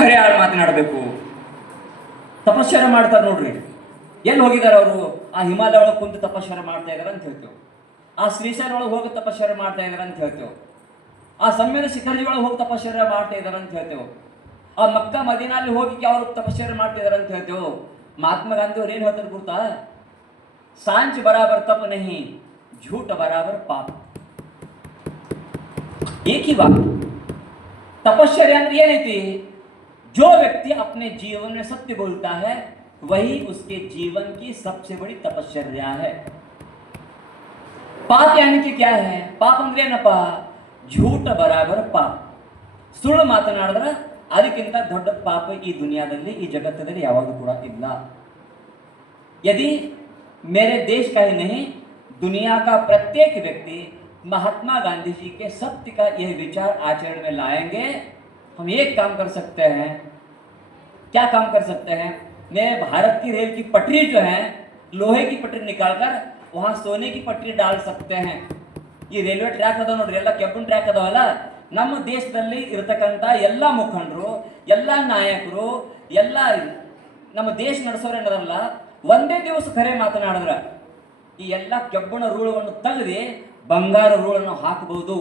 ಖರೆ ಯಾರು ಮಾತನಾಡಬೇಕು. ತಪಶ್ಚರ್ಯ ಮಾಡ್ತಾರೆ ನೋಡ್ರಿ, ಎಲ್ಲಿ ಹೋಗಿದ್ದಾರೆ ಅವರು? ಆ ಹಿಮಾಲಯ ಒಳಗೆ ಕುಂತು ತಪಶ್ಚರ್ಯ ಮಾಡ್ತಾ ಇದಾರೆ ಅಂತ ಹೇಳ್ತೇವೆ. ಆ ಶ್ರೀಶೈಲ ಒಳಗೆ ಹೋಗಿ ತಪಶ್ಚರ್ಯ ಮಾಡ್ತಾ ಇದಾರೆ ಅಂತ ಹೇಳ್ತೇವೆ. ಆ ಸಮ್ಮೇದ ಶಿಖರ್ಜಿ ಒಳಗೆ ಹೋಗಿ ತಪಶ್ಚರ್ಯ ಮಾಡ್ತಾ ಇದಾರೆ ಅಂತ ಹೇಳ್ತೇವೆ. ಆ ಮಕ್ಕ ಮದೀನಲ್ಲಿ ಹೋಗಿ ಅವರು ತಪಶ್ಚರ್ಯ ಮಾಡ್ತಾ ಇದಾರೆ ಅಂತ ಹೇಳ್ತೇವೆ. ಮಹಾತ್ಮ ಗಾಂಧಿ ಅವ್ರು ಏನ್ ಹೇಳ್ತಾರೆ ಗೊತ್ತಾ? सांच बराबर तप नहीं, झूठ बराबर पाप. एक ही बात. तपश्चर्या ಅಂದ್ರೆ ಏನೈತಿ? जो व्यक्ति अपने जीवन में सत्य बोलता है वही उसके जीवन की सबसे बड़ी तपश्चर्या है. पाप यानी कि क्या है? पाप ಅಂದ್ರೆ ಏನಪ್ಪ? झूठ बराबर पाप. ಸುಳ್ಳು ಮಾತನಾಡಿದ್ರೆ ಅದಕ್ಕಿಂತ ದೊಡ್ಡ ಪಾಪ ಈ ದುನಿಯಾದಲ್ಲಿ, ಈ ಜಗತ್ತಲ್ಲಿ ಯಾವುದು ಕೂಡ ಇಲ್ಲ. यदि मेरे देश का ही नहीं, दुनिया का प्रत्येक व्यक्ति महात्मा गांधी जी के सत्य का यह विचार आचरण में लाएंगे, हम एक काम कर सकते हैं. क्या काम कर सकते हैं? मेरे भारत की रेल की पटरी जो है, लोहे की पटरी निकालकर वहाँ सोने की पटरी डाल सकते हैं. ಈ ರೈಲ್ವೆ ಟ್ರ್ಯಾಕ್ ಅದಾವ ನೋಡ್ರಿ, ಎಲ್ಲ ಕೆಬ್ಬನ್ ಟ್ರ್ಯಾಕ್ ಅದಾವಲ್ಲ, ನಮ್ಮ ದೇಶದಲ್ಲಿ ಇರತಕ್ಕಂಥ ಎಲ್ಲ ಮುಖಂಡರು, ಎಲ್ಲ ನಾಯಕರು, ಎಲ್ಲ ನಮ್ಮ ದೇಶ ನಡೆಸೋರೇನರಲ್ಲ, ಒಂದೇ ದಿವಸ ಖರೆ ಮಾತನಾಡಿದ್ರ ಈ ಎಲ್ಲ ಕೆಬ್ಬಣ ರೂಳವನ್ನು ತೆಗೆದು ಬಂಗಾರ ರೂಳನ್ನು ಹಾಕಬಹುದು.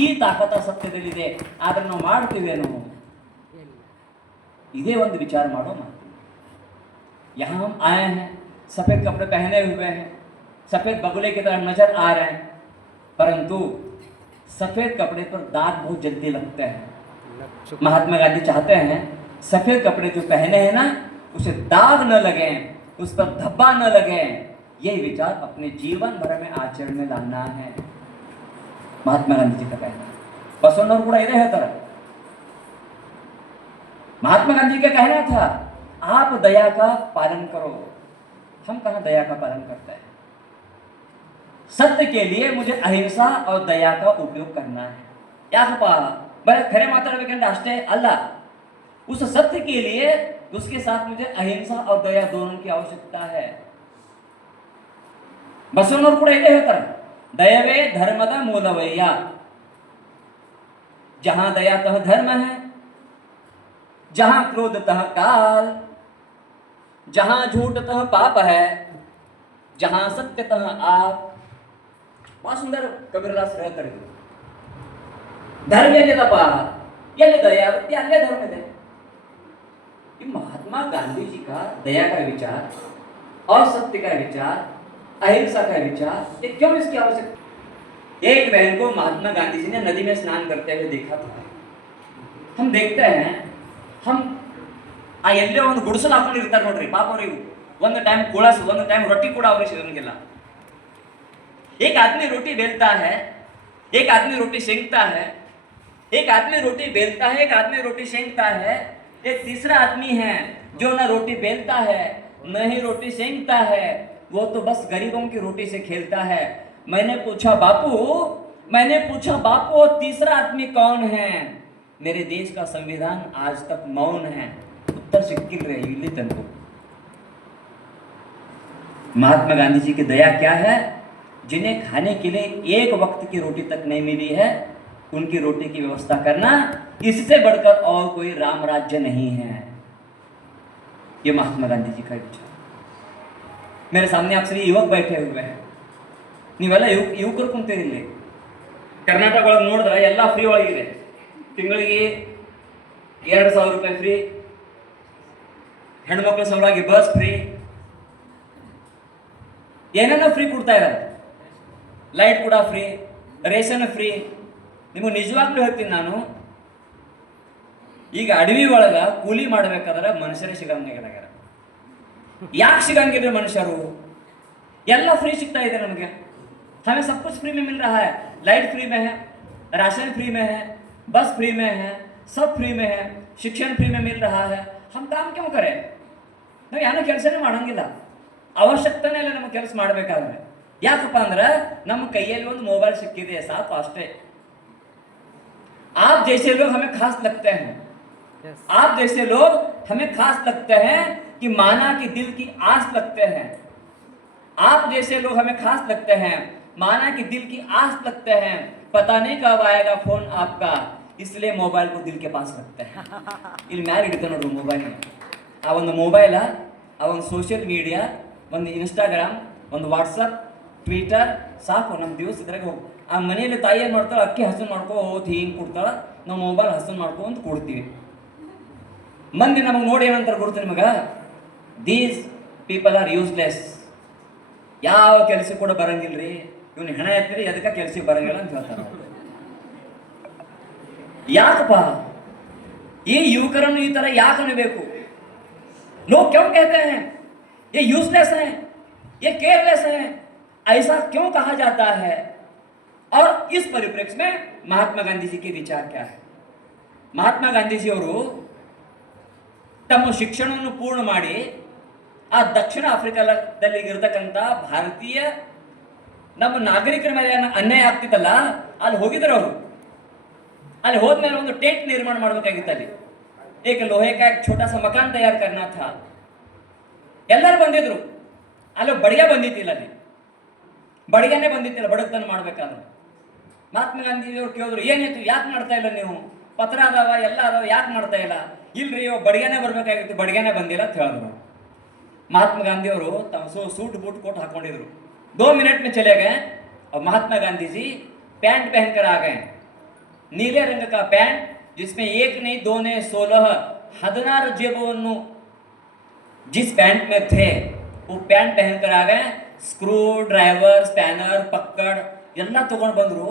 ಈ ತಾಕತ ಸತ್ಯದಲ್ಲಿದೆ. ಆದ್ರೆ ನಾವು ಮಾಡ್ತೀವೇನು? ಇದೇ ಒಂದು ವಿಚಾರ ಮಾಡೋ ಮಾತು. यहाँ हम आए हैं, सफेद कपड़े पहने हुए हैं, सफेद बगुले की तरह नजर आ रहे हैं, परंतु सफेद कपड़े पर दाग बहुत जल्दी लगते हैं. महात्मा गांधी चाहते हैं सफेद कपड़े जो पहने हैं ना, उसे दाग न लगे, उस पर धब्बा न लगे. यही विचार अपने जीवन भर में आचरण में लाना है. महात्मा गांधी जी का कहना. बसवण्णवर ಕೂಡ ಇದೇ ಹೇಳ್ತಾರೆ. महात्मा गांधी का कहना था, आप दया का पालन करो. हम कहाँ दया का पालन करते हैं? सत्य के लिए मुझे अहिंसा और दया का उपयोग करना है. ಯಾಕಪ್ಪ ಬರೀ ಖರೆ ಮಾತಾಡಬೇಕಂದ್ರೆ ಅಷ್ಟೇ ಅಲ್ಲ, उस सत्य के लिए उसके साथ मुझे अहिंसा और दया दोनों की आवश्यकता है. ಬಸವಣ್ಣವರು ಕೂಡ ಇದೇ ಹೇಳ್ತಾರೆ, ದಯವೇ ಧರ್ಮದ ಮೂಲವಯ್ಯ. जहां दया तह धर्म है, जहां क्रोध तह काल, जहां झूठ तह पाप है, जहां सत्य तह आप. बहुत सुंदर कबीरदास ಹೇಳ್ತಾರೆ. ಧರ್ಮ ಎಲ್ಲಿದಪ್ಪ? ಎಲ್ಲಿ ದಯಾ ಇರುತ್ತೆ ಅಲ್ಲೇ ಧರ್ಮ ಇದೆ. महात्मा गांधी जी का दया का विचार और सत्य का विचार, अहिंसा का विचार, ये क्यों इसकी आवश्यकता? एक बहन को महात्मा गांधी जी ने नदी में स्नान करते हुए देखा था. हम देखते हैं, हम ಎಲ್ಲೇ ಒಂದು ಗುಡಿಸಲು ಹಾಕೊಂಡು ಇರ್ತಾರೆ ನೋಡ್ರಿ, ಪಾಪ ಅವರಿಗೂ ಒಂದು ಟೈಮ್ ಕುಳಸ್, ಒಂದು ಟೈಮ್ ರೊಟ್ಟಿ ಕೂಡ ಅವ್ರಿಗೆ ಸಿಗಂಗಿಲ್ಲ. एक आदमी रोटी बेलता है, एक आदमी रोटी सेंकता है, एक आदमी रोटी बेलता है, एक आदमी रोटी सेंकता है, एक तीसरा आदमी है जो ना रोटी बेलता है न ही रोटी सेंकता है, वो तो बस गरीबों की रोटी से खेलता है. मैंने पूछा बापू तीसरा आदमी कौन है? मेरे देश का संविधान आज तक मौन है. उत्तर सिक्किल रहे ಇಲ್ಲಿ तनको. महात्मा गांधी जी की दया क्या है? जिन्हें खाने के लिए एक वक्त की रोटी तक नहीं मिली है, उनकी रोटी की व्यवस्था करना, इससे बढ़कर और कोई राम राज्य नहीं है. ये महात्मा गांधी जी का विचार. मेरे सामने आप सभी युवक बैठे हुए हैं. ನೀವೆಲ್ಲ ಯುವಕರು ಕುಂತೀರಿ ಇಲ್ಲಿ. ಕರ್ನಾಟಕ ಒಳಗೆ ನೋಡಿದ್ರೆ ಎಲ್ಲ ಫ್ರೀ ಒಳಗಿದೆ. ತಿಂಗಳಿಗೆ 2000 ರೂಪಾಯಿ ಫ್ರೀ, ಹೆಣ್ಮಕ್ಳ ಸಲುವಾಗಿ ಬಸ್ ಫ್ರೀ, ಏನೇನೋ ಫ್ರೀ ಕೊಡ್ತಾ ಇದ್ದಾರೆ. ಲೈಟ್ ಕೂಡ ಫ್ರೀ, ರೇಷನ್ ಫ್ರೀ. ನಿಮಗೆ ನಿಜವಾಗ್ಲೂ ಹೇಳ್ತೀನಿ ನಾನು, ಈಗ ಅಡವಿ ಒಳಗ ಕೂಲಿ ಮಾಡಬೇಕಾದ್ರೆ ಮನುಷ್ಯರೇ ಸಿಗಂಗಿಲ್ಲ. ಯಾಕೆ ಸಿಗಂಗಿಲ್ಲ ಮನುಷ್ಯರು? ಎಲ್ಲ ಫ್ರೀ ಸಿಗ್ತಾ ಇದೆ ನಮಗೆ. हमें सब कुछ फ्री में मिल रहा है. लाइट फ्री में है, राशन फ्री में है, बस फ्री में है, सब फ्री में है, शिक्षण फ्री में मिल रहा है. हम काम क्यों करें? ನಾವು ಏನೋ ಕೆಲಸನೇ ಮಾಡಂಗಿಲ್ಲ. ಅವಶ್ಯಕತೆನೇ ಇಲ್ಲ ನಮಗೆ ಕೆಲಸ ಮಾಡಬೇಕಾದ್ರೆ. ಯಾಕಪ್ಪ ಅಂದ್ರೆ ನಮ್ಮ ಕೈಯಲ್ಲಿ ಒಂದು ಮೊಬೈಲ್ ಸಿಕ್ಕಿದೆ ಸಾಕು ಅಷ್ಟೇ. आप जैसे लोग हमें खास लगते हैं, आप जैसे लोग हमें खास लगते हैं कि माना कि दिल की आस लगते हैं. आप जैसे लोग हमें खास लगते हैं, माना कि दिल की आस लगते हैं. पता नहीं कब आएगा फोन आपका. इसलिए मोबाइल को दिल के पास रखते हैं. ಇಲ್ಲಿ ಮ್ಯಾಲೆ ಹಿಡಿತ ನೋಡ್ರಿ ಮೊಬೈಲ್. ಆ ಒಂದು ಮೊಬೈಲ, ಆ ಒಂದು ಸೋಷಿಯಲ್ ಮೀಡಿಯಾ, ಒಂದು ಇನ್ಸ್ಟಾಗ್ರಾಮ್, ಒಂದು ವಾಟ್ಸಪ್, ಟ್ವಿಟರ್ ಸಾಕು ನಮ್ಮ ದಿವಸ ಇದ್ರಾಗ ಹೋಗಿ. ಆ ಮನೆಯಲ್ಲಿ ತಾಯಿ ಏನು ಮಾಡ್ತಾಳೆ, ಅಕ್ಕಿ ಹಸನ್ ಮಾಡ್ಕೊ ಹೋಗಿ ಹಿಂಗೆ ಕೊಡ್ತಾಳೆ, ನಾವು ಮೊಬೈಲ್ ಹಸನ್ ಮಾಡ್ಕೊಂತ ಕೊಡ್ತೀವಿ. ಮಂದಿ ನಮಗೆ ನೋಡಿ ಏನಂತಾರೆ ಕೊಡ್ತೀನಿ ನಿಮಗೆ, ದೀಸ್ ಪೀಪಲ್ ಆರ್ ಯೂಸ್ಲೆಸ್. ಯಾವ ಕೆಲಸ ಕೂಡ ಬರಂಗಿಲ್ರಿ, ಇವನು ಹೆಣ ಎತ್ತಿರಿ ಎದಕ್ಕೆ ಕೆಲಸಕ್ಕೆ ಬರಂಗಿಲ್ಲ ಅಂತ ಹೇಳ್ತಾರೆ. ಯಾಕಪ್ಪ ಈ ಯುವಕರನ್ನು ಈ ತರ ಯಾಕೆ ಅನ್ಬೇಕು? लोग क्यों कहते हैं ये यूजलेस है, ये केयरलेस है, ऐसा क्यों कहा जाता है? और इस परिप्रेक्ष्य में महात्मा गांधी जी के विचार क्या है? महात्मा गांधी जी ಅವರು ತಮ್ಮ ಶಿಕ್ಷಣವನ್ನು ಪೂರ್ಣ ಮಾಡಿ ಆ ದಕ್ಷಿಣ ಆಫ್ರಿಕಾದಲ್ಲಿ ಇರತಕ್ಕಂಥ ಭಾರತೀಯ ನಮ್ಮ ನಾಗರಿಕರ ಮೇಲೆ ಅನ್ಯಾಯ ಆಗ್ತಿತ್ತಲ್ಲ, ಅಲ್ಲಿ ಹೋಗಿದ್ರು ಅವರು. ಅಲ್ಲಿ ಹೋದ್ಮೇಲೆ ಒಂದು ಟೆಂಟ್ ನಿರ್ಮಾಣ ಮಾಡಬೇಕಾಗಿತ್ತು. ಅಲ್ಲಿ एक लोहे का एक छोटा सा मकान तैयार करना था. ಎಲ್ಲರೂ ಬಂದಿದ್ರು. ಅಲ್ಲಿ ಬಡಿಗೆ ಬಂದಿತ್ತಿಲ್ಲ, ಅಲ್ಲಿ ಬಡಿಗೆನೇ ಬಂದಿತ್ತಿಲ್ಲ ಬಡತನ ಮಾಡ್ಬೇಕಾದ್ರೆ. ಮಹಾತ್ಮ ಗಾಂಧಿಯವರು ಕೇಳಿದ್ರು, ಏನಾಯ್ತು, ಯಾಕೆ ಮಾಡ್ತಾ ಇಲ್ಲ ನೀವು? ಪತ್ರ ಅದಾವ, ಎಲ್ಲ ಅದಾವ, ಯಾಕೆ ಮಾಡ್ತಾ ಇಲ್ಲ? ಇಲ್ರಿ ಬಡಿಗೆನೇ ಬರ್ಬೇಕಾಗಿತ್ತು, ಬಡಿಗೆನೇ ಬಂದಿಲ್ಲ ಅಂತ ಹೇಳಿದ್ರು. महात्मा गांधी ಅವರು ತಮ್ಮ सूट बूट कोट हाಕೊಂಡಿದ್ರು. 2 मिनट में चले गए और महात्मा गांधी जी पैंट पहनकर आ गए. नीले रंग का पैंट जिसमें एक नहीं दो नहीं 16 जेबों जिस पैंट में थे वो पैंट पहनकर आ गए. स्क्रू ड्राइवर स्पैनर पक्कड़ ಎಲ್ಲ ತಗೊಂಡು ಬಂದರು.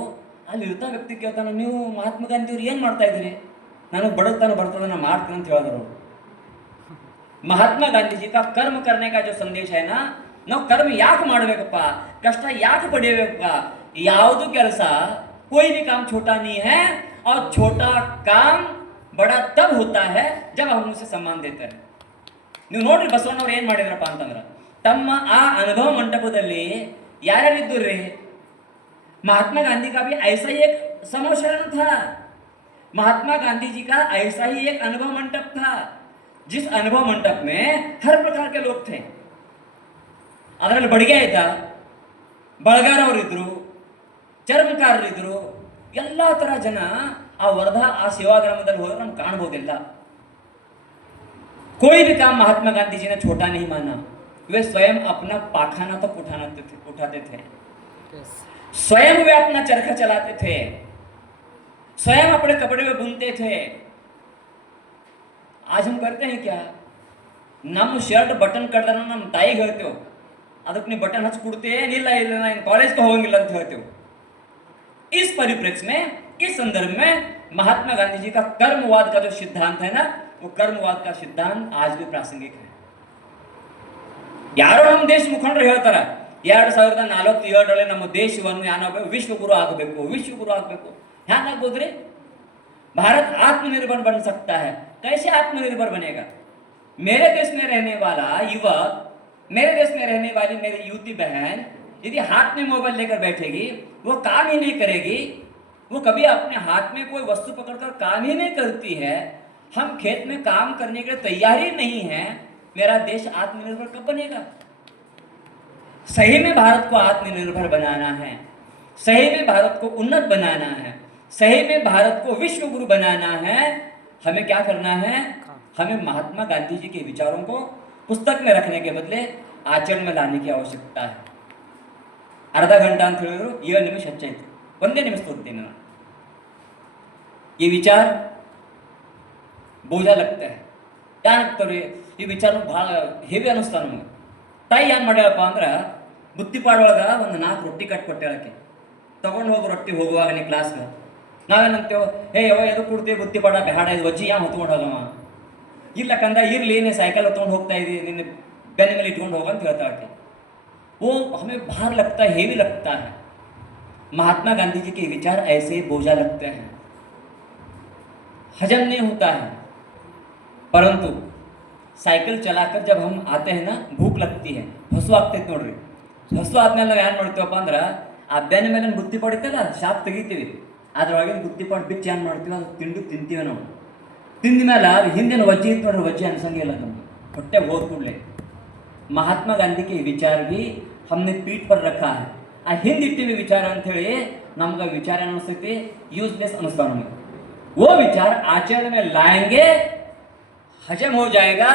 ಅಲ್ಲಿ ಇರ್ತಾ ವ್ಯಕ್ತಿ ಕೇಳ್ತಾನೆ, ನೀವು ಮಹಾತ್ಮ ಗಾಂಧಿ ಅವ್ರು ಏನು ಮಾಡ್ತಾ ಇದ್ದೀರಿ? ನನಗೆ ಬಡತನ ಬರ್ತದೆ, ನಾನು ಮಾಡ್ತೀನಿ ಅಂತ ಹೇಳಿದ್ರು. महात्मा गांधी जी का कर्म करने का जो संदेश है ना, ನಾವು कर्म ಯಾಕೆ ಮಾಡಬೇಕಪ್ಪ, ಕಷ್ಟ ಯಾಕೆ ಪಡೆಯಬೇಕಪ್ಪ? ಯಾವುದು ಕೆಲಸ कोई भी काम छोटा नहीं है और छोटा काम बड़ा तब होता है जब हम उसे सम्मान देते हैं. ನೀವು ನೋಡ್ರಿ ಬಸವಣ್ಣವ್ರು ಏನು ಮಾಡಿದ್ರಪ್ಪ ಅಂತಂದ್ರೆ, ತಮ್ಮ ಆ ಅನುಭವ ಮಂಟಪದಲ್ಲಿ ಯಾರ್ಯಾರು ಇದ್ದುರ್ರಿ? महात्मा गांधी का भी ऐसा ही एक समोशरण था. महात्मा गांधी जी का ऐसा ही एक अनुभव मंडप था, जिस अनुभव मंडप में हर प्रकार के लोग थे. ಅದರಲ್ಲಿ ಬಡಿಗೆ ಆಯ್ತ, ಬಳಗಾರವರಿದ್ರು, ಚರ್ಮಕಾರರಿದ್ರು, ಎಲ್ಲ ತರ ಜನ ಆ ವರ್ಧಾ ಆ ಸೇವಾಗ್ರಾಮದಲ್ಲಿ ಹೋದ್ರೆ ನಮ್ಗೆ ಕಾಣಬಹುದಿಲ್ಲ. कोई भी काम महात्मा गांधी जी ने छोटा नहीं माना. वे स्वयं अपना पाखाना तक उठाते थे. स्वयं वे अपना चरखा चलाते थे, स्वयं अपने कपड़े में बुनते थे. आज हम करते हैं क्या? ನಮ್ಮ ಶರ್ಟ್ ಬಟನ್ ಕಡ್ದಾನ ನಮ್ಮ ತಾಯಿಗೆ ಹೇಳ್ತೇವೆ, ಅದಕ್ಕೆ ನೀವು ಬಟನ್ ಹಚ್ಚಿ ಕೊಡ್ತೇ, ಇಲ್ಲ ಇಲ್ಲ ನಾನು ಕಾಲೇಜ್ಗೆ ಹೋಗಂಗಿಲ್ಲ ಅಂತ ಹೇಳ್ತೇವೆ. इस परिप्रेक्ष्य में, इस संदर्भ में महात्मा गांधी जी का कर्मवाद का जो सिद्धांत है ना, वो कर्मवाद का सिद्धांत आज भी प्रासंगिक है. ಯಾರೋ ನಮ್ಮ ದೇಶ ಮುಖಂಡರು ಹೇಳ್ತಾರ, 2047 ನಮ್ಮ ದೇಶವನ್ನು ಏನಾಗಬೇಕು, ವಿಶ್ವಗುರು ಆಗಬೇಕು, ವಿಶ್ವಗುರು ಆಗಬೇಕು. ಹ್ಯಾಂಗಾಗ್ಬೋದ್ರಿ? भारत आत्मनिर्भर बन सकता है. कैसे आत्मनिर्भर बनेगा? मेरे देश में रहने वाला युवक, मेरे देश में रहने वाली मेरी युवती बहन यदि हाथ में मोबाइल लेकर बैठेगी, वो काम ही नहीं करेगी, वो कभी अपने हाथ में कोई वस्तु पकड़कर काम ही नहीं करती है, हम खेत में काम करने के लिए तैयार ही नहीं है, मेरा देश आत्मनिर्भर कब बनेगा? सही में भारत को आत्मनिर्भर बनाना है, सही में भारत को उन्नत बनाना है, सही में भारत को विश्व गुरु बनाना है. हमें क्या करना है? हमें महात्मा गांधी जी के विचारों को पुस्तक में रखने के बदले आचरण में लाने की आवश्यकता है. अर्धा घंटा ಅಂತ ಹೇಳಿದ್ರು, 7 ನಿಮಿಷ ಹೆಚ್ಚಾಯ್ತು. 1 ನಿಮಿಷ ತೋರ್ತೀನಿ ನಾನು. ये विचार ಬೋಜಾ लगता है. ಯಾಕಂದ್ರೆ ಈ ವಿಚಾರ ಭಾಳ ಹೆವಿ ಅನಿಸ್ತಾ ನಮಗೆ. ತಾಯಿ ಏನು ಮಾಡ್ಯಾಳಪ್ಪ ಅಂದ್ರೆ, ಬುತ್ತಿಪಾಡೊಳಗೆ ಒಂದು 4 ರೊಟ್ಟಿ ಕಟ್ಕೊಟ್ಟೇಳಕ್ಕೆ, ತಗೊಂಡು ಹೋಗೋ ರೊಟ್ಟಿ ಹೋಗುವಾಗ ನೀ ಕ್ಲಾಸ್ಗೆ ನಾವೇನಂತೇವೆ, ಹೇ ಯಾವ ಎದು ಕೊಡ್ತೀವಿ ಬುತ್ತಿಪಾಡ ಬೇಡ, ಇದು ವಜ್ಜಿ ಯಾವ ಹೊತ್ಕೊಂಡು ಹೋಗಮ್ಮ, ಇಲ್ಲ ಕಂದ ಇರಲಿ ನೀ ಸೈಕಲ್ ಹೊತ್ಕೊಂಡು ಹೋಗ್ತಾ ಇದ್ದೀವಿ, ನಿನ್ನ ಬೆನ್ನ ಮೇಲೆ ಇಟ್ಕೊಂಡು ಹೋಗಂತ ಹೇಳ್ತಾಳೆ. वो हमें भार लगता है, हेवी लगता है. महात्मा गांधी जी के विचार ऐसे बोझा लगते हैं, हजम नहीं होता है. परंतु साइकिल चलाकर जब हम आते हैं ना, भूख लगती है, हसु ಆಗ್ತೈತೆ ನೋಡ್ರಿ. ಹಸು ಆದ್ಮೇಲೆ ನಾವು ಏನು ಮಾಡ್ತೀವಪ್ಪ ಅಂದ್ರೆ, ಆ ಬೆನ್ನ ಮೇಲೆ ಬುತ್ತಿ ಪಡಿತಲ್ಲ, ಶಾಪ್ ತೆಗಿತೀವಿ, ಅದ್ರೊಳಗಿನ ಬುತ್ತಿ ಪಾಡು ಬಿಚ್ಚಿ ಏನು ಮಾಡ್ತೀವಿ, ಅದು ತಿಂತೀವಿ ನಾವು. ತಿಂದ ಮೇಲೆ ಹಿಂದಿನ ವಜ್ಜಿ ಇತ್ತು ನೋಡ್ರಿ, ವಜ್ಜಿ ಅನ್ಸಂಗಿಲ್ಲ ನಮ್ಗೆ, ಹೊಟ್ಟೆ ಹೋದ ಕೂಡಲೇ. महात्मा गांधी के विचार भी हमने पीठ पर रखा है. ಆ ಹಿಂದಿಟ್ಟಿವಿ ವಿಚಾರ ಅಂಥೇಳಿ ನಮ್ಗೆ ವಿಚಾರ ಅನಿಸ್ತೈತಿ, ಯೂಸ್ಲೆಸ್ ಅನಿಸ್ತಾವ ನಮಗೆ. वो विचार आचरण में लाएंगे, हजम हो जाएगा।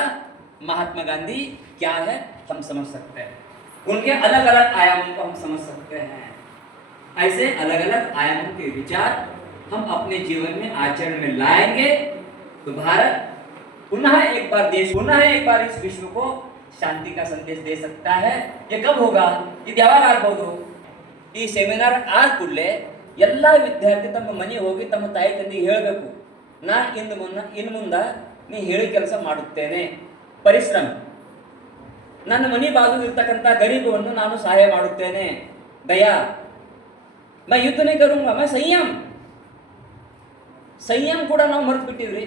महात्मा गांधी क्या है हम समझ सकते हैं, उनके अलग अलग आयामों को हम समझ सकते हैं। ऐसे अलग अलग आयामों के विचार हम अपने जीवन में आचरण में लाएंगे तो भारत पुनः एक बार इस विश्व को शांति का संदेश दे सकता है। ये कब होगा? ಇದು ಯಾವಾಗ ಆಗಬಹುದು? ಈ ಸೆಮಿನಾರ್ ಆದ ಕೂಡಲೇ ಎಲ್ಲ ವಿದ್ಯಾರ್ಥಿ ತಮ್ಮ ಮನೆ ಹೋಗಿ ತಮ್ಮ ತಾಯಿ ತಂದೆಗೆ ಹೇಳಬೇಕು, ನಾ ಇನ್ನು ಮುಂದೆ ನೀ ಹೇಳಿ ಕೆಲಸ ಮಾಡುತ್ತೇನೆ, ಪರಿಶ್ರಮ, ನನ್ನ ಮನೆ ಬಾಜು ಇರ್ತಕ್ಕಂಥ ಗರೀಬವನ್ನು ನಾನು ಸಹಾಯ ಮಾಡುತ್ತೇನೆ, ದಯಾ, मैं युद्ध नहीं करूंगा, मैं ಸಂಯಮ ಕೂಡ ನಾವು ಮರೆತು ಬಿಟ್ಟಿವ್ರಿ।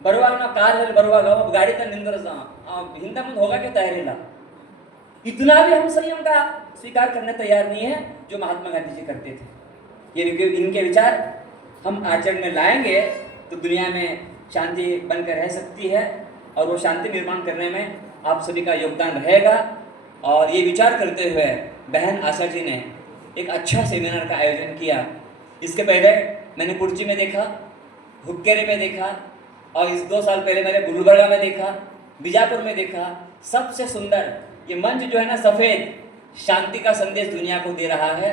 ಬರುವಾಗ ನಾವು ಕಾರಲ್ಲಿ ಬರುವಾಗ ಒಬ್ಬ ಗಾಡಿ ತಂದು ನಿಂದ್ರಸ ಹಿಂದೆ ಮುಂದೆ ಹೋಗಕ್ಕೆ ತಯಾರಿಲ್ಲ। इतना भी हम संयम का स्वीकार करने तैयार नहीं है जो महात्मा गांधी जी करते थे। ये इनके विचार हम आचरण में लाएंगे तो दुनिया में शांति बनकर रह सकती है और वो शांति निर्माण करने में आप सभी का योगदान रहेगा। और ये विचार करते हुए बहन आशा जी ने एक अच्छा सेमिनार का आयोजन किया। इसके पहले मैंने कुर्ची में देखा, हुक्केरे में देखा, और इस 2 साल पहले मैंने गुलबर्गा में देखा, बीजापुर में देखा। सबसे सुंदर ये मंच जो है ना सफ़ेद, शांति का संदेश दुनिया को दे रहा है।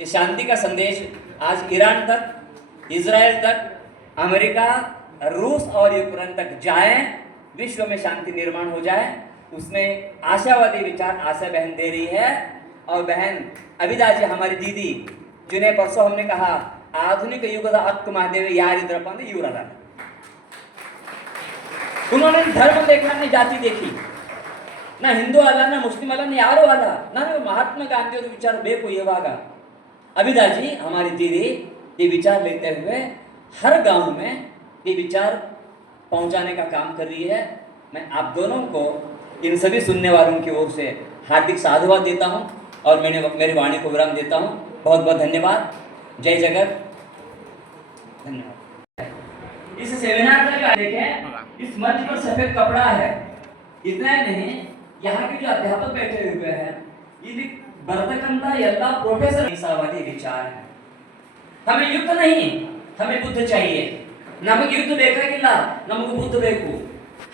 ये शांति का संदेश आज ईरान तक, इजराइल तक, अमेरिका, रूस और यूक्रेन तक जाए, विश्व में शांति निर्माण हो जाए, उसमें आशावादी विचार आशा बहन दे रही है। और बहन अभिदा जी हमारी दीदी, जिन्हें परसों हमने कहा आधुनिक युगದ हक महादेव ಯಾರಿದ್ರಪ್ಪ ಅಂದ್ರೆ ಇವರಲ್ಲ। उन्होंने धर्म देखना, नहीं जाति देखी, ना हिंदू अಲ್ಲ, ना मुस्लिम अಲ್ಲ, ना ಯಾರು ಅಲ್ಲ, ನಾನು महात्मा गांधी और विचार ಬೇಕು ಇವಾಗ। अभिदा जी हमारी दीदी ये विचार लेते हुए हर गांव में ये विचार पहुंचाने का काम कर रही है। मैं आप दोनों को, इन सभी सुनने वालों की ओर से हार्दिक साधुवाद देता हूं और मेरी वाणी को विराम देता हूं। बहुत बहुत धन्यवाद। जय जगत। धन्यवाद। इस सेमिनार का जो देखें, इस मंच पर सफेद कपड़ा है, इतना ही नहीं, यहाँ के जो अध्यापक बैठे हुए हैं ये बरतकंता यल्ला प्रोफेसर हिंसावादी विचार है। हमें युद्ध नहीं, हमें बुद्ध चाहिए। नमगे युद्ध ಬೇಕಾಗಿಲ್ಲ, ನಮಗೆ बुद्ध ಬೇಕು।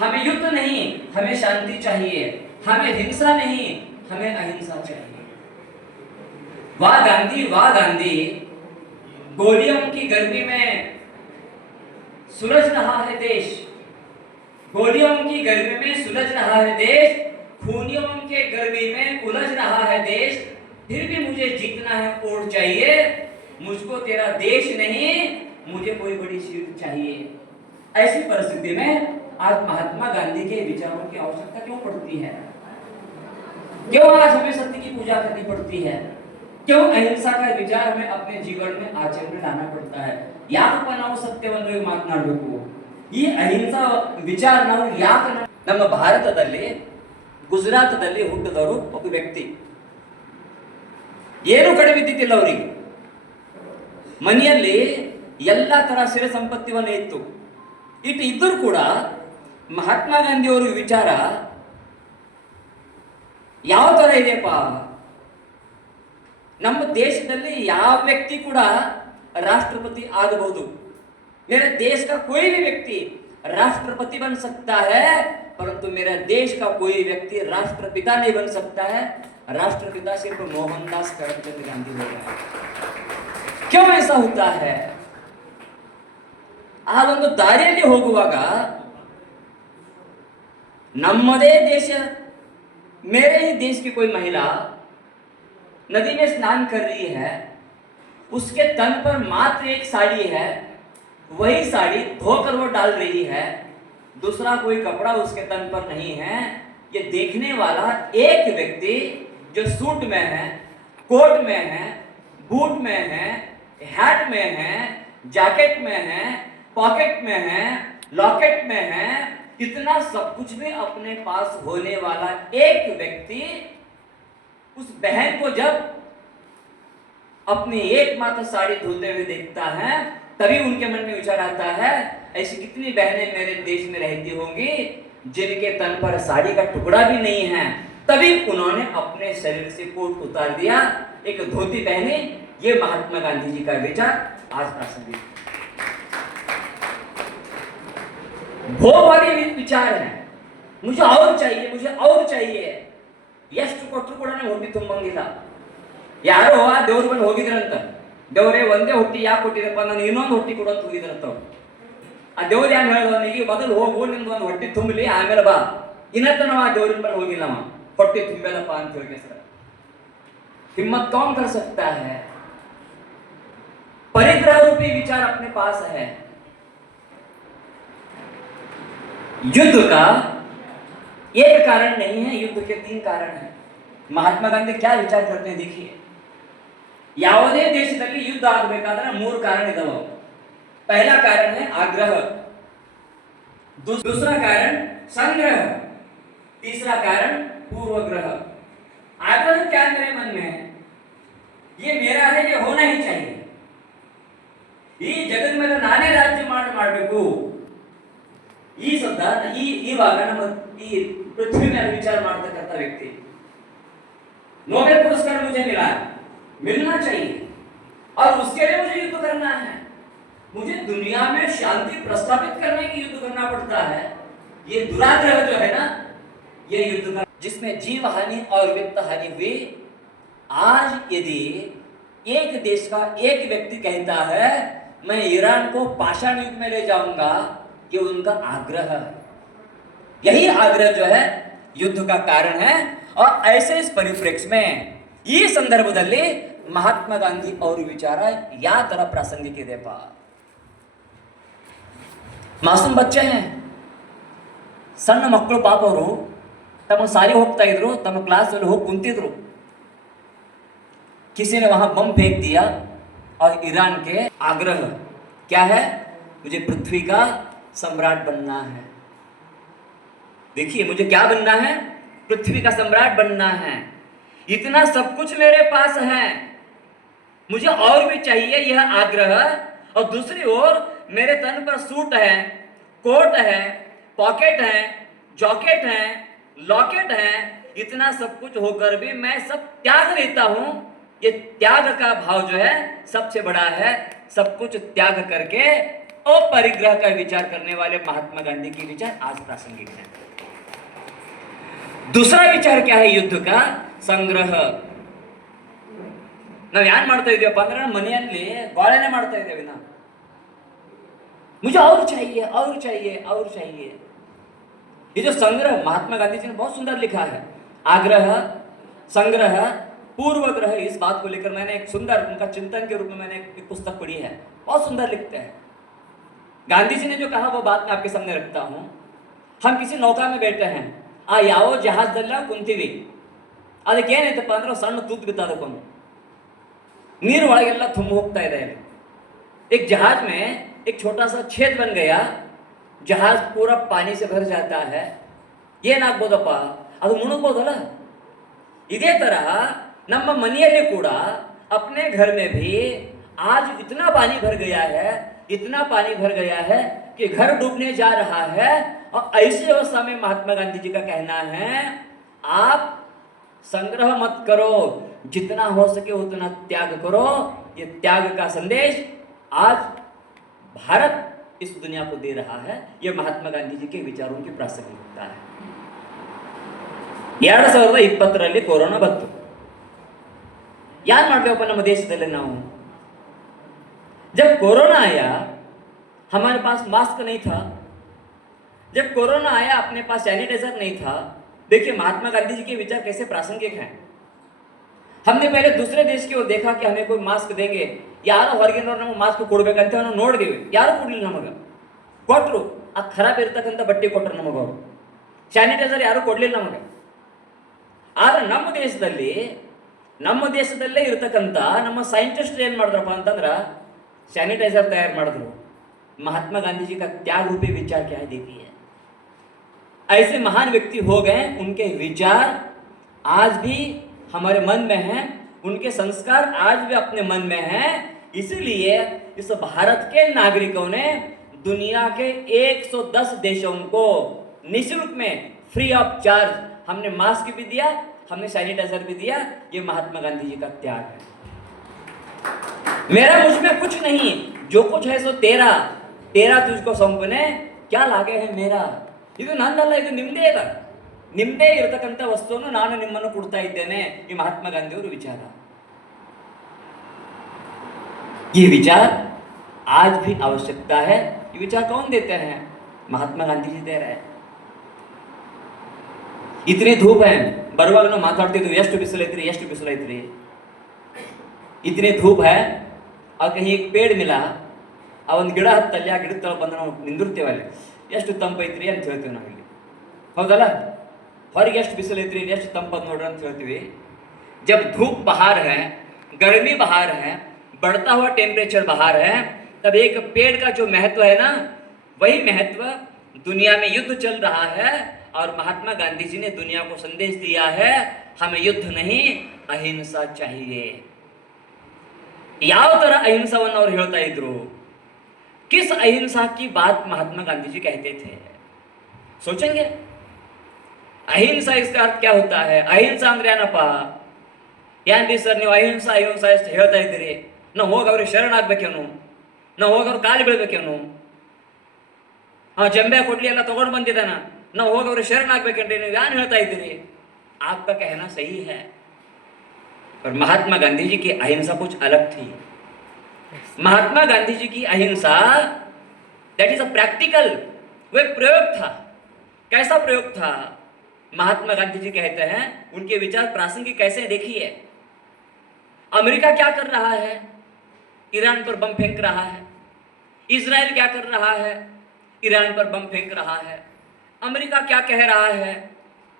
हमें युद्ध नहीं, हमें शांति चाहिए। हमें हिंसा नहीं, हमें अहिंसा चाहिए। वाह गांधी, वाह गांधी, गोलियों की गर्मी में सुलझ रहा है देश, गोलियों की गर्मी में सुलझ रहा है देश, खूनियों के गर्मी में उलझ रहा है देश, फिर भी मुझे जीतना है वोट चाहिए। मुझको तेरा देश नहीं, मुझे कोई बड़ी सीट चाहिए। ऐसी परिस्थिति में आज महात्मा गांधी के विचारों की आवश्यकता क्यों पड़ती है? क्यों आज हमें सत्य की पूजा करनी पड़ती है? क्यों अहिंसा का विचार हमें अपने जीवन में आचरण में लाना पड़ता है? ಯಾಕಪ್ಪ ನಾವು ಸತ್ಯವನ್ನು ಮಾತನಾಡಬೇಕು? ಈ ಅಹಿಂಸಾ ವಿಚಾರ ನಾವು ಯಾಕೆ ನಮ್ಮ ಭಾರತದಲ್ಲಿ ಗುಜರಾತದಲ್ಲಿ ಹುಟ್ಟಿದವರು ಒಬ್ಬ ವ್ಯಕ್ತಿ, ಏನು ಕಡಿಮೆ ಇದ್ದಿದ್ದಿಲ್ಲ ಅವರಿಗೆ, ಮನೆಯಲ್ಲಿ ಎಲ್ಲ ತರ ಸಿರಿ ಸಂಪತ್ತಿವನ್ನ ಇತ್ತು, ಇದ್ದರೂ ಕೂಡ ಮಹಾತ್ಮ ಗಾಂಧಿ ಅವರ ವಿಚಾರ ಯಾವ ತರ ಇದೆಯಪ್ಪ? ನಮ್ಮ ದೇಶದಲ್ಲಿ ಯಾವ ವ್ಯಕ್ತಿ ಕೂಡ राष्ट्रपति ಆಗಬಹುದು। मेरे देश का कोई भी व्यक्ति राष्ट्रपति बन सकता है, परंतु मेरे देश का कोई व्यक्ति राष्ट्रपिता नहीं बन सकता है। राष्ट्रपिता सिर्फ मोहनदास करमचंद गांधी हो गए। क्यों ऐसा होता है? ಆ ಒಂದು ದಾರಿಯಲ್ಲಿ ಹೋಗುವಾಗ ನಮ್ಮದೇ ದೇಶ, मेरे ही देश की कोई महिला नदी में स्नान कर रही है, उसके तन पर मात्र एक साड़ी है, वही साड़ी धोकर वो डाल रही है, दूसरा कोई कपड़ा उसके तन पर नहीं है। ये देखने वाला एक व्यक्ति जो सूट में है, कोट में है, बूट में है, हैट में है, जैकेट में है, पॉकेट में है, लॉकेट में है, इतना सब कुछ भी अपने पास होने वाला एक व्यक्ति उस बहन को जब अपनी एकमात्र साड़ी धुलते हुए देखता है, तभी उनके मन में विचार आता है, ऐसी कितनी बहनें मेरे देश में रहती होंगी जिनके तन पर साड़ी का टुकड़ा भी नहीं है। तभी उन्होंने अपने शरीर से कोट उतार दिया, एक धोती पहनी। ये महात्मा गांधी जी का विचार आज प्रासंगिक। ಭೋಗವಾಗಿ ವಿಚಾರ है मुझे और चाहिए मुझे और चाहिए ಎಷ್ಟು ಕೊಟ್ಟರು ಕೂಡ ಹೊಟ್ಟಿ ತುಂಬಂಗಿಲ್ಲ ಯಾರೋ ಆ ದೇವ್ರ ಬಳಿ ಹೋಗಿದ್ರಂತ ದೇವ್ರೇ ಒಂದೇ ಹೊಟ್ಟಿ ಯಾಕೆ ಕೊಟ್ಟಿರಪ್ಪ ನಾನು ಇನ್ನೊಂದು ಹೊಟ್ಟಿ ಕೊಡು ಅಂತ ಹೋಗಿದ್ರಂತ ಅವ್ರು ಆ ದೇವ್ರು ಏನು ಹೇಳಿದವನಿಗೆ ಮೊದಲು ಹೋಗು ನಿಮ್ದು ಒಂದು ಹೊಟ್ಟಿ ತುಂಬಲಿ ಆಮೇಲೆ ಬಾ ಇನ್ನತ್ತ ನಾವು ಆ ದೇವ್ರಿನ ಬಳಿ ಹೋಗಿಲ್ಲಮ್ಮ ಹೊಟ್ಟಿ ತುಂಬೆಲ್ಲಪ್ಪ ಅಂತ ಹೇಳಿ ಸರ್ हिम्मत कौन कर सकता है परिग्रह रूपी विचार अपने पास है युद्ध का एक कारण नहीं है युद्ध के 3 कारण है महात्मा गांधी क्या विचार करते हैं देखिए ಯಾವುದೇ ದೇಶದಲ್ಲಿ ಯುದ್ಧ ಆಗಬೇಕಾದ್ರೆ 3 ಕಾರಣ ಇದಾವೆ पहला कारण है आग्रह दूसरा कारण संग्रह तीसरा कारण पूर्वग्रह आग्रह क्या मेरे मन में है ये मेरा है ये होना ही चाहिए ಈ ಜಗದ ಮೇಲೆ ನಾನೇ ರಾಜ್ಯ ಮಾಡಬೇಕು ಈ ಶಬ್ದ ಇವಾಗ ನಮ್ಮ ಈ पृथ्वी ಮೇಲೆ विचार ಮಾಡ್ತಕ್ಕಂತ ವ್ಯಕ್ತಿ नोबेल पुरस्कार मुझे मिलना चाहिए और उसके लिए मुझे युद्ध करना है मुझे दुनिया में शांति प्रस्थापित करने की युद्ध करना पड़ता है ये दुराग्रह जो है ना ये युद्ध का जिसमें जीव हानि और वित्त हानि हुई आज यदि एक देश का एक व्यक्ति कहता है मैं ईरान को पाषाण युग में ले जाऊंगा ये उनका आग्रह है यही आग्रह जो है युद्ध का कारण है और ऐसे इस परिप्रेक्ष्य में ಈ ಸಂದರ್ಭದಲ್ಲಿ ಮಹಾತ್ಮ ಗಾಂಧಿ ಅವರ ವಿಚಾರ ಯಾವ ತರ ಪ್ರಾಸಂಗಿಕ ಇದೆಪ್ಪ ಮಾಸೂಮ್ ಬಚ್ಚೆ ಸಣ್ಣ ಮಕ್ಕಳು ಪಾಪ ಅವರು ತಮ್ಮ ಸಾರಿ ಹೋಗ್ತಾ ಇದ್ರು ತಮ್ಮ ಕ್ಲಾಸ್ ಅಲ್ಲಿ ಹೋಗಿ ಕುಂತಿದ್ರು किसी ने वहां बम फेंक दिया और ईरान के आग्रह क्या है मुझे पृथ्वी का सम्राट बनना है देखिए मुझे क्या बनना है पृथ्वी का सम्राट बनना है इतना सब कुछ मेरे पास है मुझे और भी चाहिए यह आग्रह और दूसरी ओर मेरे तन पर सूट है कोट है पॉकेट है जॉकेट है लॉकेट है इतना सब कुछ होकर भी मैं सब त्याग लेता हूं ये त्याग का भाव जो है सबसे बड़ा है सब कुछ त्याग करके अपरिग्रह का विचार करने वाले महात्मा गांधी के विचार आज प्रासंगिक है दूसरा विचार क्या है युद्ध का संग्रह ನಾವು ಏನ್ ಮಾಡ್ತಾ ಇದೀವಪ್ಪ ಅಂದ್ರೆ ಮನೆಯಲ್ಲಿ ಗೋಳನೆ ಮಾಡ್ತಾ ಇದ್ದೇವೆ ನಾವು मुझे और चाहिए और चाहिए और चाहिए ये जो संग्रह महात्मा गांधी जी ने बहुत सुंदर लिखा है आग्रह संग्रह पूर्वग्रह इस बात को लेकर मैंने एक सुंदर उनका चिंतन के रूप में मैंने एक पुस्तक पढ़ी है बहुत सुंदर लिखते हैं गांधी जी ने जो कहा वो बात मैं आपके सामने रखता हूं हम किसी नौका में बैठे हैं आ यावो जहाजदಲ್ಲ ಕುಂತೀವಿ ಅದಕ್ಕೆ ಏನೈತಪ್ಪ ಅಂದ್ರೆ ಸಣ್ಣ ತೂತು ಬಿತ್ತ ಅದಕ್ಕೊಂದು ನೀರು ಒಳಗೆಲ್ಲ ತುಂಬ ಹೋಗ್ತಾ ಇದೆ एक जहाज में एक छोटा सा छेद बन गया जहाज पूरा पानी से भर जाता है ಏನಾಗ್ಬೋದಪ್ಪ ಅದು ಮುಳುಗಬಹುದಲ್ಲ ಇದೇ तरह ನಮ್ಮ ಮನೆಯಲ್ಲಿ ಕೂಡ अपने घर में भी आज इतना पानी भर गया है इतना पानी भर गया है कि घर डूबने जा रहा है और ऐसे अवस्था में महात्मा गांधी जी का कहना है आप संग्रह मत करो जितना हो सके उतना त्याग करो ये त्याग का संदेश आज भारत इस दुनिया को दे रहा है ये महात्मा गांधी जी के विचारों की प्रासंगिकता है 2020 कोरोना ಬಂತು ಯಾರು ಮಾಡ್ಬೇಕಪ್ಪ ನಮ್ಮ ದೇಶದಲ್ಲಿ ನಾವು जब कोरोना आया हमारे पास मास्क नहीं था जब कोरोना आया अपने पास सैनिटाइजर नहीं था देखिए महात्मा गांधी जी के विचार कैसे प्रासंगिक हैं हमने पहले दूसरे देश की ओर देखा कि हमें कोई मास्क देंगे ಯಾರು ಹೊರಗಿನವರು ನಮಗೆ ಮಾಸ್ಕ್ ಕೊಡ್ಬೇಕಂತ ನಾವು ನೋಡಿದೀವಿ ಯಾರು ಕೊಡ್ಲಿಲ್ಲ ನಮಗೆ ಕೊಟ್ಟರು ಆ ಖರಾಬ್ ಇರ್ತಕ್ಕಂಥ ಬಟ್ಟೆ ಕೊಟ್ಟರು ನಮಗೆ ಅವರು ಸ್ಯಾನಿಟೈಸರ್ ಯಾರು ಕೊಡ್ಲಿಲ್ಲ ನಮಗೆ ಆದ್ರೆ ನಮ್ಮ ದೇಶದಲ್ಲೇ ಇರತಕ್ಕಂಥ ನಮ್ಮ ಸೈಂಟಿಸ್ಟ್ ಏನು ಮಾಡಿದ್ರಪ್ಪ ಅಂತಂದ್ರೆ सैनिटाइजर तैयार ಮಾಡಿದ್ರು महात्मा गांधी जी का त्याग रूपी विचार क्या है देखिए ऐसे महान व्यक्ति हो गए उनके विचार आज भी हमारे मन में हैं उनके संस्कार आज भी अपने मन में हैं इसलिए इस भारत के नागरिकों ने दुनिया के 110 देशों को निःशुल्क में फ्री ऑफ चार्ज हमने मास्क भी दिया हमने सैनिटाइजर भी दिया ये महात्मा गांधी जी का त्याग है मेरा मुझ में कुछ नहीं जो कुछ है सो तेरा तुझको सौंपने ಕ್ಯಾ ಲಾಗೆ ಹೇ ಮೇರಾ, ಇದು ನನ್ನಲ್ಲ, ಇದು ನಿಮ್ದೇ ಅಲ್ಲ, ನಿಮ್ದೇ ಇರತಕ್ಕಂಥ ವಸ್ತುವನ್ನು ನಾನು ನಿಮ್ಮನ್ನು ಕೊಡ್ತಾ ಇದ್ದೇನೆ. ಈ ಮಹಾತ್ಮ ಗಾಂಧಿಯವರು ವಿಚಾರ. ये विचार आज भी आवश्यकता है. ये विचार कौन देते हैं? महात्मा गांधी जी दे रहे हैं. इतनी धूप है, बरुವಾಗ ನಾವು ಮಾತಾಡ್ತಿದ್ವಿ, ಎಷ್ಟು ಬಿಸಿಲೈತ್ರಿ, ಎಷ್ಟು ಬಿಸಿಲೈತ್ರಿ, इतनी धूप है. और कहीं एक पेड़ मिला, ಆ ಒಂದು ಗಿಡ ಹತ್ತಲ್ಲಿ, ಆ ಗಿಡದ ತಳಗೆ ಬಂದು ನಾವು ನಿಂದಿರ್ತೇವೆ, ಅಲ್ಲಿ ಎಷ್ಟು ತಂಪೈತ್ರಿ ಅಂತ ಹೇಳ್ತೀವಿ ನಾವು. ಇಲ್ಲಿ ಹೌದಲ್ಲ, ಹೊರಗೆ ಎಷ್ಟು ಬಿಸಿಲೈತ್ರಿ, ಇಲ್ಲಿ ಎಷ್ಟು ತಂಪದ ನೋಡ್ರಿ ಅಂತ ಹೇಳ್ತೀವಿ. जब धूप बाहर है, गर्मी बाहर है, बढ़ता हुआ टेम्परेचर बाहर है, तब एक पेड़ का जो महत्व है ना, वही महत्व दुनिया में युद्ध चल रहा है. और महात्मा गांधी जी ने दुनिया को संदेश दिया है, हमें युद्ध नहीं, अहिंसा चाहिए. ಯಾವ ತರ ಅಹಿಂಸಾವನ್ನು ಅವರು ಹೇಳ್ತಾ ಇದ್ರು? किस अहिंसा की बात महात्मा गांधी जी कहते थे? सोचेंगे. अहिंसा, इसका अर्थ क्या होता है? अहिंसा ಅಂದ್ರೆ ಏನಪ್ಪ? ಏನ್ರಿ ಸರ್ ನೀವು ಅಹಿಂಸಾ ಅಹಿಂಸಾ ಎಷ್ಟು ಹೇಳ್ತಾ ಇದ್ದೀರಿ, ನಾವು ಹೋಗಿ ಅವ್ರಿಗೆ ಶರಣಾಗ್ಬೇಕೇನು, ನಾವು ಹೋಗಿ ಅವ್ರ ಕಾಲು ಬೀಳ್ಬೇಕೇನು, ಜಂಬೆ ಕೊಡ್ಲಿ ಎಲ್ಲ ತಗೊಂಡು ಬಂದಿದ್ದಾನ, ನಾವು ಹೋಗಿ ಅವ್ರಿಗೆ ಶರಣಾಗ್ಬೇಕೇನ್ರಿ, ನೀವು ಯಾರು ಹೇಳ್ತಾ ಇದ್ದೀರಿ? आपका कहना सही है, पर महात्मा गांधी जी की अहिंसा कुछ अलग थी. महात्मा गांधी जी की अहिंसा दैट इज अ प्रैक्टिकल, वो एक प्रयोग था. कैसा प्रयोग था? महात्मा गांधी जी कहते हैं उनके विचार प्रासंगिक कैसे, देखिए. अमेरिका क्या कर रहा है? ईरान पर बम फेंक रहा है. इजराइल क्या कर रहा है? ईरान पर बम फेंक रहा है. अमेरिका क्या कह रहा है?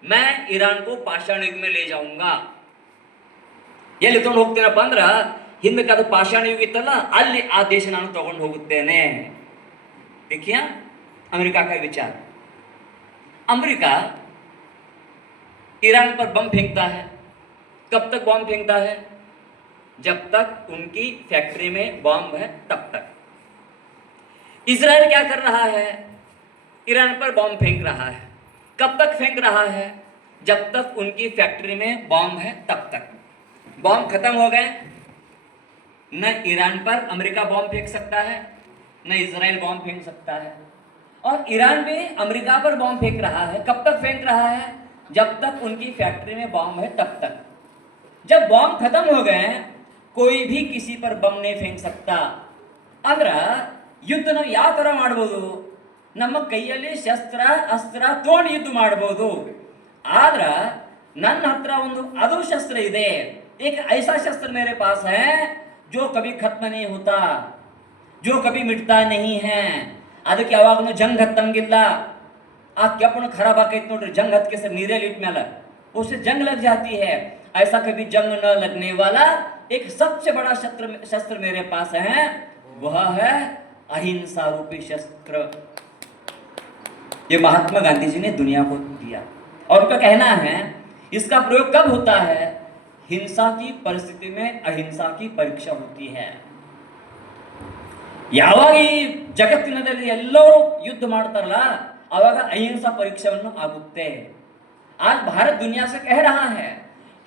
मैं ईरान को पाषाण युग में ले जाऊंगा. ಎಲ್ಲಿ ತಗೊಂಡು ಹೋಗ್ತೀನಪ್ಪ ಅಂದ್ರೆ, ಹಿಂದಕ್ಕೆ ಅದು ಪಾಷಾಣ ಯುಗ ಇತ್ತಲ್ಲ, ಅಲ್ಲಿ ಆ ದೇಶ ನಾನು ತಗೊಂಡು ಹೋಗುತ್ತೇನೆ. देखिए अमेरिका का विचार. अमेरिका ईरान पर बम फेंकता है. कब तक बम फेंकता है? जब तक उनकी फैक्ट्री में बम है तब तक. इजराइल क्या कर रहा है? ईरान पर बम फेंक रहा है. कब तक फेंक रहा है? जब तक उनकी फैक्ट्री में बम है तब तक. बम खत्म हो गए, न ईरान पर अमेरिका बम फेंक सकता है, न इजराइल बम फेंक सकता है. और ईरान भी अमेरिका पर बम फेंक रहा है. कब तक फेंक रहा है? जब तक उनकी फैक्ट्री में बम है तब तक. जब बम खत्म हो गए, कोई भी किसी पर बम नहीं फेंक सकता. ಅಂದ್ರೆ ಯುದ್ಧ ನಾವು ಯಾವ ತರ ಮಾಡಬಹುದು? ನಮ್ಮ ಕೈಯಲ್ಲಿ ಶಸ್ತ್ರ ಅಸ್ತ್ರ ತಗೊಂಡು ಯುದ್ಧ ಮಾಡಬಹುದು. ಆದ್ರ ನನ್ನ ಹತ್ರ ಒಂದು ಅದು ಶಸ್ತ್ರ ಇದೆ. एक ऐसा शस्त्र मेरे पास है जो कभी खत्म नहीं होता, जो कभी मिटता नहीं है. ಅದಕ್ಕೆ ಯಾವಾಗಲೂ ಜಂಗ್ ಹತ್ತಂಗಿಲ್ಲ. ಆ ಕೆಪ್ಪನು ಖರಾಬ್ ಆಕೈತೆ ನೋಡ್ರಿ, ಜಂಗ್ ಹತ್ತಕ್ಕೆ ಸರ್ ನೀರಲ್ಲಿ ಇಟ್ಟ ಮೇಲೆ उससे जंग लग जाती है. ऐसा कभी जंग न लगने वाला एक सबसे बड़ा शस्त्र मेरे पास है, वह है अहिंसा रूपी शस्त्र. ये महात्मा गांधी जी ने दुनिया को दिया. और उनका कहना है इसका प्रयोग कब होता है? हिंसा की परिस्थिति में अहिंसा की परीक्षा होती है. ಯಾವಾಗ ಈ ಜಗತ್ತಿನಲ್ಲಿ ಎಲ್ಲರೂ ಯುದ್ಧ ಮಾಡ್ತಾರಲ್ಲ, ಆವಾಗ ಅಹಿಂಸಾ ಪರೀಕ್ಷೆಯನ್ನು ಆಗುತ್ತೆ. आज भारत दुनिया से कह रहा है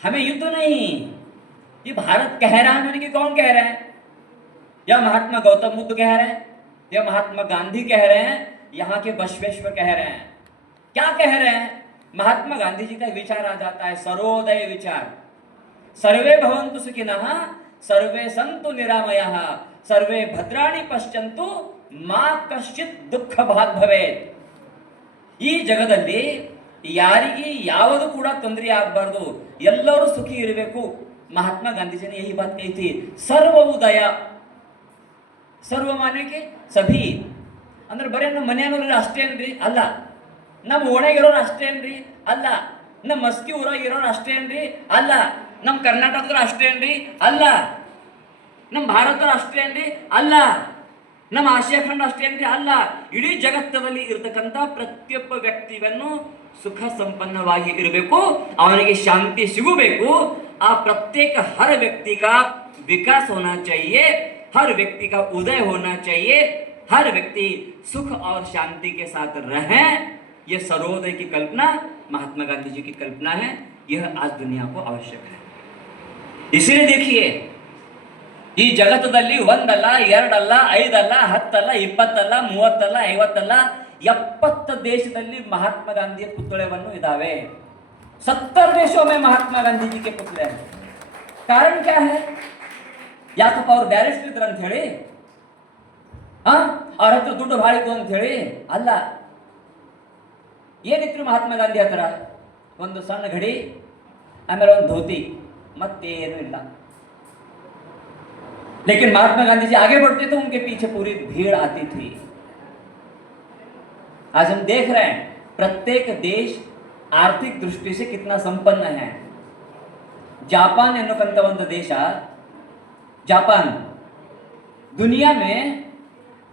हमें युद्ध नहीं. ये भारत कह रहा है, कि कौन कह रहे हैं? या महात्मा गौतम बुद्ध कह रहे हैं, या महात्मा गांधी कह रहे हैं, यहाँ के बसवेश्वर कह रहे हैं. क्या कह रहे हैं? महात्मा गांधी जी का विचार आ जाता है, सर्वोदय विचार. सर्वे भवन्तु सुखिनः, सर्वे सन्तु निरामयः, सर्वे भद्राणि पश्यन्तु, मा कश्चित् दुःख भाग् भवेत्. ಈ ಜಗದಲ್ಲಿ ಯಾರಿಗೆ ಯಾವುದು ಕೂಡ ತೊಂದರೆ ಆಗಬಾರ್ದು, ಎಲ್ಲರೂ ಸುಖಿ ಇರಬೇಕು. महात्मा गांधी जी ने यही बात कही थी. सर्व उदय, सर्व माने के सभी ಅಂದ್ರೆ ಬರೀ ನಮ್ಮ ಮನೆಯವರು ಅಷ್ಟೇ ಏನ್ರಿ? ಅಲ್ಲ. ನಮ್ಮ ಓಣೆಗಿರೋರು ಅಷ್ಟೇ ಏನ್ರಿ? ಅಲ್ಲ. ನಮ್ಮ ಮಸ್ಕಿ ಊರಾಗ ಇರೋರು ಅಷ್ಟೇ ಏನ್ರಿ? ಅಲ್ಲ. ನಮ್ಮ ಕರ್ನಾಟಕದವ್ರು ಅಷ್ಟೇ ಏನ್ರಿ? ಅಲ್ಲ. ನಮ್ಮ ಭಾರತದವ್ರು ಅಷ್ಟೇ ಏನ್ರಿ? ಅಲ್ಲ. ನಮ್ಮ ಆಸಿಯಾ ಖಂಡ ಅಷ್ಟೇ ಏನ್ರಿ? ಅಲ್ಲ. ಇಡೀ ಜಗತ್ತಲ್ಲಿ ಇರತಕ್ಕಂಥ ಪ್ರತಿಯೊಬ್ಬ ವ್ಯಕ್ತಿಯನ್ನು ಸುಖ ಸಂಪನ್ನವಾಗಿ ಇರಬೇಕು, ಅವನಿಗೆ ಶಾಂತಿ ಸಿಗಬೇಕು. आ प्रत्येक हर व्यक्ति का विकास होना चाहिए, हर व्यक्ति का उदय होना चाहिए, हर व्यक्ति सुख और शांति के साथ रहें. यह सर्वोदय की कल्पना महात्मा गांधी जी की कल्पना है. यह आज दुनिया को आवश्यक है. इसलिए देखिए, ಈ ಜಗತ್ತದಲ್ಲಿ ಒಂದಲ್ಲ, ಎರಡಲ್ಲ, 5 ಅಲ್ಲ, 10 ಅಲ್ಲ, 20 ಅಲ್ಲ, 30 ಅಲ್ಲ, 50 ಅಲ್ಲ, 70 ದೇಶದಲ್ಲಿ ಮಹಾತ್ಮ ಗಾಂಧಿಯ ಪುತ್ಥಳಿಯನ್ನು ಇದಾವೆ। 70 देशों में महात्मा गांधी जी के पुतले हैं। कारण क्या है? ಯಾಕಪ್ಪ ಅವ್ರು ಬ್ಯಾರಿಸ್ಟರ್ ಇದ್ರು ಅಂತ ಹೇಳಿ, ಅವ್ರ ಹತ್ರ ದುಡ್ಡು ಭಾಳ ಇತ್ತು ಅಂತ ಹೇಳಿ ಅಲ್ಲ। ಏನಿತ್ತು ಮಹಾತ್ಮ ಗಾಂಧಿ ಹತ್ರ? ಒಂದು ಸಣ್ಣ घड़ी, ಆಮೇಲೆ ಒಂದು ಧೋತಿ, मत्तेनू ಇಲ್ಲ। लेकिन महात्मा गांधी जी आगे बढ़ते तो उनके पीछे पूरी भीड़ आती थी। आज हम देख रहे हैं प्रत्येक देश आर्थिक दृष्टि से कितना संपन्न है। जापान ಎನ್ನುವಂತ ಒಂದು ದೇಶ, जापान दुनिया में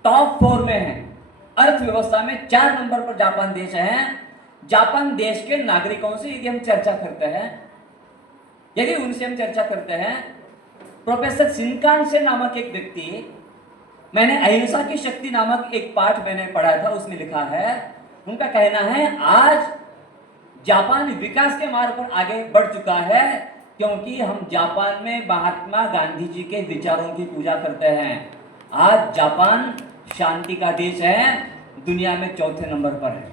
टॉप 4 में है। अर्थव्यवस्था में 4 नंबर पर जापान देश है। जापान देश के नागरिकों से यदि हम चर्चा करते हैं, यदि उनसे हम चर्चा करते हैं, प्रोफेसर शिनकानसेन नामक एक व्यक्ति, मैंने अहिंसा की शक्ति नामक एक पाठ मैंने पढ़ा था, उसमें लिखा है, उनका कहना है आज जापान विकास के मार्ग पर आगे बढ़ चुका है क्योंकि हम जापान में महात्मा गांधी जी के विचारों की पूजा करते हैं। आज जापान शांति का देश है, दुनिया में 4थे नंबर पर है।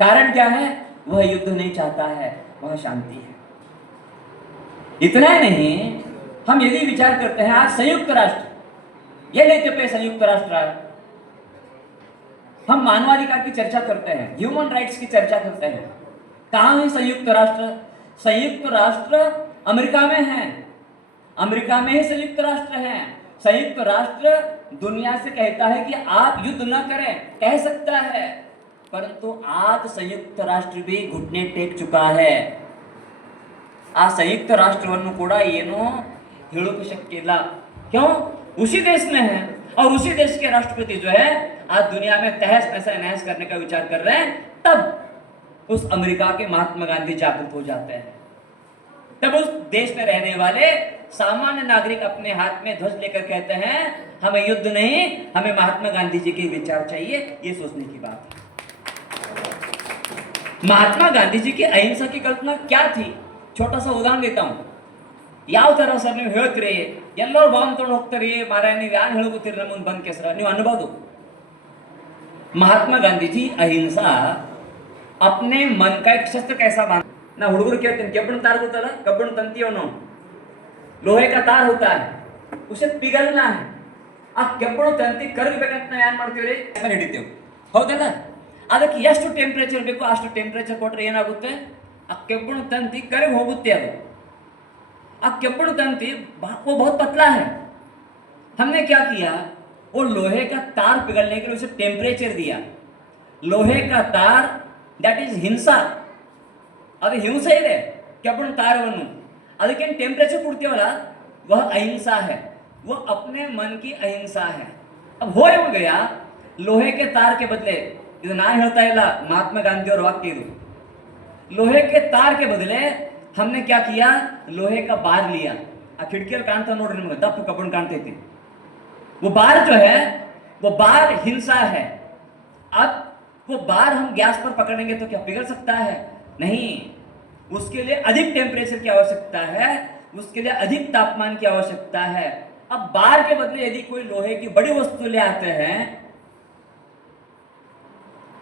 कारण क्या है? वह युद्ध नहीं चाहता है, वह शांति है। इतना ही नहीं, हम यदि विचार करते हैं आज संयुक्त राष्ट्र, ये लेते पे संयुक्त राष्ट्र, हम मानवाधिकार की चर्चा करते हैं, ह्यूमन राइट्स की चर्चा करते हैं। कहां है संयुक्त राष्ट्र? संयुक्त राष्ट्र अमेरिका में है, अमेरिका में ही संयुक्त राष्ट्र है। संयुक्त राष्ट्र दुनिया से कहता है कि आप युद्ध न करें, कह सकता है, परंतु आज संयुक्त राष्ट्र भी घुटने टेक चुका है। आ संयुक्त राष्ट्रವನ್ನು ಕೂಡ ಏನೋ ಹೇಳೋಕೆ शक्य ಇಲ್ಲ। क्यों? उसी देश में है और उसी देश के राष्ट्रपति जो है आज दुनिया में तहस नहस करने का विचार कर रहे हैं। तब उस अमेरिका के महात्मा गांधी जागृत हो जाते हैं। तब उस देश में रहने वाले सामान्य नागरिक अपने हाथ में ध्वज लेकर कहते हैं हमें युद्ध नहीं, हमें महात्मा गांधी जी के विचार चाहिए। ये सोचने की बात है। महात्मा गांधी जी की अहिंसा की कल्पना क्या थी? छोटा सा उदाहरण देता हूं। ಯಾವ ತರ ಸರ್ ನೀವು ಹೇಳ್ತೀರಿ, ಎಲ್ಲರೂ ಬಾಂಬ್ ತಗೊಂಡು ಹೋಗ್ತಾರಿ, ಮಾರಾಯ ನೀವು ಯಾರು ಹೇಳ್ಕೊತೀರಿ ನಮ್ಮ ಮುಂದೆ ಬಂದ್ ಕೆಸರ ನೀವು ಅನ್ಬೋದು। महात्मा गांधी जी अहिंसा अपने मन का एक शस्त्र कैसा मान, ना हुड़गुर कहते हैं कब्बण तार होता है, कब्बण तंती होना, लोहे का तार होता है, उसे पिघलना है। आ कब्बण तंती ಕರಗಬೇಕಂತ ನಾವು ಏನು ಮಾಡ್ತೀವಿ? ಹಿಡಿತೀವಿ, ಹೌದಲ್ಲ? ಅದಕ್ಕೆ ಎಷ್ಟು ಟೆಂಪರೇಚರ್ ಬೇಕು ಅಷ್ಟು ಟೆಂಪರೇಚರ್ ಕೊಟ್ಟರೆ ಏನಾಗುತ್ತೆ? ಆ ಕಬ್ಬಿಣ ತಂತಿ ಕರಗಿ ಹೋಗುತ್ತೆ। ಅದು आ कब्बण तंती वो बहुत पतला है। हमने क्या किया? वो लोहे का तार पिघलने के लिए उसे टेम्परेचर दिया। लोहे का तार दैट इज हिंसा, ಅದು ಹಿಂಸೆ ಇದೆ ಕಬ್ಬಿಣ ತಾರವನ್ನು, ಅದಕ್ಕೇನು ಟೆಂಪರೇಚರ್ ಕೊಡ್ತೀವಲ್ಲ वह अहिंसा है, वो अपने मन की अहिंसा है। अब हो गया लोहे के तार के बदले, ಇದು ನಾನು ಹೇಳ್ತಾ ಇಲ್ಲ, ಮಹಾತ್ಮ ಗಾಂಧಿ ಅವರ ವಾಕ್ಯ ಇದು, लोहे के तार के बदले हमने क्या किया? लोहे का बार लिया। आ खिड़की कांता नोड्री निಮಗೆ ದಪ್ಪ ಕಬ್ಬಣ ಕಾಣ್ತೈತಿ, वो बार जो है वो बार हिंसा है। अब वो बार हम गैस पर पकड़ेंगे तो क्या पिघल सकता है? नहीं, उसके लिए अधिक टेम्परेचर की आवश्यकता है, उसके लिए अधिक तापमान की आवश्यकता है। अब बार के बदले यदि कोई लोहे की बड़ी वस्तु ले आते हैं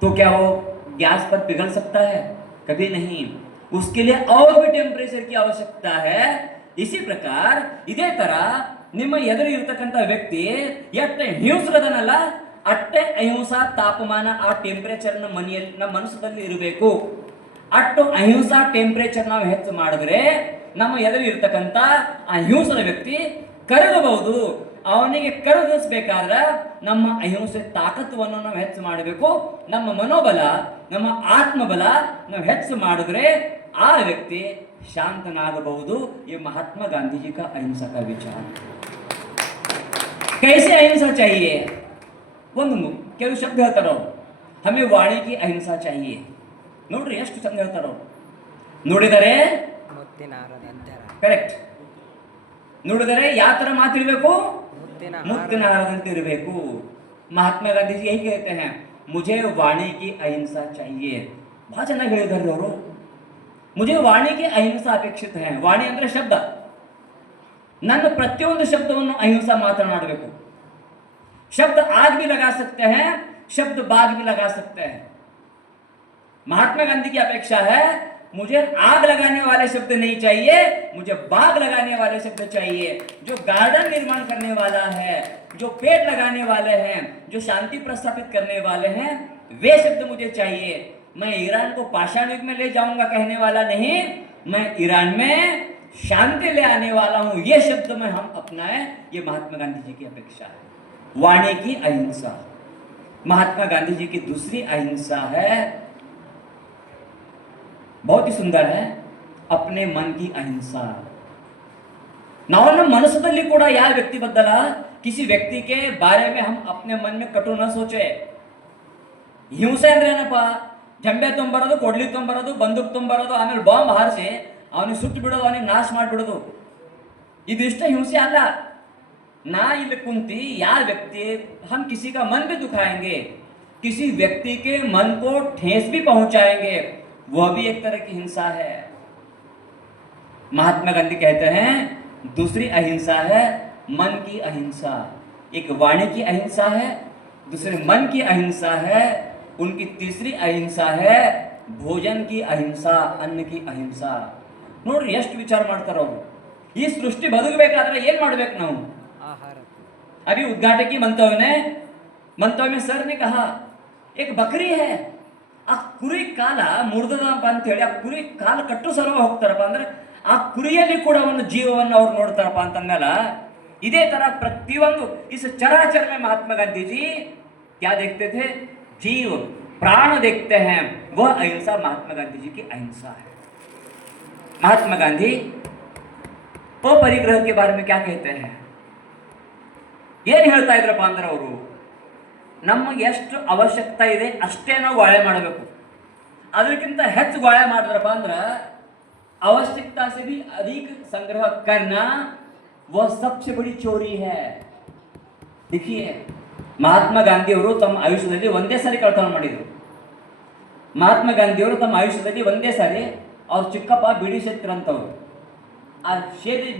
तो क्या वो गैस पर पिघल सकता है? कभी नहीं, उसके लिए और भी टेंपरेचर की आवश्यकता है। इसी प्रकार ಇದೇ ತರ ನಿಮ್ಮ ಎದುರು ಇರತಕ್ಕಂತ ವ್ಯಕ್ತಿ ಎಷ್ಟು ಹಿಂಸರದನಲ್ಲ ಅಷ್ಟೇ ಅಹಿಂಸಾ ತಾಪಮಾನ ಆ ಟೆಂಪರೇಚರ್ ನಮ್ಮ ಮನೆಯಲ್ಲಿ ನಮ್ಮ ಮನಸ್ಸಿನಲ್ಲಿ ಇರಬೇಕು। ಅಷ್ಟು ಅಹಿಂಸಾ ಟೆಂಪರೇಚರ್ ನಾವು ಹೆಚ್ಚು ಮಾಡಿದ್ರೆ ನಮ್ಮ ಎದುರು ಇರತಕ್ಕಂತ ಆ ಹಿಂಸರ ವ್ಯಕ್ತಿ ಕರಗಬಹುದು। ಅವನಿಗೆ ಕರಗಿಸಬೇಕಾದ್ರೆ ನಮ್ಮ ಅಹಿಂಸೆ ತಾಕತ್ತವನ್ನು ನಾವು ಹೆಚ್ಚು ಮಾಡಬೇಕು। ನಮ್ಮ ಮನೋಬಲ, ನಮ್ಮ ಆತ್ಮಬಲ ನಾವು ಹೆಚ್ಚು ಮಾಡಿದ್ರೆ ಆ ವ್ಯಕ್ತಿ ಶಾಂತನಾಗಬಹುದು। ये महात्मा गांधी जी का अहिंसा का विचार। कैसे अहिंसा चाहिए? ಒಂದು ಕೆಲವು ಶಬ್ದ ಹೇಳ್ತಾರ ಅವರು, हमें वाणी की अहिंसा चाहिए। ನೋಡ್ರಿ ಎಷ್ಟು ಚಂದ ಹೇಳ್ತಾರ ಅವರು, ನೋಡಿದರೆ ಕರೆಕ್ಟ್, ನೋಡಿದರೆ ಯಾವ ತರ ಮಾತಿರಬೇಕು? ಮುತ್ತಿನ ಹಾರದಂತೆ ಇರಬೇಕು। महात्मा गांधी जी यही कहते हैं मुझे वाणी की अहिंसा चाहिए। ಬಹಳ ಚೆನ್ನಾಗಿ ಹೇಳಿದ್ದಾರೆ ಅವರು, मुझे वाणी की अहिंसा अपेक्षित है। वाणी ಅಂದ್ರೆ ಶಬ್ದ, ನನ್ನ ಪ್ರತಿಯೊಂದು ಶಬ್ದವನ್ನು ಅಹಿಂಸಾ ಮಾತನಾಡಬೇಕು। शब्द आज भी लगा सकते हैं, शब्द बाग भी लगा सकते हैं। महात्मा गांधी की अपेक्षा है मुझे आग लगाने वाले शब्द नहीं चाहिए, मुझे बाग लगाने वाले शब्द चाहिए। जो गार्डन निर्माण करने वाला है, जो पेड़ लगाने वाले हैं, जो शांति प्रस्थापित करने वाले हैं, वे शब्द मुझे चाहिए। मैं ईरान को पाषाण युग में ले जाऊंगा कहने वाला नहीं, मैं ईरान में शांति ले आने वाला हूं, ये शब्द में हम अपनाएं। ये महात्मा गांधी जी की अपेक्षा है। वाणी की अहिंसा। महात्मा गांधी जी की दूसरी अहिंसा है, बहुत ही सुंदर है, अपने मन की अहिंसा। ನಾವು ನಮ್ಮ ಮನಸ್ಸಲ್ಲಿ ಕೂಡ ಯಾವ ವ್ಯಕ್ತಿ ಬದಲ किसी व्यक्ति के बारे में हम अपने मन में कटु न सोचे। ಹಿಂಸೆ ಅಂದ್ರೆ ಏನಪ್ಪ, ಜಂಬೆ ತುಂಬರೋದು, ಕೊಡ್ಲಿ ತುಂಬರೋದು, ಬಂದೂಕ್ ತುಂಬರೋದು, ಆಮೇಲೆ ಬಾಂಬ್ ಹಾರಿಸಿ ಅವನಿಗೆ ಸುಟ್ಟು ಬಿಡೋದು, ಅವನಿಗೆ ನಾಶ ಮಾಡಿಬಿಡೋದು, ಇದು ಇಷ್ಟ ಹಿಂಸೆ ಅಲ್ಲ। ना इल्ल कुंती या व्यक्ति हम किसी का मन भी दुखाएंगे, किसी व्यक्ति के मन को ठेस भी पहुंचाएंगे, वह भी एक तरह की हिंसा है। महात्मा गांधी कहते हैं दूसरी अहिंसा है मन की अहिंसा। एक वाणी की अहिंसा है, दूसरे मन की अहिंसा है, उनकी तीसरी अहिंसा है भोजन की अहिंसा, अन्न की अहिंसा। ನೋಡ್ರಿ ಎಷ್ಟು ವಿಚಾರ ಮಾಡ್ತಾರ ಅವರು। ಈ ಸೃಷ್ಟಿ ಬದುಕಬೇಕಾದ್ರೆ ಏನ್ ಮಾಡ್ಬೇಕು ನಾವು? अभी उद्घाटकी मंतव्य में सर ने कहा एक बकरी है, आ कुरी काल मुर्दದಪ್ಪ ಅಂತ ಹೇಳಿ ಆ ಕುರಿ ಕಾಲು ಕಟ್ಟು ಸಲುವಾಗಿ ಹೋಗ್ತಾರಪ್ಪ ಅಂದ್ರೆ ಆ ಕುರಿಯಲ್ಲಿ ಕೂಡ ಒಂದು ಜೀವವನ್ನು ಅವ್ರು ನೋಡ್ತಾರಪ್ಪ ಅಂತಂದ್ಮೇಲೆ ಇದೇ ತರ ಪ್ರತಿಯೊಂದು इस चराचर में महात्मा गांधी जी क्या देखते थे? जीव प्राण देखते हैं, वह अहिंसा महात्मा गांधी जी की अहिंसा है। महात्मा गांधी अपरिग्रह के बारे में क्या कहते हैं? ಏನು ಹೇಳ್ತಾ ಇದ್ರಪ್ಪ ಅಂದ್ರೆ ಅವರು ನಮಗೆ ಎಷ್ಟು ಅವಶ್ಯಕತೆ ಇದೆ ಅಷ್ಟೇ ನಾವು ಗೋಳೆ ಮಾಡಬೇಕು, ಅದಕ್ಕಿಂತ ಹೆಚ್ಚು ಗೋಳೆ ಮಾಡಿದ್ರಪ್ಪ ಅಂದ್ರೆ आवश्यकता से भी अधिक संग्रह करना वह सबसे बड़ी चोरी है। देखिए महात्मा गांधी ಅವರು ತಮ್ಮ ಆಯುಷ್ಯದಲ್ಲಿ ಒಂದೇ ಸಾರಿ ಕಳ್ತನ ಮಾಡಿದ್ರು। महात्मा गांधी ಅವರು ತಮ್ಮ ಆಯುಷ್ಯದಲ್ಲಿ ಒಂದೇ ಸಾರಿ ಅವ್ರ ಚಿಕ್ಕಪ್ಪ ಬೀಡಿ ಸೇದ್ತಿರಂತವ್ರು, ಆ ಸೇದಿ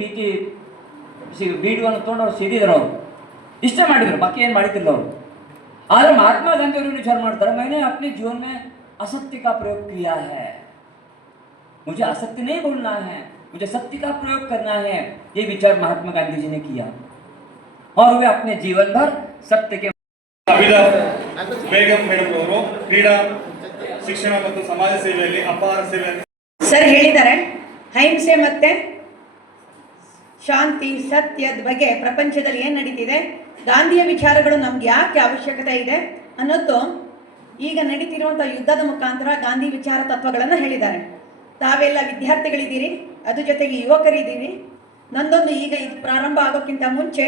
ಬೀಡಿಯನ್ನು ತೊಗೊಂಡು ಅವ್ರು ಸೇದಿದ್ರು, ಅವರು ಇಷ್ಟೇ ಮಾಡಿದ್ರು, ಬಾಕಿ ಏನು ಮಾಡಿತಿಲ್ಲ ಅವರು। ಆದರೆ महात्मा गांधी ಅವರು विचार ಮಾಡ್ತಾರೆ मैंने अपने जीवन में असत्य का प्रयोग किया है, मुझे असत्य नहीं बोलना है, मुझे सत्य का प्रयोग करना है। ये विचार महात्मा गांधी जी ने किया और वे अपने जीवन भर सत्य के ಬೇಗಂ ಮೇಡಮ್ ಅವರು ಕ್ರೀಡಾ ಶಿಕ್ಷಣ ಮತ್ತು ಸಮಾಜ ಸೇವೆಯಲ್ಲಿ ಅಪಾರ ಸೇವೆ ಸರ್ ಹೇಳಿದ್ದಾರೆ। ಅಹಿಂಸೆ ಮತ್ತೆ ಶಾಂತಿ ಸತ್ಯದ ಬಗ್ಗೆ ಪ್ರಪಂಚದಲ್ಲಿ ಏನು ನಡೀತಿದೆ, ಗಾಂಧಿಯ ವಿಚಾರಗಳು ನಮ್ಗೆ ಯಾಕೆ ಅವಶ್ಯಕತೆ ಇದೆ ಅನ್ನೋದು ಈಗ ನಡೀತಿರುವಂಥ ಯುದ್ಧದ ಮುಖಾಂತರ ಗಾಂಧಿ ವಿಚಾರ ತತ್ವಗಳನ್ನು ಹೇಳಿದ್ದಾರೆ। ತಾವೆಲ್ಲ ವಿದ್ಯಾರ್ಥಿಗಳಿದ್ದೀರಿ, ಅದ್ರ ಜೊತೆಗೆ ಯುವಕರಿದ್ದೀರಿ। ನಂದೊಂದು ಈಗ ಇದು ಪ್ರಾರಂಭ ಆಗೋಕ್ಕಿಂತ ಮುಂಚೆ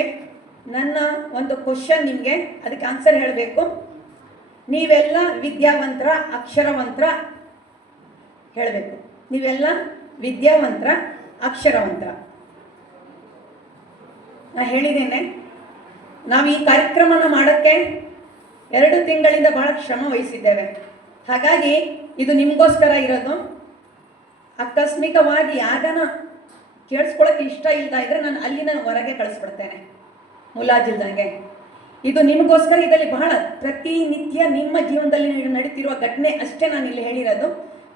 ನನ್ನ ಒಂದು ಕ್ವಶನ್ ನಿಮಗೆ, ಅದಕ್ಕೆ ಆನ್ಸರ್ ಹೇಳಬೇಕು। ನೀವೆಲ್ಲ ವಿದ್ಯಾವಂತರ ಅಕ್ಷರವಂತರ ಹೇಳಬೇಕು, ನೀವೆಲ್ಲ ವಿದ್ಯಾವಂತರ ಅಕ್ಷರವಂತರ। ನಾ ಹೇಳಿದ್ದೇನೆ, ನಾವು ಈ ಕಾರ್ಯಕ್ರಮನ ಮಾಡೋಕ್ಕೆ 2 ತಿಂಗಳಿಂದ ಬಹಳ ಶ್ರಮ ವಹಿಸಿದ್ದೇವೆ, ಹಾಗಾಗಿ ಇದು ನಿಮಗೋಸ್ಕರ ಇರೋದು। ಆಕಸ್ಮಿಕವಾಗಿ ಯಾಗನ ಕೇಳಿಸ್ಕೊಳ್ಳೋಕೆ ಇಷ್ಟ ಇಲ್ಲದ ಇದ್ರೆ ನಾನು ಅಲ್ಲಿನ ಹೊರಗೆ ಕಳಿಸ್ಬಿಡ್ತೇನೆ ಮುಲಾಜಿಲ್ದಂಗೆ। ಇದು ನಿಮಗೋಸ್ಕರ, ಇದರಲ್ಲಿ ಬಹಳ ಪ್ರತಿನಿತ್ಯ ನಿಮ್ಮ ಜೀವನದಲ್ಲಿ ನಡೀತಿರುವ ಘಟನೆ ಅಷ್ಟೇ ನಾನು ಇಲ್ಲಿ ಹೇಳಿರೋದು।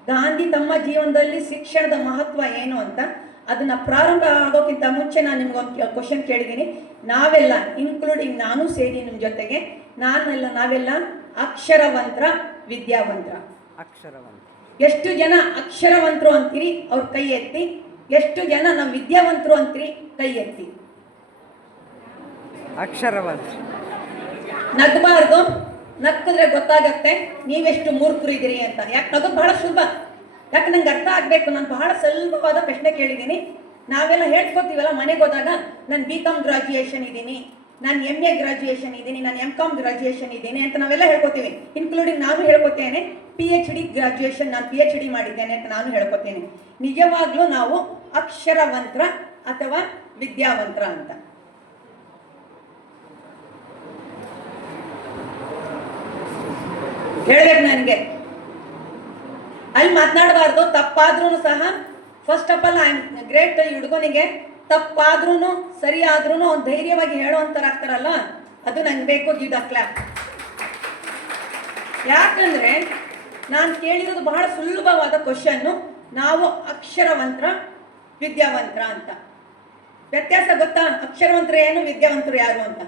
ಗಾಂಧಿ ತಮ್ಮ ಜೀವನದಲ್ಲಿ ಶಿಕ್ಷಣದ ಮಹತ್ವ ಏನು ಅಂತ ಅದನ್ನು ಪ್ರಾರಂಭ ಆಗೋಕ್ಕಿಂತ ಮುಂಚೆ ನಾನು ನಿಮ್ಗೊಂದು ಕ್ವಶನ್ ಕೇಳಿದ್ದೀನಿ। ನಾವೆಲ್ಲ ಇನ್ಕ್ಲೂಡಿಂಗ್ ನಾನು ಸೇರಿ ನಿಮ್ಮ ಜೊತೆಗೆ ನಾವೆಲ್ಲ ಅಕ್ಷರವಂತರ ವಿದ್ಯಾವಂತರ? ಎಷ್ಟು ಜನ ಅಕ್ಷರವಂತರು ಅಂತೀರಿ ಅವ್ರ ಕೈ ಎತ್ತಿ, ಎಷ್ಟು ಜನ ನಾವು ವಿದ್ಯಾವಂತರು ಅಂತೀರಿ ಕೈ ಎತ್ತಿ। ಅಕ್ಷರವಂತರು ನಗಬಾರ್ದು, ನಕ್ಕಿದ್ರೆ ಗೊತ್ತಾಗತ್ತೆ ನೀವೆಷ್ಟು ಮೂರ್ಖರು ಇದ್ದೀರಿ ಅಂತ। ಯಾಕೆ ನಗೋದು ಬಹಳ ಸುಲಭ, ಯಾಕೆ ನಂಗೆ ಅರ್ಥ ಆಗಬೇಕು। ನಾನು ಬಹಳ ಸುಲಭವಾದ ಪ್ರಶ್ನೆ ಕೇಳಿದ್ದೀನಿ। ನಾವೆಲ್ಲ ಹೇಳ್ಕೊತೀವಲ್ಲ ಮನೆಗೆ ಹೋದಾಗ, ನಾನು BCom ಗ್ರಾಜ್ಯುಯೇಷನ್ ಇದ್ದೀನಿ, ನಾನು MA ಗ್ರಾಜ್ಯುಯೇಷನ್ ಇದ್ದೀನಿ, ನಾನು MCom ಗ್ರಾಜ್ಯುಯೇಷನ್ ಇದ್ದೀನಿ ಅಂತ ನಾವೆಲ್ಲ ಹೇಳ್ಕೊತೀವಿ। ಇನ್ಕ್ಲೂಡಿಂಗ್ ನಾನು ಹೇಳ್ಕೊತೇನೆ PhD ಗ್ರಾಜ್ಯುಯೇಷನ್, ನಾನು PhD ಮಾಡಿದ್ದೇನೆ ಅಂತ ನಾನು ಹೇಳ್ಕೊತೇನೆ। ನಿಜವಾಗ್ಲೂ ನಾವು ಅಕ್ಷರವಂತರ ಅಥವಾ ವಿದ್ಯಾವಂತರ ಅಂತ? ಹೇಳ್ಬೇಕು ನನಗೆ, ಅಲ್ಲಿ ಮಾತನಾಡಬಾರ್ದು। ತಪ್ಪಾದ್ರೂ ಸಹ first of all I am great, ಈ ಹುಡುಗನಿಗೆ ತಪ್ಪಾದ್ರೂ ಸರಿ ಆದ್ರೂ ಅವ್ನು ಧೈರ್ಯವಾಗಿ ಹೇಳೋವಂಥವ್ರು ಆಗ್ತಾರಲ್ಲ, ಅದು ನಂಗೆ ಬೇಕು, ಗಿವ್ ದ ಕ್ಲಾಪ್। ಯಾಕಂದ್ರೆ ನಾನು ಕೇಳಿರೋದು ಬಹಳ ಸುಲಭವಾದ ಕ್ವಶನ್ನು. ನಾವು ಅಕ್ಷರವಂತರ ವಿದ್ಯಾವಂತರ ಅಂತ ವ್ಯತ್ಯಾಸ ಗೊತ್ತಾ? ಅಕ್ಷರವಂತರು ಏನು, ವಿದ್ಯಾವಂತರು ಯಾರು ಅಂತ?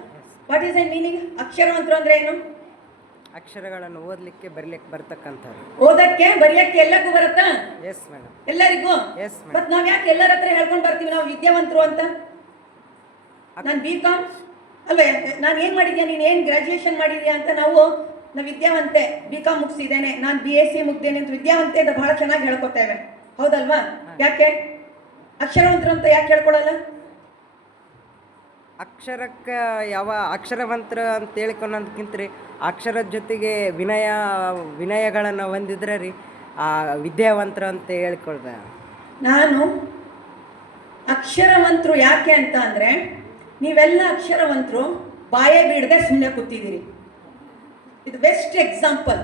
What is the meaning? ಅಕ್ಷರವಂತರು ಅಂದ್ರೆ ಏನು? ಅಕ್ಷರಗಳನ್ನು ಓದಲಿಕ್ಕೆ ಬರಲಿಕ್ಕೆ ಬರ್ತಕ್ಕಂಥದ್ದು. ಓದಕ್ಕೆ ಬರೆಯಕ್ಕೆ ಎಲ್ಲಕ್ಕೂ ಬರುತ್ತಾ? Yes madam. ಎಲ್ಲರಿಗೂ? Yes madam. ಮತ್ ನಾವ್ ಯಾಕೆ ಎಲ್ಲರ ಹತ್ರ ಹೇಳ್ಕೊಂಡು ಬರ್ತೀವಿ ನಾವು ವಿದ್ಯಾವಂತರು ಅಂತ? ನಾನು BCom ಅಲ್ವೇ, ನಾನು ಏನ್ ಮಾಡಿದ್ಯಾ, ನೀನ್ ಏನ್ ಗ್ರಾಜುಯೇಷನ್ ಮಾಡಿದ್ಯಾ ಅಂತ ನಾವು ವಿದ್ಯಾವಂತೆ, BCom ಮುಗಿಸಿದ್ದೇನೆ, ನಾನು BSc ಮುಗ್ದೇನೆ ಅಂತ ವಿದ್ಯಾವಂತೆ ಅಂತ ಬಹಳ ಚೆನ್ನಾಗಿ ಹೇಳ್ಕೊತೇವೆ, ಹೌದಲ್ವಾ? ಯಾಕೆ ಅಕ್ಷರವಂತರು ಅಂತ ಯಾಕೆ ಹೇಳ್ಕೊಳಲ್ಲ? ಅಕ್ಷರಕ್ಕೆ ಯಾವ ಅಕ್ಷರವಂತರ ಅಂತ ಹೇಳ್ಕೊಳೋದಕ್ಕಿಂತ ರೀ ಅಕ್ಷರದ ಜೊತೆಗೆ ವಿನಯಗಳನ್ನು ಹೊಂದಿದ್ರೆ ರೀ ವಿದ್ಯಾವಂತರು ಅಂತ ಹೇಳ್ಕೊಳ್ದೆ. ನಾನು ಅಕ್ಷರವಂತರು ಯಾಕೆ ಅಂತ ಅಂದ್ರೆ, ನೀವೆಲ್ಲ ಅಕ್ಷರವಂತರು ಬಾಯೇ ಬಿಡದೆ ಸುಮ್ಮನೆ ಕೂತಿದ್ದೀರಿ. ಇದು ಬೆಸ್ಟ್ ಎಕ್ಸಾಂಪಲ್.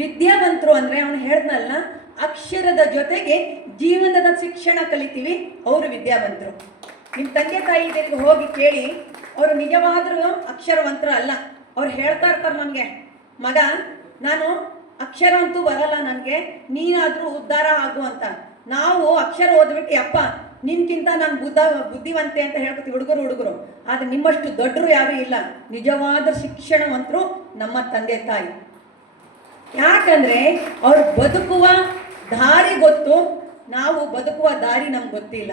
ವಿದ್ಯಾವಂತರು ಅಂದ್ರೆ ಅವನು ಹೇಳ್ದನಲ್ಲ, ಅಕ್ಷರದ ಜೊತೆಗೆ ಜೀವನದ ಶಿಕ್ಷಣ ಕಲಿತೀವಿ, ಅವರು ವಿದ್ಯಾವಂತರು. ನಿಮ್ಮ ತಂದೆ ತಾಯಿಗಳಿಗೆ ಹೋಗಿ ಕೇಳಿ, ಅವರು ನಿಜವಾದ್ರೂ ಅಕ್ಷರವಂತರು ಅಲ್ಲ. ಅವ್ರು ಹೇಳ್ತಾ ಇರ್ತಾರೆ ನನಗೆ, ಮಗ ನಾನು ಅಕ್ಷರ ಅಂತೂ ಬರಲ್ಲ ನನಗೆ, ನೀನಾದರೂ ಉದ್ಧಾರ ಆಗು ಅಂತ. ನಾವು ಅಕ್ಷರ ಓದ್ಬಿಟ್ಟು ಅಪ್ಪ ನಿನ್ಕಿಂತ ನಾನು ಬುದ್ಧಿವಂತೆ ಅಂತ ಹೇಳ್ಕೊತೀವಿ ಹುಡುಗರು. ಆದರೆ ನಿಮ್ಮಷ್ಟು ದೊಡ್ಡರು ಯಾರೂ ಇಲ್ಲ. ನಿಜವಾದ ಶಿಕ್ಷಣವಂತರು ನಮ್ಮ ತಂದೆ ತಾಯಿ. ಯಾಕಂದ್ರೆ ಅವ್ರು ಬದುಕುವ ದಾರಿ ಗೊತ್ತು, ನಾವು ಬದುಕುವ ದಾರಿ ನಮ್ಗೆ ಗೊತ್ತಿಲ್ಲ.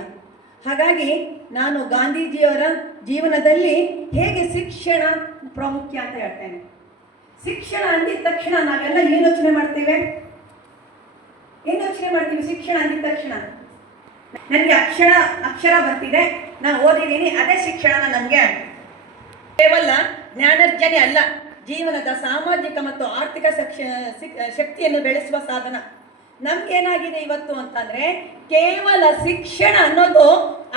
ಹಾಗಾಗಿ ನಾನು ಗಾಂಧೀಜಿಯವರ ಜೀವನದಲ್ಲಿ ಹೇಗೆ ಶಿಕ್ಷಣ ಪ್ರಾಮುಖ್ಯ ಅಂತ ಹೇಳ್ತೇನೆ. ಶಿಕ್ಷಣ ಅಂದಿದ ತಕ್ಷಣ ನಾವೆಲ್ಲ ಏನು ಯೋಚನೆ ಮಾಡ್ತೇವೆ? ಶಿಕ್ಷಣ ಅಂದಿದ ತಕ್ಷಣ ನನಗೆ ಅಕ್ಷರ ಬರ್ತಿದೆ, ನಾನು ಓದಿದ್ದೀನಿ, ಅದೇ ಶಿಕ್ಷಣ ನನಗೆ. ಕೇವಲ ಜ್ಞಾನಾರ್ಜನೆ ಅಲ್ಲ, ಜೀವನದ ಸಾಮಾಜಿಕ ಮತ್ತು ಆರ್ಥಿಕ ಶಕ್ತಿಯನ್ನು ಬೆಳೆಸುವ ಸಾಧನ. ನಮ್ಗೇನಾಗಿದೆ ಇವತ್ತು ಅಂತಂದ್ರೆ, ಕೇವಲ ಶಿಕ್ಷಣ ಅನ್ನೋದು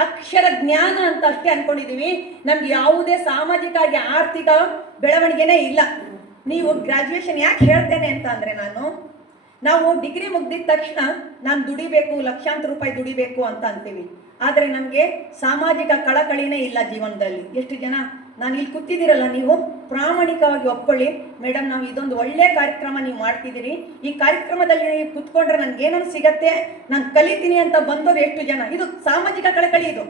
ಅಕ್ಷರ ಜ್ಞಾನ ಅಂತ ಅಷ್ಟೇ ಅನ್ಕೊಂಡಿದೀವಿ. ನಮ್ಗೆ ಯಾವುದೇ ಸಾಮಾಜಿಕ ಆಗಿ ಆರ್ಥಿಕ ಬೆಳವಣಿಗೆನೇ ಇಲ್ಲ. ನೀವು ಗ್ರಾಜುಯೇಷನ್ ಯಾಕೆ ಹೇಳ್ತೇನೆ ಅಂತ ಅಂದ್ರೆ, ನಾವು ಡಿಗ್ರಿ ಮುಗ್ದಿದ ತಕ್ಷಣ ನಾನು ದುಡಿಬೇಕು, ಲಕ್ಷಾಂತರ ರೂಪಾಯಿ ದುಡಿಬೇಕು ಅಂತ ಅಂತೀವಿ. ಆದರೆ ನಮಗೆ ಸಾಮಾಜಿಕ ಕಳಕಳಿನೇ ಇಲ್ಲ ಜೀವನದಲ್ಲಿ. ಎಷ್ಟು ಜನ ನಾನು ಇಲ್ಲಿ ಕೂತಿದ್ದೀರಲ್ಲ, ನೀವು ಪ್ರಾಮಾಣಿಕವಾಗಿ ಒಪ್ಕೊಳ್ಳಿ, ಮೇಡಮ್ ನಾವು ಇದೊಂದು ಒಳ್ಳೆ ಕಾರ್ಯಕ್ರಮ ನೀವು ಮಾಡ್ತಿದ್ದೀರಿ, ಈ ಕಾರ್ಯಕ್ರಮದಲ್ಲಿ ನೀವು ಕುತ್ಕೊಂಡ್ರೆ ನನಗೇನೋ ಸಿಗತ್ತೆ, ನಾನು ಕಲಿತೀನಿ ಅಂತ ಬಂದವರು ಎಷ್ಟು ಜನ? ಇದು ಸಾಮಾಜಿಕ ಕಳಕಳಿ. ಇದು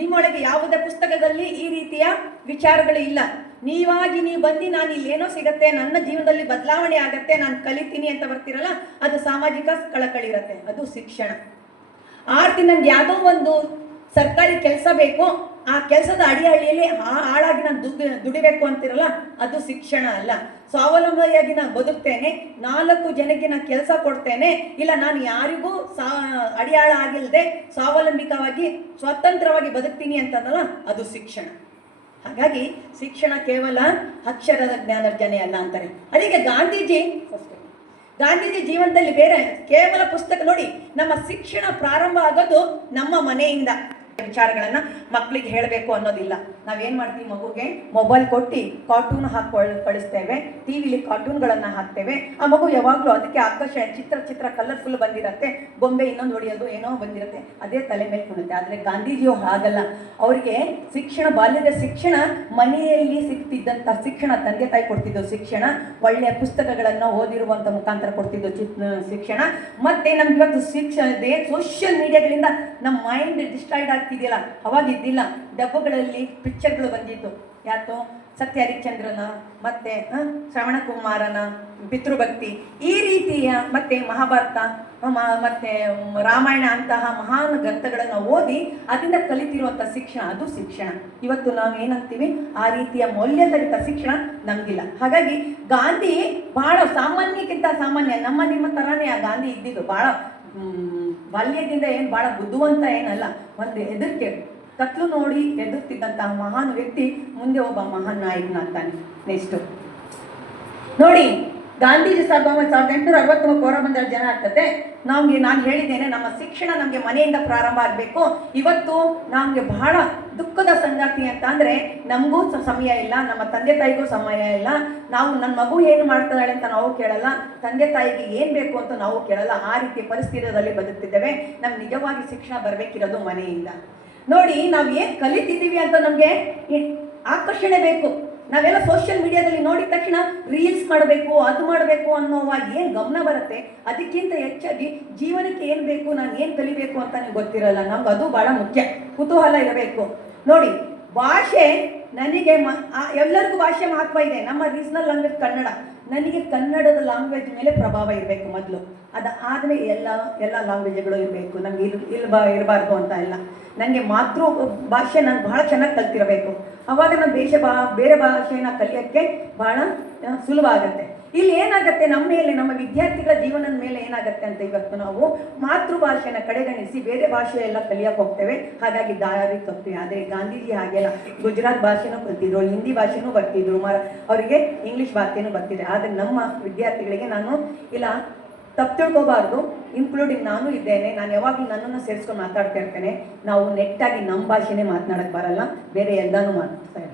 ನಿಮ್ಮೊಳಗೆ ಯಾವುದೇ ಪುಸ್ತಕದಲ್ಲಿ ಈ ರೀತಿಯ ವಿಚಾರಗಳು ಇಲ್ಲ. ನೀವಾಗಿ ನೀವು ಬಂದು ನಾನು ಇಲ್ಲಿ ಏನೋ ಸಿಗತ್ತೆ, ನನ್ನ ಜೀವನದಲ್ಲಿ ಬದಲಾವಣೆ ಆಗತ್ತೆ, ನಾನು ಕಲಿತೀನಿ ಅಂತ ಬರ್ತಿರಲ್ಲ, ಅದು ಸಾಮಾಜಿಕ ಕಳಕಳಿ ಇರುತ್ತೆ, ಅದು ಶಿಕ್ಷಣ. ಆರ್ತಿ ನನ್ಗೆ ಯಾವುದೋ ಒಂದು ಸರ್ಕಾರಿ ಕೆಲಸ ಬೇಕು, ಆ ಕೆಲಸದ ಅಡಿಹಳ್ಳಿಯಲ್ಲಿ ಹಾಳಾಗಿ ನಾನು ದುಡಿಬೇಕು ಅಂತಿರಲ್ಲ, ಅದು ಶಿಕ್ಷಣ ಅಲ್ಲ. ಸ್ವಾವಲಂಬಿಯಾಗಿ ನಾನು ಬದುಕ್ತೇನೆ, 4 ಜನಕ್ಕೆ ನಾನು ಕೆಲಸ ಕೊಡ್ತೇನೆ, ಇಲ್ಲ ನಾನು ಯಾರಿಗೂ ಅಡಿಯಾಳ ಆಗಿಲ್ಲದೆ ಸ್ವಾವಲಂಬಿಕವಾಗಿ ಸ್ವತಂತ್ರವಾಗಿ ಬದುಕ್ತೀನಿ ಅಂತಂದಲ್ಲ, ಅದು ಶಿಕ್ಷಣ. ಹಾಗಾಗಿ ಶಿಕ್ಷಣ ಕೇವಲ ಅಕ್ಷರದ ಜ್ಞಾನಾರ್ಜನೆ ಅಲ್ಲ ಅಂತಾರೆ. ಅದಕ್ಕೆ ಗಾಂಧೀಜಿ ಜೀವನದಲ್ಲಿ ಬೇರೆ ಕೇವಲ ಪುಸ್ತಕ ನೋಡಿ, ನಮ್ಮ ಶಿಕ್ಷಣ ಪ್ರಾರಂಭ ಆಗೋದು ನಮ್ಮ ಮನೆಯಿಂದ. ವಿಚಾರಗಳನ್ನ ಮಕ್ಕಳಿಗೆ ಹೇಳಬೇಕು ಅನ್ನೋದಿಲ್ಲ. ನಾವೇನ್ ಮಾಡ್ತೀವಿ, ಮಗುಗೆ ಮೊಬೈಲ್ ಕೊಟ್ಟು ಕಾರ್ಟೂನ್ ಕಳಿಸ್ತೇವೆ, ಟಿವಿಲಿ ಕಾರ್ಟೂನ್ಗಳನ್ನ ಹಾಕ್ತೇವೆ. ಆ ಮಗು ಯಾವಾಗ್ಲೂ ಅದಕ್ಕೆ ಆಕರ್ಷಣೆ, ಚಿತ್ರ ಕಲರ್ಫುಲ್ ಬಂದಿರತ್ತೆ, ಬೊಂಬೆ ಇನ್ನೊಂದು ಹೊಡೆಯೋದು ಏನೋ ಬಂದಿರುತ್ತೆ, ಅದೇ ತಲೆ ಮೇಲೆ ಕುಣಿತೆ. ಆದ್ರೆ ಗಾಂಧೀಜಿಯವರು ಹಾಗಲ್ಲ. ಅವರಿಗೆ ಶಿಕ್ಷಣ, ಬಾಲ್ಯದ ಶಿಕ್ಷಣ ಮನೆಯಲ್ಲಿ ಸಿಗ್ತಿದ್ದಂತ ಶಿಕ್ಷಣ, ತಂದೆ ತಾಯಿ ಕೊಡ್ತಿದ್ದು ಶಿಕ್ಷಣ, ಒಳ್ಳೆಯ ಪುಸ್ತಕಗಳನ್ನ ಓದಿರುವಂತ ಮುಖಾಂತರ ಕೊಡ್ತಿದ್ದು ಶಿಕ್ಷಣ. ಮತ್ತೆ ನಮ್ಗೆ ಇವತ್ತು ಶಿಕ್ಷಣ ಸೋಷಿಯಲ್ ಮೀಡಿಯಾಗಳಿಂದ ನಮ್ಮ ಮೈಂಡ್ ಡಿಸ್ಟ್ರಾಯ್ಡ್ ಆಗ್ತಿದೆಯಲ್ಲ, ಅವಾಗಿದ್ದಿಲ್ಲ. ಡಬ್ಬಗಳಲ್ಲಿ ಪಿಕ್ಚರ್ಗಳು ಬಂದಿತ್ತು, ಯಾತೋ ಸತ್ಯ ಹರಿಶ್ಚಂದ್ರನ, ಮತ್ತೆ ಶ್ರವಣ ಕುಮಾರನ ಪಿತೃಭಕ್ತಿ, ಈ ರೀತಿಯ, ಮತ್ತೆ ಮಹಾಭಾರತ ಮತ್ತೆ ರಾಮಾಯಣ ಅಂತಹ ಮಹಾನ್ ಗ್ರಂಥಗಳನ್ನು ಓದಿ ಅದರಿಂದ ಕಲಿತಿರುವಂಥ ಶಿಕ್ಷಣ, ಅದು ಶಿಕ್ಷಣ. ಇವತ್ತು ನಾವು ಏನಂತೀವಿ, ಆ ರೀತಿಯ ಮೌಲ್ಯಧರಿತ ಶಿಕ್ಷಣ ನಮಗಿಲ್ಲ. ಹಾಗಾಗಿ ಗಾಂಧಿ ಬಹಳ ಸಾಮಾನ್ಯಕ್ಕಿಂತ ಸಾಮಾನ್ಯ, ನಮ್ಮ ನಿಮ್ಮ ಥರನೇ ಆ ಗಾಂಧಿ ಇದ್ದಿದ್ದು. ಬಹಳ ಬಾಲ್ಯದಿಂದ ಏನು ಬಹಳ ಬುದ್ಧಿವಂತ ಏನಲ್ಲ, ಒಂದು ಹೆದರಿಕೆ, ಕತ್ಲು ನೋಡಿ ಎದುರ್ತಿದ್ದಂತಹ ಮಹಾನ್ ವ್ಯಕ್ತಿ ಮುಂದೆ ಒಬ್ಬ ಮಹಾನ್ ನಾಯಕನಾಗ್ತಾನೆ. ನೆಕ್ಸ್ಟ್ ನೋಡಿ, ಗಾಂಧೀಜಿ 1863 ಕೋರಮಂಡಲ ಜನ ಆಗ್ತದೆ. ನಾನು ಹೇಳಿದ್ದೇನೆ, ನಮ್ಮ ಶಿಕ್ಷಣ ನಮಗೆ ಮನೆಯಿಂದ ಪ್ರಾರಂಭ ಆಗಬೇಕು. ಇವತ್ತು ನಮಗೆ ಬಹಳ ದುಃಖದ ಸಂಗತಿ ಅಂತ ಅಂದರೆ, ನಮಗೂ ಸಮಯ ಇಲ್ಲ, ನಮ್ಮ ತಂದೆ ತಾಯಿಗೂ ಸಮಯ ಇಲ್ಲ. ನಾವು ನನ್ನ ಮಗು ಏನು ಮಾಡ್ತಾಳೆ ಅಂತ ನಾವು ಕೇಳಲ್ಲ, ತಂದೆ ತಾಯಿಗೆ ಏನು ಬೇಕು ಅಂತ ನಾವು ಕೇಳಲ್ಲ. ಆ ರೀತಿಯ ಪರಿಸ್ಥಿತಿಯಲ್ಲಿ ಬದುಕ್ತಿದ್ದೇವೆ. ನಮ್ಗೆ ನಿಜವಾಗಿ ಶಿಕ್ಷಣ ಬರಬೇಕಿರೋದು ಮನೆಯಿಂದ. ನೋಡಿ, ನಾವು ಏನು ಕಲಿತಿದ್ದೀವಿ ಅಂತ ನಮಗೆ ಆಕರ್ಷಣೆ ಬೇಕು. ನಾವೆಲ್ಲ ಸೋಷಿಯಲ್ ಮೀಡಿಯಾದಲ್ಲಿ ನೋಡಿದ ತಕ್ಷಣ ರೀಲ್ಸ್ ಮಾಡಬೇಕು, ಅದು ಮಾಡಬೇಕು ಅನ್ನೋವಾಗ ಏನು ಗಮನ ಬರುತ್ತೆ, ಅದಕ್ಕಿಂತ ಹೆಚ್ಚಾಗಿ ಜೀವನಕ್ಕೆ ಏನು ಬೇಕು, ನಾನು ಏನು ಕಲಿಬೇಕು ಅಂತ ನನಗೆ ಗೊತ್ತಿರಲ್ಲ. ನಮ್ಗೆ ಅದು ಭಾಳ ಮುಖ್ಯ, ಕುತೂಹಲ ಇರಬೇಕು. ನೋಡಿ, ಭಾಷೆ ನನಗೆ ಎಲ್ಲರಿಗೂ ಭಾಷೆ ಮಹತ್ವ ಇದೆ. ನಮ್ಮ ರೀಜನಲ್ ಲ್ಯಾಂಗ್ವೇಜ್ ಕನ್ನಡ, ನನಗೆ ಕನ್ನಡದ ಲ್ಯಾಂಗ್ವೇಜ್ ಮೇಲೆ ಪ್ರಭಾವ ಇರಬೇಕು ಮೊದಲು. ಆದಮೇಲೆ ಎಲ್ಲ ಲ್ಯಾಂಗ್ವೇಜ್ಗಳು ಇರಬೇಕು. ನನಗೆ ಇರಬಾರ್ದು ಅಂತ ಇಲ್ಲ. ನನಗೆ ಮಾತೃ ಭಾಷೆ ನಾನು ಭಾಳ ಚೆನ್ನಾಗಿ ಕಲ್ತಿರಬೇಕು. ಆವಾಗ ನಾನು ಬೇರೆ ಭಾಷೆನ ಕಲಿಯೋಕ್ಕೆ ಭಾಳ ಸುಲಭ ಆಗುತ್ತೆ. ಇಲ್ಲಿ ಏನಾಗುತ್ತೆ, ನಮ್ಮ ಮೇಲೆ, ನಮ್ಮ ವಿದ್ಯಾರ್ಥಿಗಳ ಜೀವನದ ಮೇಲೆ ಏನಾಗುತ್ತೆ ಅಂತ ಇವತ್ತು ನಾವು ಮಾತೃಭಾಷೆನ ಕಡೆಗಣಿಸಿ ಬೇರೆ ಭಾಷೆ ಎಲ್ಲ ಕಲಿಯೋಕೆ ಹೋಗ್ತೇವೆ. ಹಾಗಾಗಿ ದಾರಿ ತಪ್ಪಿ. ಆದರೆ ಗಾಂಧೀಜಿ ಹಾಗೆಲ್ಲ ಗುಜರಾತ್ ಭಾಷೆನೂ ಕಲ್ತಿದ್ರು, ಹಿಂದಿ ಭಾಷೆನೂ ಬರ್ತಿದ್ರು, ಅವರಿಗೆ ಇಂಗ್ಲೀಷ್ ಭಾಷೆನೂ ಬರ್ತಿದೆ. ಆದರೆ ನಮ್ಮ ವಿದ್ಯಾರ್ಥಿಗಳಿಗೆ ನಾನು ಇಲ್ಲ ತಪ್ಪು ತಿಳ್ಕೋಬಾರ್ದು, ಇನ್ಕ್ಲೂಡಿಂಗ್ ನಾನು ಇದ್ದೇನೆ. ನಾನು ಯಾವಾಗಲೂ ನನ್ನನ್ನು ಸೇರಿಸ್ಕೊಂಡು ಮಾತಾಡ್ತಾ ಇರ್ತೇನೆ. ನಾವು ನೆಟ್ಟಾಗಿ ನಮ್ಮ ಭಾಷೆನೇ ಮಾತನಾಡೋಕ್ಕೆ ಬರಲ್ಲ, ಬೇರೆ ಎಲ್ಲನೂ ಮಾತಾಡ್ತೇವೆ.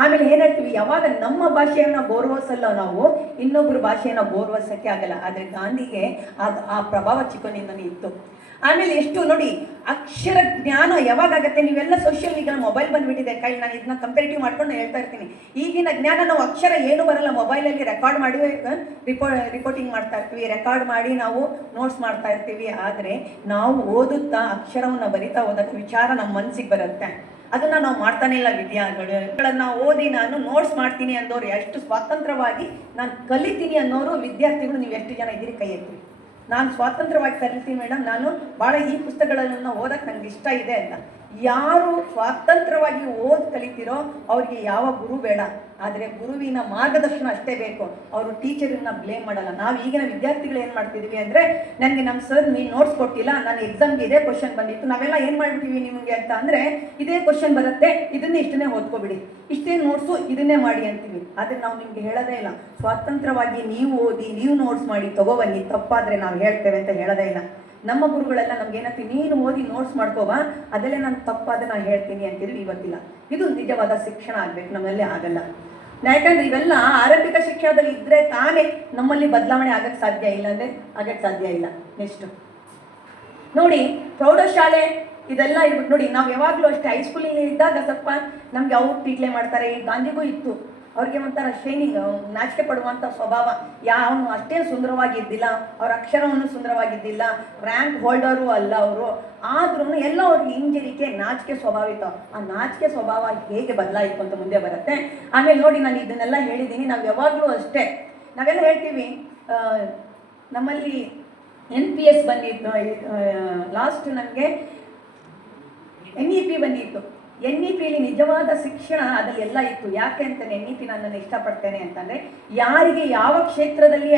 ಆಮೇಲೆ ಏನು ಹೇಳ್ತೀವಿ, ಯಾವಾಗ ನಮ್ಮ ಭಾಷೆಯನ್ನು ಗೌರವಿಸಲ್ಲ ನಾವು, ಇನ್ನೊಬ್ಬರು ಭಾಷೆಯನ್ನು ಗೌರವಿಸೋಕ್ಕೆ ಆಗಲ್ಲ. ಆದರೆ ಗಾಂಧಿಗೆ ಆ ಪ್ರಭಾವ ಚಿಕ್ಕನಿಂದನೇ ಇತ್ತು. ಆಮೇಲೆ ಎಷ್ಟು ನೋಡಿ, ಅಕ್ಷರ ಜ್ಞಾನ ಯಾವಾಗತ್ತೆ, ನೀವೆಲ್ಲ ಸೋಷಿಯಲ್ ಮೀಡಿಯಾ ಮೊಬೈಲ್ ಬಂದುಬಿಟ್ಟಿದೆ ಕೈಲಿ. ನಾನು ಇದನ್ನ ಕಂಪೇರಿಟಿವ್ ಮಾಡ್ಕೊಂಡು ಹೇಳ್ತಾ ಇರ್ತೀನಿ. ಈಗಿನ ಜ್ಞಾನ ನಾವು ಅಕ್ಷರ ಏನು ಬರಲ್ಲ, ಮೊಬೈಲಲ್ಲಿ ರೆಕಾರ್ಡ್ ಮಾಡಿ ರಿಪೋರ್ಟಿಂಗ್ ಮಾಡ್ತಾ ಇರ್ತೀವಿ, ರೆಕಾರ್ಡ್ ಮಾಡಿ ನಾವು ನೋಟ್ಸ್ ಮಾಡ್ತಾ ಇರ್ತೀವಿ. ಆದರೆ ನಾವು ಓದುತ್ತಾ ಅಕ್ಷರವನ್ನು ಬರಿತಾ ಹೋದಾಗ ವಿಚಾರ ನಮ್ಮ ಮನಸ್ಸಿಗೆ ಬರುತ್ತೆ. ಅದನ್ನು ನಾವು ಮಾಡ್ತಾನೆ ಇಲ್ಲ. ವಿದ್ಯಾರ್ಥಿಗಳನ್ನ ಓದಿ ನಾನು ನೋಟ್ಸ್ ಮಾಡ್ತೀನಿ ಅಂದವರು, ಎಷ್ಟು ಸ್ವತಂತ್ರವಾಗಿ ನಾನು ಕಲಿತೀನಿ ಅನ್ನೋರು ವಿದ್ಯಾರ್ಥಿಗಳು ನೀವು ಎಷ್ಟು ಜನ ಇದ್ದೀರಿ ಕೈ ಎತ್ತಿ. ನಾನು ಸ್ವತಂತ್ರವಾಗಿ ಕಲಿತೀನಿ ಮೇಡಮ್, ನಾನು ಭಾಳ ಈ ಪುಸ್ತಕಗಳನ್ನು ಓದಕ್ಕೆ ನನಗೆ ಇಷ್ಟ ಇದೆ ಅಂತ. ಯಾರು ಸ್ವತಂತ್ರವಾಗಿ ಕಲಿತೀರೋ ಅವ್ರಿಗೆ ಯಾವ ಗುರು ಬೇಡ, ಆದರೆ ಗುರುವಿನ ಮಾರ್ಗದರ್ಶನ ಅಷ್ಟೇ ಬೇಕು. ಅವರು ಟೀಚರನ್ನ ಬ್ಲೇಮ್ ಮಾಡಲ್ಲ. ನಾವು ಈಗಿನ ವಿದ್ಯಾರ್ಥಿಗಳು ಏನು ಮಾಡ್ತಿದ್ವಿ ಅಂದರೆ, ನನಗೆ ನಮ್ಮ ಸರ್ ನೀನು ನೋಟ್ಸ್ ಕೊಟ್ಟಿಲ್ಲ, ನಾನು ಎಕ್ಸಾಮ್ಗೆ ಇದೇ ಕ್ವಶನ್ ಬಂದಿತ್ತು, ನಾವೆಲ್ಲ ಏನು ಮಾಡ್ಬಿಡ್ತೀವಿ ನಿಮಗೆ ಅಂತ ಅಂದರೆ, ಇದೇ ಕ್ವಶನ್ ಬರುತ್ತೆ, ಇದನ್ನೇ ಓದ್ಕೊಬಿಡಿ, ಇಷ್ಟೇ ನೋಟ್ಸು ಇದನ್ನೇ ಮಾಡಿ ಅಂತೀವಿ. ಆದರೆ ನಾವು ನಿಮಗೆ ಹೇಳೋದೇ ಇಲ್ಲ, ಸ್ವತಂತ್ರವಾಗಿ ನೀವು ಓದಿ, ನೀವು ನೋಟ್ಸ್ ಮಾಡಿ ತಗೋಬನ್ನಿ, ತಪ್ಪಾದರೆ ನಾವು ಹೇಳ್ತೇವೆ ಅಂತ ಹೇಳೋದೇ ಇಲ್ಲ. ನಮ್ಮ ಗುರುಗಳೆಲ್ಲ ನಮ್ಗೆ ಏನಂತೀವಿ, ನೀನು ಓದಿ ನೋಟ್ಸ್ ಮಾಡ್ಕೋಬಾ, ಅದಲ್ಲೇ ನಾನು ತಪ್ಪಾದ ನಾನು ಹೇಳ್ತೀನಿ ಅಂತಿದ್ವಿ. ಇವತ್ತಿಲ್ಲ. ಇದು ನಿಜವಾದ ಶಿಕ್ಷಣ ಆಗಬೇಕು, ನಮ್ಮಲ್ಲಿ ಆಗಲ್ಲ. ಯಾಕಂದ್ರೆ ಇವೆಲ್ಲ ಆರಂಭಿಕ ಶಿಕ್ಷಣದಲ್ಲಿ ಇದ್ದರೆ ತಾನೇ ನಮ್ಮಲ್ಲಿ ಬದಲಾವಣೆ ಆಗಕ್ಕೆ ಸಾಧ್ಯ, ಇಲ್ಲ ಅಂದರೆ ಆಗಕ್ಕೆ ಸಾಧ್ಯ ಇಲ್ಲ. ನೆಕ್ಸ್ಟ್ ನೋಡಿ, ಪ್ರೌಢಶಾಲೆ ಇದೆಲ್ಲ ಇರ್ಬಿಟ್ಟು ನೋಡಿ, ನಾವು ಯಾವಾಗಲೂ ಅಷ್ಟೇ ಹೈಸ್ಕೂಲಿನಲ್ಲಿ ಇದ್ದಾಗ ಸ್ವಲ್ಪ ನಮ್ಗೆ ಅವ್ರು ಟೀಕ್ಲೆ ಮಾಡ್ತಾರೆ. ಈ ಗಾಂಧಿಗೂ ಇತ್ತು, ಅವ್ರಿಗೆ ಒಂಥರ ಶೈನಿಂಗ್, ನಾಚಿಕೆ ಪಡುವಂಥ ಸ್ವಭಾವ. ಅವನು ಅಷ್ಟೇ ಸುಂದರವಾಗಿದ್ದಿಲ್ಲ, ಅವ್ರ ಅಕ್ಷರವನ್ನು ಸುಂದರವಾಗಿದ್ದಿಲ್ಲ, ರ್ಯಾಂಕ್ ಹೋಲ್ಡರು ಅಲ್ಲ ಅವರು. ಆದ್ರೂ ಎಲ್ಲ ಅವ್ರಿಗೆ ಹಿಂಜರಿಕೆ, ನಾಚಿಕೆ ಸ್ವಭಾವ ಇತ್ತು. ಆ ನಾಚಿಕೆ ಸ್ವಭಾವ ಹೇಗೆ ಬದಲಾಯಿತು ಅಂತ ಮುಂದೆ ಬರುತ್ತೆ. ಆಮೇಲೆ ನೋಡಿ, ನಾನು ಇದನ್ನೆಲ್ಲ ಹೇಳಿದ್ದೀನಿ. ನಾವು ಯಾವಾಗಲೂ ಅಷ್ಟೇ ನಾವೆಲ್ಲ ಹೇಳ್ತೀವಿ, ನಮ್ಮಲ್ಲಿ NPS ಬಂದಿತ್ತು, ಲಾಸ್ಟ್ ನನಗೆ NEP ಬಂದಿತ್ತು. NEPಯಲ್ಲಿ ನಿಜವಾದ ಶಿಕ್ಷಣ ಅದರಲ್ಲಿ ಎಲ್ಲ ಇತ್ತು. ಯಾಕೆ ಅಂತಲೇ NEP ನನ್ನನ್ನು ಇಷ್ಟಪಡ್ತೇನೆ ಅಂತಂದರೆ, ಯಾರಿಗೆ ಯಾವ ಕ್ಷೇತ್ರದಲ್ಲಿ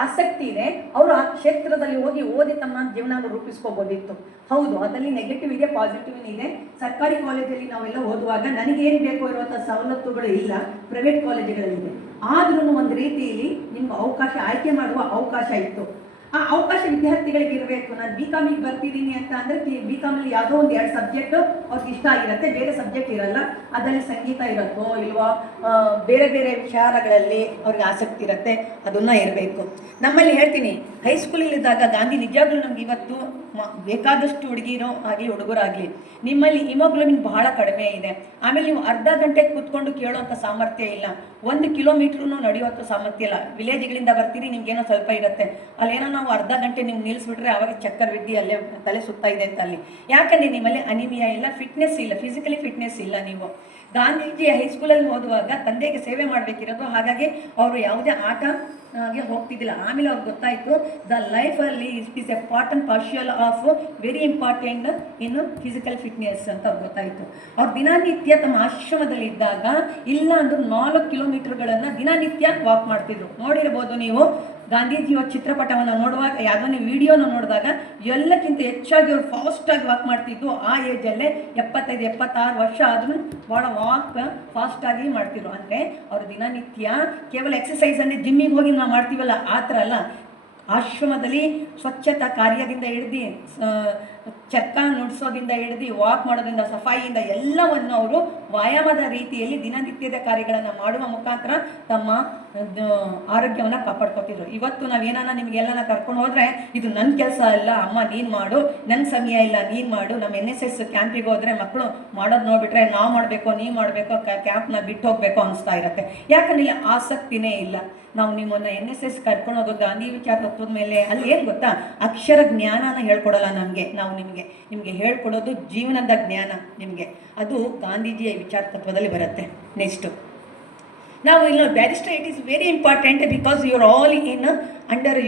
ಆಸಕ್ತಿ ಇದೆ ಅವರು ಆ ಕ್ಷೇತ್ರದಲ್ಲಿ ಹೋಗಿ ಓದಿ ತಮ್ಮ ಜೀವನ ರೂಪಿಸ್ಕೋಬೋದಿತ್ತು. ಹೌದು, ಅದರಲ್ಲಿ ನೆಗೆಟಿವ್ ಇದೆ, ಪಾಸಿಟಿವ್ ಇದೆ. ಸರ್ಕಾರಿ ಕಾಲೇಜಲ್ಲಿ ನಾವೆಲ್ಲ ಓದುವಾಗ ನನಗೇನು ಬೇಕು ಇರುವಂಥ ಸವಲತ್ತುಗಳು ಇಲ್ಲ, ಪ್ರೈವೇಟ್ ಕಾಲೇಜುಗಳಲ್ಲಿದೆ. ಆದ್ರೂ ಒಂದು ರೀತಿಯಲ್ಲಿ ನಿಮ್ಗೆ ಅವಕಾಶ, ಆಯ್ಕೆ ಮಾಡುವ ಅವಕಾಶ ಇತ್ತು. ಆ ಅವಕಾಶ ವಿದ್ಯಾರ್ಥಿಗಳಿಗೆ ಇರಬೇಕು. ನಾನು BCom ಬರ್ತಿದ್ದೀನಿ ಅಂತ ಅಂದರೆ BComಲ್ಲಿ ಯಾವುದೋ ಒಂದು 2 ಸಬ್ಜೆಕ್ಟು ಅವ್ರಿಗೆ ಇಷ್ಟ ಆಗಿರುತ್ತೆ, ಬೇರೆ ಸಬ್ಜೆಕ್ಟ್ ಇರಲ್ಲ. ಅದರಲ್ಲಿ ಸಂಗೀತ ಇರುತ್ತೋ ಇಲ್ವೋ, ಬೇರೆ ಬೇರೆ ವಿಚಾರಗಳಲ್ಲಿ ಅವ್ರಿಗೆ ಆಸಕ್ತಿ ಇರುತ್ತೆ, ಅದನ್ನ ಇರಬೇಕು. ನಮ್ಮಲ್ಲಿ ಹೇಳ್ತೀನಿ, ಹೈಸ್ಕೂಲಲ್ಲಿದ್ದಾಗ ಗಾಂಧಿ ನಿಜವಾಗ್ಲೂ ನಮ್ಗೆ ಇವತ್ತು ಬೇಕಾದಷ್ಟು ಹುಡುಗಿರೋ ಆಗಲಿ ಹುಡುಗರಾಗಲಿ, ನಿಮ್ಮಲ್ಲಿ ಹಿಮೋಗ್ಲೋಬಿನ್ ಬಹಳ ಕಡಿಮೆ ಇದೆ. ಆಮೇಲೆ ನೀವು ಅರ್ಧ ಗಂಟೆ ಕೂತ್ಕೊಂಡು ಕೇಳೋವಂಥ ಸಾಮರ್ಥ್ಯ ಇಲ್ಲ, 1 ಕಿಲೋಮೀಟ್ರೂ ನಡೆಯುವಂಥ ಸಾಮರ್ಥ್ಯ ಇಲ್ಲ. ವಿಲೇಜ್ಗಳಿಂದ ಬರ್ತೀರಿ, ನಿಮ್ಗೇನೋ ಸ್ವಲ್ಪ ಇರುತ್ತೆ, ಅಲ್ಲೇನೋ ನಾವು ಅರ್ಧ ಗಂಟೆ ನಿಮ್ಗೆ ನಿಲ್ಲಿಸ್ಬಿಟ್ರೆ ಆವಾಗ ಚಕ್ಕರ್ ಬಿದ್ದು ಅಲ್ಲೇ ತಲೆ ಸುತ್ತಾ ಇದೆ ಅಂತ ಅಲ್ಲಿ. ಯಾಕಂದರೆ ನಿಮ್ಮಲ್ಲಿ ಅನಿಮಿಯಾ ಇಲ್ಲ, ಫಿಟ್ನೆಸ್ ಇಲ್ಲ, ಫಿಸಿಕಲಿ ಫಿಟ್ನೆಸ್ ಇಲ್ಲ. ನೀವು ಗಾಂಧೀಜಿ ಹೈಸ್ಕೂಲಲ್ಲಿ ಓದುವಾಗ ತಂದೆಗೆ ಸೇವೆ ಮಾಡಬೇಕಿರೋದು, ಹಾಗಾಗಿ ಅವರು ಯಾವುದೇ ಆಟಗೆ ಹೋಗ್ತಿದ್ದಿಲ್ಲ. ಆಮೇಲೆ ಅವ್ರಿಗೆ ಗೊತ್ತಾಯಿತು, ದ ಲೈಫಲ್ಲಿ is A part and partial of very important in physical fitness ಅಂತ ಅವ್ರಿಗೆ ಗೊತ್ತಾಯಿತು. ಅವ್ರು ದಿನನಿತ್ಯ ತಮ್ಮ ಆಶ್ರಮದಲ್ಲಿ ಇದ್ದಾಗ ಇಲ್ಲ ಅಂದರೂ 4 ಕಿಲೋಮೀಟರ್ಗಳನ್ನು ದಿನನಿತ್ಯ ವಾಕ್ ಮಾಡ್ತಿದ್ರು. ನೋಡಿರ್ಬೋದು ನೀವು ಗಾಂಧೀಜಿಯ ಚಿತ್ರಪಟವನ್ನು ನೋಡುವಾಗ, ಯಾವುದೋ ವಿಡಿಯೋನ ನೋಡಿದಾಗ ಎಲ್ಲಕ್ಕಿಂತ ಹೆಚ್ಚಾಗಿ ಅವ್ರು ಫಾಸ್ಟಾಗಿ ವಾಕ್ ಮಾಡ್ತಿದ್ದು. ಆ ಏಜಲ್ಲೇ 75-76 ವರ್ಷ ಆದ್ರೂ ಭಾಳ ವಾಕ್ ಫಾಸ್ಟಾಗಿ ಮಾಡ್ತಿದ್ರು. ಅಂದರೆ ಅವರು ದಿನನಿತ್ಯ ಕೇವಲ ಎಕ್ಸಸೈಸ್ ಅಂದರೆ ಜಿಮ್ಮಿಗೆ ಹೋಗಿ ನಾವು ಮಾಡ್ತೀವಲ್ಲ ಆ ಥರ ಅಲ್ಲ, ಆಶ್ರಮದಲ್ಲಿ ಸ್ವಚ್ಛತಾ ಕಾರ್ಯದಿಂದ ಹಿಡ್ದು ಚರ್ಕ ನುಡಿಸೋದಿಂದ ಹಿಡ್ದು ವಾಕ್ ಮಾಡೋದ್ರಿಂದ, ಸಫಾಯಿಯಿಂದ ಎಲ್ಲವನ್ನು ಅವರು ವ್ಯಾಯಾಮದ ರೀತಿಯಲ್ಲಿ ದಿನನಿತ್ಯದ ಕಾರ್ಯಗಳನ್ನು ಮಾಡುವ ಮುಖಾಂತರ ತಮ್ಮ ಆರೋಗ್ಯವನ್ನು ಕಾಪಾಡ್ಕೊತಿದ್ರು. ಇವತ್ತು ನಾವೇನಾನ ನಿಮ್ಗೆಲ್ಲ ಕರ್ಕೊಂಡು ಹೋದರೆ ಇದು ನನ್ನ ಕೆಲಸ ಅಲ್ಲ, ಅಮ್ಮ ನೀನು ಮಾಡು, ನನ್ನ ಸಮಯ ಇಲ್ಲ ನೀನು ಮಾಡು. ನಮ್ಮ NSS ಕ್ಯಾಂಪಿಗೆ ಹೋದರೆ ಮಕ್ಕಳು ಮಾಡೋದು ನೋಡ್ಬಿಟ್ರೆ ನಾವು ಮಾಡಬೇಕು ನೀವು ಮಾಡಬೇಕು ಕ್ಯಾಂಪ್ನ ಬಿಟ್ಟು ಹೋಗ್ಬೇಕು ಅನಿಸ್ತಾ ಇರುತ್ತೆ. ಯಾಕಂದ್ರೆ ಇಲ್ಲಿ ಆಸಕ್ತಿನೇ ಇಲ್ಲ. ನಾವು ನಿಮ್ಮನ್ನು NSS ಕರ್ಕೊಂಡು ಹೋಗೋದು ಗಾಂಧಿ ವಿಚಾರ ತತ್ವದ ಮೇಲೆ. ಅಲ್ಲಿ ಏನು ಗೊತ್ತಾ, ಅಕ್ಷರ ಜ್ಞಾನನ ಹೇಳ್ಕೊಡಲ್ಲ ನಮಗೆ, ನಾವು ನಿಮಗೆ ಹೇಳ್ಕೊಡೋದು ಜೀವನದ ಜ್ಞಾನ ನಿಮಗೆ. ಅದು ಗಾಂಧೀಜಿಯ ವಿಚಾರ ತತ್ವದಲ್ಲಿ ಬರುತ್ತೆ. ನೆಕ್ಸ್ಟು ನಾವು ಇಲ್ಲಿ barrister, it is very important because you are all in under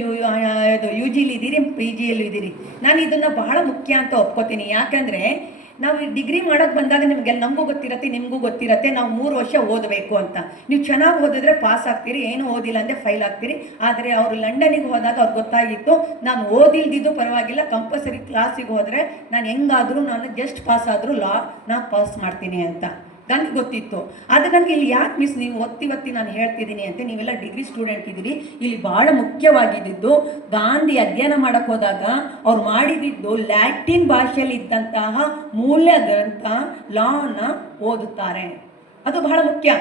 UGಲಿ ಇದ್ದೀರಿ, PGಯಲ್ಲೂ ಇದ್ದೀರಿ. ನಾನು ಇದನ್ನು ಬಹಳ ಮುಖ್ಯ ಅಂತ ಒಪ್ಕೋತೀನಿ. ಯಾಕಂದರೆ ನಾವು ಡಿಗ್ರಿ ಮಾಡೋಕ್ಕೆ ಬಂದಾಗ ನಮಗೂ ಗೊತ್ತಿರತ್ತೆ, ನಿಮಗೂ ಗೊತ್ತಿರತ್ತೆ ನಾವು 3 ವರ್ಷ ಓದಬೇಕು ಅಂತ. ನೀವು ಚೆನ್ನಾಗಿ ಓದಿದ್ರೆ ಪಾಸ್ ಆಗ್ತೀರಿ, ಏನು ಓದಿಲ್ಲ ಅಂದರೆ ಫೈಲ್ ಆಗ್ತೀರಿ. ಆದರೆ ಅವರು ಲಂಡನಿಗೆ ಹೋದಾಗ ಅವ್ರಿಗೆ ಗೊತ್ತಾಗಿತ್ತು, ನಾನು ಓದಿಲ್ದಿದ್ದು ಪರವಾಗಿಲ್ಲ, ಕಂಪಲ್ಸರಿ ಕ್ಲಾಸಿಗೆ ಹೋದರೆ ನಾನು ಹೆಂಗಾದರೂ ನಾನು ಜಸ್ಟ್ ಪಾಸ್ ಆದರೂ ನಾನು ಪಾಸ್ ಮಾಡ್ತೀನಿ ಅಂತ ನನಗೆ ಗೊತ್ತಿತ್ತು. ಆದರೆ ನನಗೆ ಇಲ್ಲಿ ಯಾಕೆ ಮಿಸ್ ನೀವು ಒತ್ತಿ ನಾನು ಹೇಳ್ತಿದ್ದೀನಿ ಅಂತ, ನೀವೆಲ್ಲ ಡಿಗ್ರಿ ಸ್ಟೂಡೆಂಟ್ ಇದ್ದೀರಿ. ಇಲ್ಲಿ ಭಾಳ ಮುಖ್ಯವಾಗಿದ್ದು ಗಾಂಧಿ ಅಧ್ಯಯನ ಮಾಡೋಕ್ಕೆ ಹೋದಾಗ ಅವ್ರು ಮಾಡಿದ್ದು ಲ್ಯಾಟಿನ್ ಭಾಷೆಯಲ್ಲಿ ಇದ್ದಂತಹ ಮೂಲ ಗ್ರಂಥ ಲಾನ ಓದುತ್ತಾರೆ. ಅದು ಬಹಳ ಮುಖ್ಯ.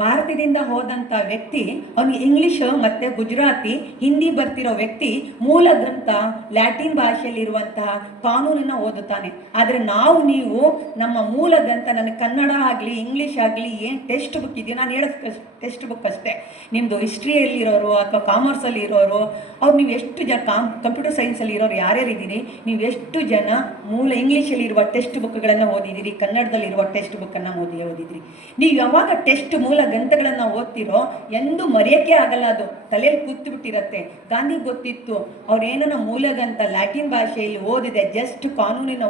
ಭಾರತದಿಂದ ಹೋದಂಥ ವ್ಯಕ್ತಿ ಅವನಿಗೆ ಇಂಗ್ಲೀಷ್ ಮತ್ತು ಗುಜರಾತಿ ಹಿಂದಿ ಬರ್ತಿರೋ ವ್ಯಕ್ತಿ ಮೂಲ ಗ್ರಂಥ ಲ್ಯಾಟಿನ್ ಭಾಷೆಯಲ್ಲಿರುವಂತಹ ಕಾನೂನನ್ನು ಓದುತ್ತಾನೆ. ಆದರೆ ನೀವು ನಮ್ಮ ಮೂಲ ಗ್ರಂಥ, ನನಗೆ ಕನ್ನಡ ಆಗಲಿ ಇಂಗ್ಲೀಷ್ ಆಗಲಿ ಏನು ಟೆಕ್ಸ್ಟ್ ಬುಕ್ ಇದೆಯೋ, ನಾನು ಹೇಳೋದು ಟೆಕ್ಸ್ಟ್ ಬುಕ್ ಅಷ್ಟೇ. ನಿಮ್ಮದು ಹಿಸ್ಟ್ರಿಯಲ್ಲಿರೋರು ಅಥವಾ ಕಾಮರ್ಸಲ್ಲಿ ಇರೋರು ಅವ್ರು ನೀವು ಎಷ್ಟು ಜನ ಕಂಪ್ಯೂಟರ್ ಸೈನ್ಸಲ್ಲಿ ಇರೋರು ಯಾರ್ಯಾರಿದ್ದೀರಿ, ನೀವು ಎಷ್ಟು ಜನ ಮೂಲ ಇಂಗ್ಲೀಷಲ್ಲಿರುವ ಟೆಕ್ಸ್ಟ್ ಬುಕ್ಗಳನ್ನು ಓದಿದ್ದೀರಿ, ಕನ್ನಡದಲ್ಲಿರುವ ಟೆಕ್ಸ್ಟ್ ಬುಕ್ಕನ್ನು ಓದಿದ್ದೀರಿ. ನೀವು ಯಾವಾಗ ಟೆಕ್ಸ್ಟ್ ಮೂಲ ಗ್ರಂಥಗಳನ್ನು ಓದ್ತಿರೋ ಎಂದು ಮರೆಯೋಕ್ಕೆ ಆಗಲ್ಲ, ಅದು ತಲೆಯಲ್ಲಿ ಕೂತ್ಬಿಟ್ಟಿರತ್ತೆ. ಗಾಂಧಿಗೆ ಗೊತ್ತಿತ್ತು, ಅವ್ರು ಏನನ್ನ ಮೂಲ ಗ್ರಂಥ ಲ್ಯಾಟಿನ್ ಭಾಷೆಯಲ್ಲಿ ಓದಿದೆ, ಜಸ್ಟ್ ಕಾನೂನಿನ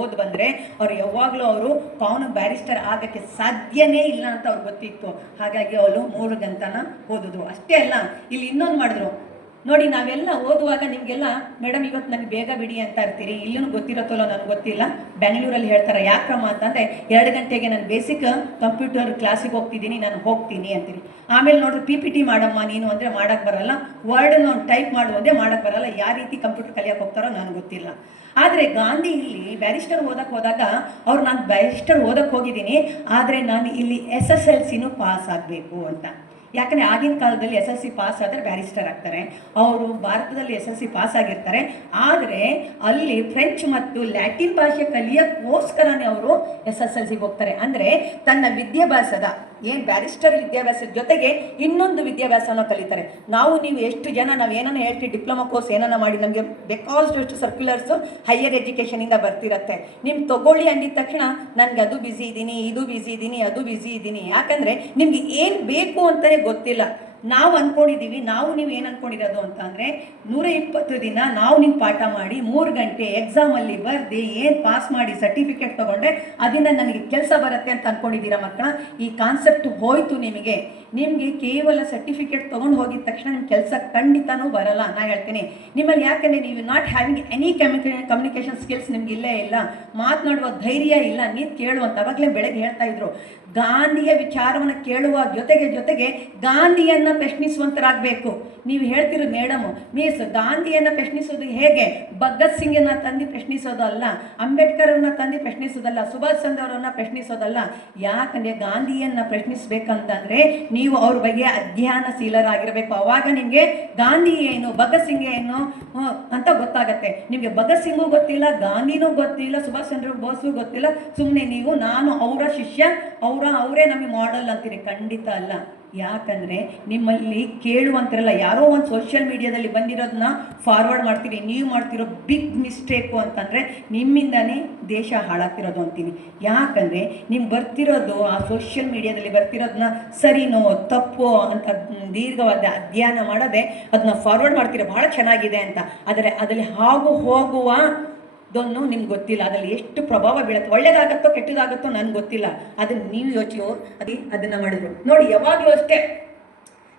ಓದಿ ಬಂದರೆ ಅವ್ರು ಯಾವಾಗಲೂ ಅವರು ಕಾನೂನು ಬ್ಯಾರಿಸ್ಟರ್ ಆಗೋಕ್ಕೆ ಸಾಧ್ಯನೇ ಇಲ್ಲ ಅಂತ ಅವ್ರಿಗೆ ಗೊತ್ತಿತ್ತು. ಹಾಗಾಗಿ ಅವರು ಮೂಲ ಗ್ರಂಥನ ಓದಿದ್ರು. ಅಷ್ಟೇ ಅಲ್ಲ, ಇಲ್ಲಿ ಇನ್ನೊಂದು ಮಾಡಿದ್ರು ನೋಡಿ. ನಾವೆಲ್ಲ ಓದುವಾಗ ನಿಮಗೆಲ್ಲ ಮೇಡಮ್ ಇವತ್ತು ನನಗೆ ಬೇಗ ಬಿಡಿ ಅಂತ ಇರ್ತೀರಿ, ಇಲ್ಲೂ ಗೊತ್ತಿರತ್ತಲ್ಲೋ ನನಗೆ ಗೊತ್ತಿಲ್ಲ. ಬೆಂಗಳೂರಲ್ಲಿ ಹೇಳ್ತಾರೆ ಯಾಕ್ರಮ ಅಂತಂದರೆ 2 ಗಂಟೆಗೆ ನಾನು ಬೇಸಿಕ್ ಕಂಪ್ಯೂಟರ್ ಕ್ಲಾಸಿಗೆ ಹೋಗ್ತಿದ್ದೀನಿ, ನಾನು ಹೋಗ್ತೀನಿ ಅಂತೀರಿ. ಆಮೇಲೆ ನೋಡ್ರಿ PPT ಮಾಡಮ್ಮ ನೀನು ಅಂದರೆ ಮಾಡೋಕ್ಕೆ ಬರಲ್ಲ, ವರ್ಡನ್ನು ಟೈಪ್ ಮಾಡು ಅಂದರೆ ಮಾಡೋಕ್ಕೆ ಬರಲ್ಲ. ಯಾವ ರೀತಿ ಕಂಪ್ಯೂಟರ್ ಕಲಿಯೋಕೆ ಹೋಗ್ತಾರೋ ನನಗೆ ಗೊತ್ತಿಲ್ಲ. ಆದರೆ ಗಾಂಧಿ ಇಲ್ಲಿ ಬ್ಯಾರಿಸ್ಟರ್ ಓದಕ್ಕೆ ಹೋದಾಗ ಅವ್ರು ನಾನು ಬ್ಯಾರಿಸ್ಟರ್ ಓದಕ್ಕೆ ಹೋಗಿದ್ದೀನಿ, ಆದರೆ ನಾನು ಇಲ್ಲಿ SSLCನೂ ಪಾಸ್ ಆಗಬೇಕು ಅಂತ. ಯಾಕಂದರೆ ಆಗಿನ ಕಾಲದಲ್ಲಿ SSLC ಪಾಸ್ ಆದರೆ ಬ್ಯಾರಿಸ್ಟರ್ ಆಗ್ತಾರೆ. ಅವರು ಭಾರತದಲ್ಲಿ SSLC ಪಾಸ್ ಆಗಿರ್ತಾರೆ. ಆದರೆ ಅಲ್ಲಿ ಫ್ರೆಂಚ್ ಮತ್ತು ಲ್ಯಾಟಿನ್ ಭಾಷೆ ಕಲಿಯೋಕ್ಕೋಸ್ಕರನೇ ಅವರು SSLCಗೆ ಹೋಗ್ತಾರೆ. ಅಂದರೆ ತನ್ನ ವಿದ್ಯಾಭ್ಯಾಸದ ಏನು ಬ್ಯಾರಿಸ್ಟರ್ ವಿದ್ಯಾಭ್ಯಾಸದ ಜೊತೆಗೆ ಇನ್ನೊಂದು ವಿದ್ಯಾಭ್ಯಾಸನ ಕಲಿತಾರೆ. ನೀವು ಎಷ್ಟು ಜನ ನಾವು ಏನನ್ನ ಹೇಳ್ತೀವಿ, ಡಿಪ್ಲೊಮಾ ಕೋರ್ಸ್ ಏನನ್ನ ಮಾಡಿ ನಮಗೆ ಬೇಕಾದಷ್ಟು ಸರ್ಕ್ಯುಲರ್ಸು ಹೈಯರ್ ಎಜುಕೇಷನಿಂದ ಬರ್ತಿರತ್ತೆ. ನೀವು ತಗೊಳ್ಳಿ ಅಂದಿದ ತಕ್ಷಣ ನನಗೆ ಅದು ಬ್ಯುಸಿ ಇದ್ದೀನಿ, ಇದು ಬ್ಯುಸಿ ಇದ್ದೀನಿ, ಅದು ಬ್ಯುಸಿ ಇದ್ದೀನಿ. ಯಾಕಂದರೆ ನಿಮಗೆ ಏನು ಬೇಕು ಅಂತಲೇ ಗೊತ್ತಿಲ್ಲ. ನಾವು ಅಂದ್ಕೊಂಡಿದ್ದೀವಿ, ನೀವು ಏನು ಅಂದ್ಕೊಂಡಿರೋದು ಅಂತ ಅಂದರೆ 120 ದಿನ ನೀವು ಪಾಠ ಮಾಡಿ 3 ಗಂಟೆ ಎಕ್ಸಾಮಲ್ಲಿ ಬರೆದು ಏನು ಪಾಸ್ ಮಾಡಿ ಸರ್ಟಿಫಿಕೇಟ್ ತೊಗೊಂಡ್ರೆ ಅದರಿಂದ ನನಗೆ ಕೆಲಸ ಬರುತ್ತೆ ಅಂತ ಅಂದ್ಕೊಂಡಿದ್ದೀರಾ ಮಕ್ಕಳ. ಈ ಕಾನ್ಸೆಪ್ಟ್ ಹೋಯಿತು ನಿಮಗೆ ಕೇವಲ ಸರ್ಟಿಫಿಕೇಟ್ ತೊಗೊಂಡು ಹೋಗಿದ ತಕ್ಷಣ ನಿಮ್ಮ ಕೆಲಸ ಖಂಡಿತನೂ ಬರಲ್ಲ. ನಾನು ಹೇಳ್ತೀನಿ ನಿಮ್ಮಲ್ಲಿ, ಯಾಕೆಂದರೆ ನೀವು not having any communication skills ನಿಮ್ಗೆ ಇಲ್ಲೇ ಇಲ್ಲ, ಮಾತನಾಡುವ ಧೈರ್ಯ ಇಲ್ಲ, ನೀವು ಕೇಳುವಂತ. ಅವಾಗಲೇ ಬೆಳಗ್ಗೆ ಹೇಳ್ತಾ ಇದ್ರು, ಗಾಂಧಿಯ ವಿಚಾರವನ್ನು ಕೇಳುವ ಜೊತೆಗೆ ಗಾಂಧಿಯನ್ನು ಪ್ರಶ್ನಿಸುವಂತರಾಗಬೇಕು. ನೀವು ಹೇಳ್ತಿರೋ ಮೇಡಮು ಮೀಸ್ ಗಾಂಧಿಯನ್ನು ಪ್ರಶ್ನಿಸೋದು ಹೇಗೆ? ಭಗತ್ ಸಿಂಗನ್ನು ತಂದು ಪ್ರಶ್ನಿಸೋದು ಅಲ್ಲ, ಅಂಬೇಡ್ಕರನ್ನು ತಂದು ಪ್ರಶ್ನಿಸೋದಲ್ಲ, ಸುಭಾಷ್ ಚಂದ್ರ ಅವರನ್ನು ಪ್ರಶ್ನಿಸೋದಲ್ಲ. ಯಾಕಂದರೆ ಗಾಂಧಿಯನ್ನು ಪ್ರಶ್ನಿಸಬೇಕಂತಂದರೆ ನೀವು ಅವ್ರ ಬಗ್ಗೆ ಅಧ್ಯಯನಶೀಲರಾಗಿರಬೇಕು. ಆವಾಗ ನಿಮಗೆ ಗಾಂಧಿ ಏನು, ಭಗತ್ ಸಿಂಗ್ ಏನು ಅಂತ ಗೊತ್ತಾಗತ್ತೆ. ನಿಮಗೆ ಭಗತ್ ಸಿಂಗೂ ಗೊತ್ತಿಲ್ಲ, ಗಾಂಧಿನೂ ಗೊತ್ತಿಲ್ಲ, ಸುಭಾಷ್ ಚಂದ್ರ ಬೋಸು ಗೊತ್ತಿಲ್ಲ, ಸುಮ್ಮನೆ ನೀವು ನಾನು ಅವರ ಶಿಷ್ಯ, ಅವರೇ ನಮಗೆ ಮಾಡೆಲ್ ಅಂತೀರಿ. ಖಂಡಿತ ಅಲ್ಲ. ಯಾಕಂದರೆ ನಿಮ್ಮಲ್ಲಿ ಕೇಳುವಂತಿರಲ್ಲ, ಯಾರೋ ಒಂದು ಸೋಷಿಯಲ್ ಮೀಡಿಯಾದಲ್ಲಿ ಬಂದಿರೋದನ್ನ ಫಾರ್ವರ್ಡ್ ಮಾಡ್ತೀರಿ. ನೀವು ಮಾಡ್ತಿರೋ ಬಿಗ್ ಮಿಸ್ಟೇಕು ಅಂತಂದರೆ ನಿಮ್ಮಿಂದನೇ ದೇಶ ಹಾಳಾಗ್ತಿರೋದು ಅಂತೀನಿ. ಯಾಕಂದರೆ ನಿಮ್ಗೆ ಬರ್ತಿರೋದು ಆ ಸೋಷಿಯಲ್ ಮೀಡಿಯಾದಲ್ಲಿ ಬರ್ತಿರೋದನ್ನ ಸರಿನೋ ತಪ್ಪೋ ಅಂತ ದೀರ್ಘವಾದ ಅಧ್ಯಯನ ಮಾಡದೆ ಅದನ್ನ ಫಾರ್ವರ್ಡ್ ಮಾಡ್ತೀರ, ಭಾಳ ಚೆನ್ನಾಗಿದೆ ಅಂತ. ಆದರೆ ಅದರಲ್ಲಿ ಹೋಗುವ ದೊನ್ನು ನಿಮ್ಗೆ ಗೊತ್ತಿಲ್ಲ, ಅದರಲ್ಲಿ ಎಷ್ಟು ಪ್ರಭಾವ ಬೀಳುತ್ತೆ, ಒಳ್ಳೇದಾಗತ್ತೋ ಕೆಟ್ಟದಾಗತ್ತೋ ನನಗೆ ಗೊತ್ತಿಲ್ಲ. ಅದನ್ನು ನೀವು ಅದನ್ನು ಮಾಡಿದ್ರು ನೋಡಿ. ಯಾವಾಗಲೂ ಅಷ್ಟೇ,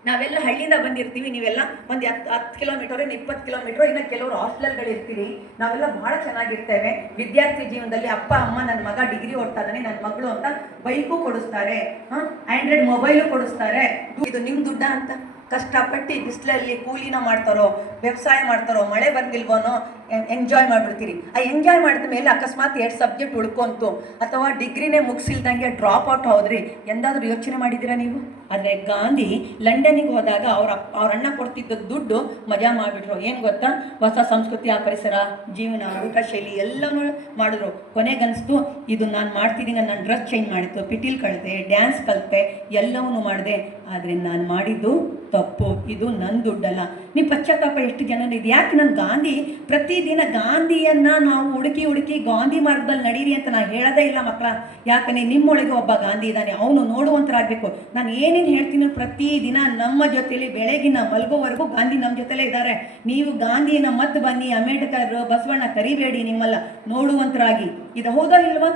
ನಾವೆಲ್ಲ ಹಳ್ಳಿಯಿಂದ ಬಂದಿರ್ತೀವಿ, ನೀವೆಲ್ಲ ಒಂದು 10 ಕಿಲೋಮೀಟರ್ 20 ಕಿಲೋಮೀಟರ್, ಇನ್ನು ಕೆಲವರು ಹಾಸ್ಟೆಲ್ಗಳಿರ್ತೀರಿ. ನಾವೆಲ್ಲ ಭಾಳ ಚೆನ್ನಾಗಿರ್ತೇವೆ. ವಿದ್ಯಾರ್ಥಿ ಜೀವನದಲ್ಲಿ ಅಪ್ಪ ಅಮ್ಮ ನನ್ನ ಮಗ ಡಿಗ್ರಿ ಓದ್ತಾ ಇದ್ದಾನೆ, ನನ್ನ ಮಗಳು ಅಂತ ಬೈಕು ಕೊಡಿಸ್ತಾರೆ, ಆ್ಯಂಡ್ರಾಯ್ಡ್ ಮೊಬೈಲು ಕೊಡಿಸ್ತಾರೆ. ಇದು ನಿಮ್ಮ ದುಡ್ಡ ಅಂತ ಕಷ್ಟಪಟ್ಟು ಬಿಸಿಲಲ್ಲಿ ಕೂಲಿನ ಮಾಡ್ತಾರೋ, ವ್ಯವಸಾಯ ಮಾಡ್ತಾರೋ, ಮಳೆ ಬಂದಿಲ್ವನೋ ಎಂಜಾಯ್ ಮಾಡಿಬಿಡ್ತೀರಿ. ಆ ಎಂಜಾಯ್ ಮಾಡಿದ ಮೇಲೆ ಅಕಸ್ಮಾತ್ 2 ಸಬ್ಜೆಕ್ಟ್ ಉಳ್ಕೊಂತು ಅಥವಾ ಡಿಗ್ರಿನೇ ಮುಗಿಸಿಲ್ದಂಗೆ ಡ್ರಾಪ್ ಔಟ್ ಹೋದ್ರಿ, ಎಂದಾದ್ರೂ ಯೋಚನೆ ಮಾಡಿದ್ದೀರಾ ನೀವು? ಆದರೆ ಗಾಂಧಿ ಲಂಡನ್ನಿಗೆ ಹೋದಾಗ ಅವ್ರ ಅಣ್ಣ ಕೊಡ್ತಿದ್ದ ದುಡ್ಡು ಮಜಾ ಮಾಡಿಬಿಟ್ರು. ಏನು ಗೊತ್ತಾ, ಹೊಸ ಸಂಸ್ಕೃತಿ, ಆ ಪರಿಸರ, ಜೀವನ, ಊಟ ಶೈಲಿ ಎಲ್ಲನೂ ಮಾಡಿದ್ರು. ಕೊನೆಗನ್ನಿಸ್ತು ಇದು ನಾನು ಮಾಡ್ತಿದ್ದೀನಿ, ನನ್ನ ಡ್ರೆಸ್ ಚೇಂಜ್ ಮಾಡಿತ್ತು, ಪಿಟೀಲ್ ಕಳಿತೆ, ಡ್ಯಾನ್ಸ್ ಕಲಿತೆ, ಎಲ್ಲವನ್ನೂ ಮಾಡಿದೆ. ಆದರೆ ನಾನು ಮಾಡಿದ್ದು ತಪ್ಪು, ಇದು ನನ್ನ ದುಡ್ಡಲ್ಲ. ನೀವು ಪಶ್ಚಾತ್ತಾಪ ಎಷ್ಟು ಜನ ಇದೆ? ಯಾಕೆ ನಾನು ಗಾಂಧಿ ಪ್ರತಿದಿನ ಗಾಂಧಿಯನ್ನು ನಾವು ಹುಡುಕಿ ಗಾಂಧಿ ಮಾರ್ಗದಲ್ಲಿ ನಡೀರಿ ಅಂತ ನಾನು ಹೇಳೋದೇ ಇಲ್ಲ ಮಕ್ಕಳ. ಯಾಕಂದರೆ ನಿಮ್ಮೊಳಗೆ ಒಬ್ಬ ಗಾಂಧಿ ಇದ್ದಾನೆ, ಅವನು ನೋಡುವಂಥರಾಗಬೇಕು. ನಾನು ಏನೇನು ಹೇಳ್ತೀನಿ ಪ್ರತಿದಿನ ನಮ್ಮ ಜೊತೆಯಲ್ಲಿ ಬೆಳಗಿನ ಮಲಗೋವರೆಗೂ ಗಾಂಧಿ ನಮ್ಮ ಜೊತೆಲೇ ಇದ್ದಾರೆ. ನೀವು ಗಾಂಧಿಯನ್ನು ಮತ್ತೆ ಬನ್ನಿ, ಅಂಬೇಡ್ಕರ್, ಬಸವಣ್ಣ ಕರಿಬೇಡಿ, ನಿಮ್ಮಲ್ಲ ನೋಡುವಂಥರಾಗಿ. ಇದು ಹೌದಾ ಇಲ್ವಾ?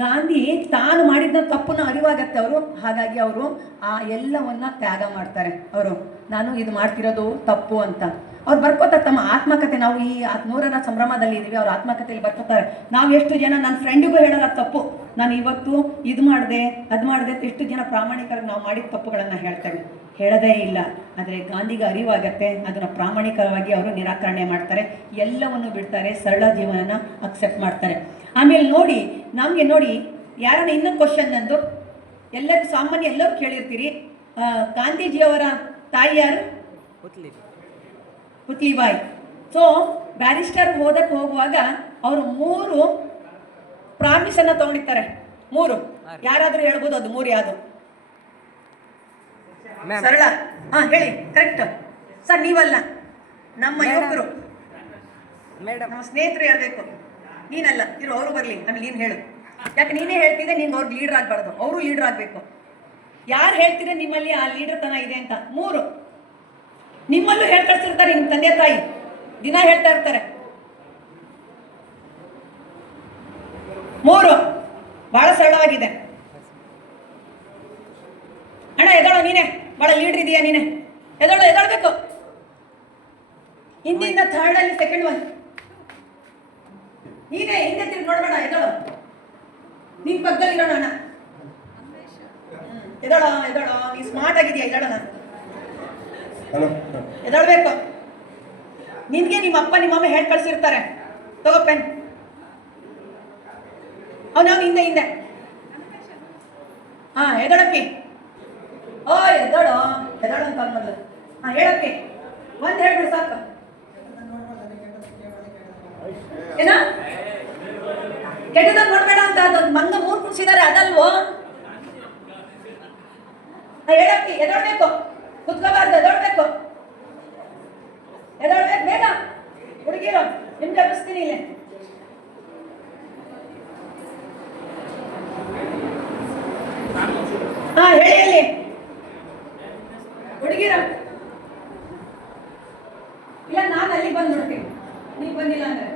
ಗಾಂಧಿ ತಾನು ಮಾಡಿದ ತಪ್ಪನ್ನು ಅರಿವಾಗತ್ತೆ ಅವರು. ಹಾಗಾಗಿ ಅವರು ಆ ಎಲ್ಲವನ್ನ ತ್ಯಾಗ ಮಾಡ್ತಾರೆ. ಅವರು ನಾನು ಇದು ಮಾಡ್ತಿರೋದು ತಪ್ಪು ಅಂತ ಅವ್ರು ಬರ್ಕೋತಾರೆ ತಮ್ಮ ಆತ್ಮಕಥೆ. ನಾವು ಈ 100ರ ಸಂಭ್ರಮದಲ್ಲಿ ಇದ್ದೀವಿ, ಅವ್ರ ಆತ್ಮಕಥೆಯಲ್ಲಿ ಬರ್ಕೋತಾರೆ. ನಾವು ಎಷ್ಟು ಜನ ನನ್ನ ಫ್ರೆಂಡಿಗೂ ಹೇಳಲ್ಲ ತಪ್ಪು, ನಾನು ಇವತ್ತು ಇದು ಮಾಡಿದೆ ಅದು ಮಾಡಿದೆ ಅಂತ ಎಷ್ಟು ಜನ ಪ್ರಾಮಾಣಿಕರಾಗಿ ನಾವು ಮಾಡಿದ ತಪ್ಪುಗಳನ್ನು ಹೇಳ್ತೇವೆ? ಹೇಳೋದೇ ಇಲ್ಲ. ಆದರೆ ಗಾಂಧಿಗೆ ಅರಿವಾಗತ್ತೆ, ಅದನ್ನು ಪ್ರಾಮಾಣಿಕವಾಗಿ ಅವರು ನಿರಾಕರಣೆ ಮಾಡ್ತಾರೆ, ಎಲ್ಲವನ್ನು ಬಿಡ್ತಾರೆ, ಸರಳ ಜೀವನನ ಅಕ್ಸೆಪ್ಟ್ ಮಾಡ್ತಾರೆ. ಆಮೇಲೆ ನೋಡಿ, ನಮಗೆ ನೋಡಿ ಯಾರನ್ನ ಇನ್ನೊಂದು ಕ್ವಶನ್ ನಂದು, ಎಲ್ಲರೂ ಸಾಮಾನ್ಯ ಎಲ್ಲರೂ ಕೇಳಿರ್ತೀರಿ, ಗಾಂಧೀಜಿಯವರ ತಾಯಿ ಯಾರು? ಪುತ್ಲಿಬಾಯಿ. ಸೊ ಬ್ಯಾರಿಸ್ಟರ್ ಹೋಗುವಾಗ ಅವರು 3 ಪ್ರಾಮಿಸನ್ನು ತಗೊಂಡಿರ್ತಾರೆ. 3 ಯಾರಾದರೂ ಹೇಳ್ಬೋದು ಅದು 3 ಯಾವುದು? ಸರಳ, ಹೇಳಿ ಕರೆಕ್ಟ್ ಸರ್. ನೀವಲ್ಲ, ನಮ್ಮ ಯುವಕರು, ನಮ್ಮ ಸ್ನೇಹಿತರು ಹೇಳ್ಬೇಕು. ನೀನಲ್ಲ, ಇರು ಅವರು ಬರಲಿ, ಆಮೇಲೆ ನೀನು ಹೇಳು. ಯಾಕೆ ನೀನೇ ಹೇಳ್ತಿದ್ದೆ, ನಿಂಗೆ ಅವ್ರಿಗೆ ಲೀಡರ್ ಆಗಬಾರ್ದು, ಅವರು ಲೀಡರ್ ಆಗಬೇಕು. ಯಾರು ಹೇಳ್ತಿದ್ರೆ ನಿಮ್ಮಲ್ಲಿ ಆ ಲೀಡರ್ ತನ ಇದೆ ಅಂತ? 3 ನಿಮ್ಮಲ್ಲೂ ಹೇಳ್ಕಳ್ಸಿರ್ತಾರೆ, ನಿಮ್ಮ ತಂದೆ ತಾಯಿ ದಿನ ಹೇಳ್ತಾ ಇರ್ತಾರೆ. 3 ಬಹಳ ಸರಳವಾಗಿದೆ. ಅಣ್ಣ ಎದಳೋ, ನೀನೆ ಬಹಳ ಲೀಡರ್ ಇದೆಯಾ, ನೀನೆ ಎದಳಬೇಕು. ಹಿಂದಿಂದ ಥರ್ಡ್ ಅಲ್ಲಿ ಸೆಕೆಂಡ್ 1 ನೀನೇ ಹಿಂದೆ ತಿರುಗಿ ನೋಡ್ಬೇಡ, ಎದಳೋ. ನಿನ್ ಪಕ್ಕದಲ್ಲಿ ಇರೋಣ ಅಣ್ಣ, ಎದಳೋ ನೀ ಸ್ಮಾರ್ಟ್ ಆಗಿದೆಯಾ, ಎದಳೋಣ, ಎದಳ್ಬೇಕು. ನಿನ್ಗೆ ನಿಮ್ಮ ಅಪ್ಪ ನಿಮ್ಮಮ್ಮ ಹೇಳಿ ಕಳ್ಸಿರ್ತಾರೆ, ತಗೋ ಪೆನ್. ಅವನು ಹಿಂದೆ ಎದಳಪ್ಪಿ. ಎದಳೋ ಅಂತ ಅಂದ್ಮಲ್ಲ. ಹೇಳಪ್ಪಿ, 1 ಹೇಳ್ಬಿಡು ಸಾಕು. ಏನ ಕೆಟ್ಟದಾಗ ನೋಡ್ಬೇಡ ಅಂತ ಅದೊಂದು ಮಂಗ 3 ಕುಡ್ಸಿದ್ದಾರೆ, ಅದಲ್ವೋ? ಹೇಳಪ್ಪಿ, ಎದಳ್ಬೇಕು, ಕುತ್ಕೋಬಾರ್ದು, ಎದಳ್ಬೇಕು ಬೇಗ. ಹುಡುಗಿರೋ ನಿಮ್ಗೆ ಎಬ್ಬಿಸ್ತೀನಿ ಇಲ್ಲಿ. ಹೇಳಿ ಅಲ್ಲಿ ಹುಡುಗಿರ. ಇಲ್ಲ ನಾನು ಅಲ್ಲಿ ಬಂದು ನೋಡ್ತೀನಿ, ನೀವು ಬಂದಿಲ್ಲ ಅಂದ್ರೆ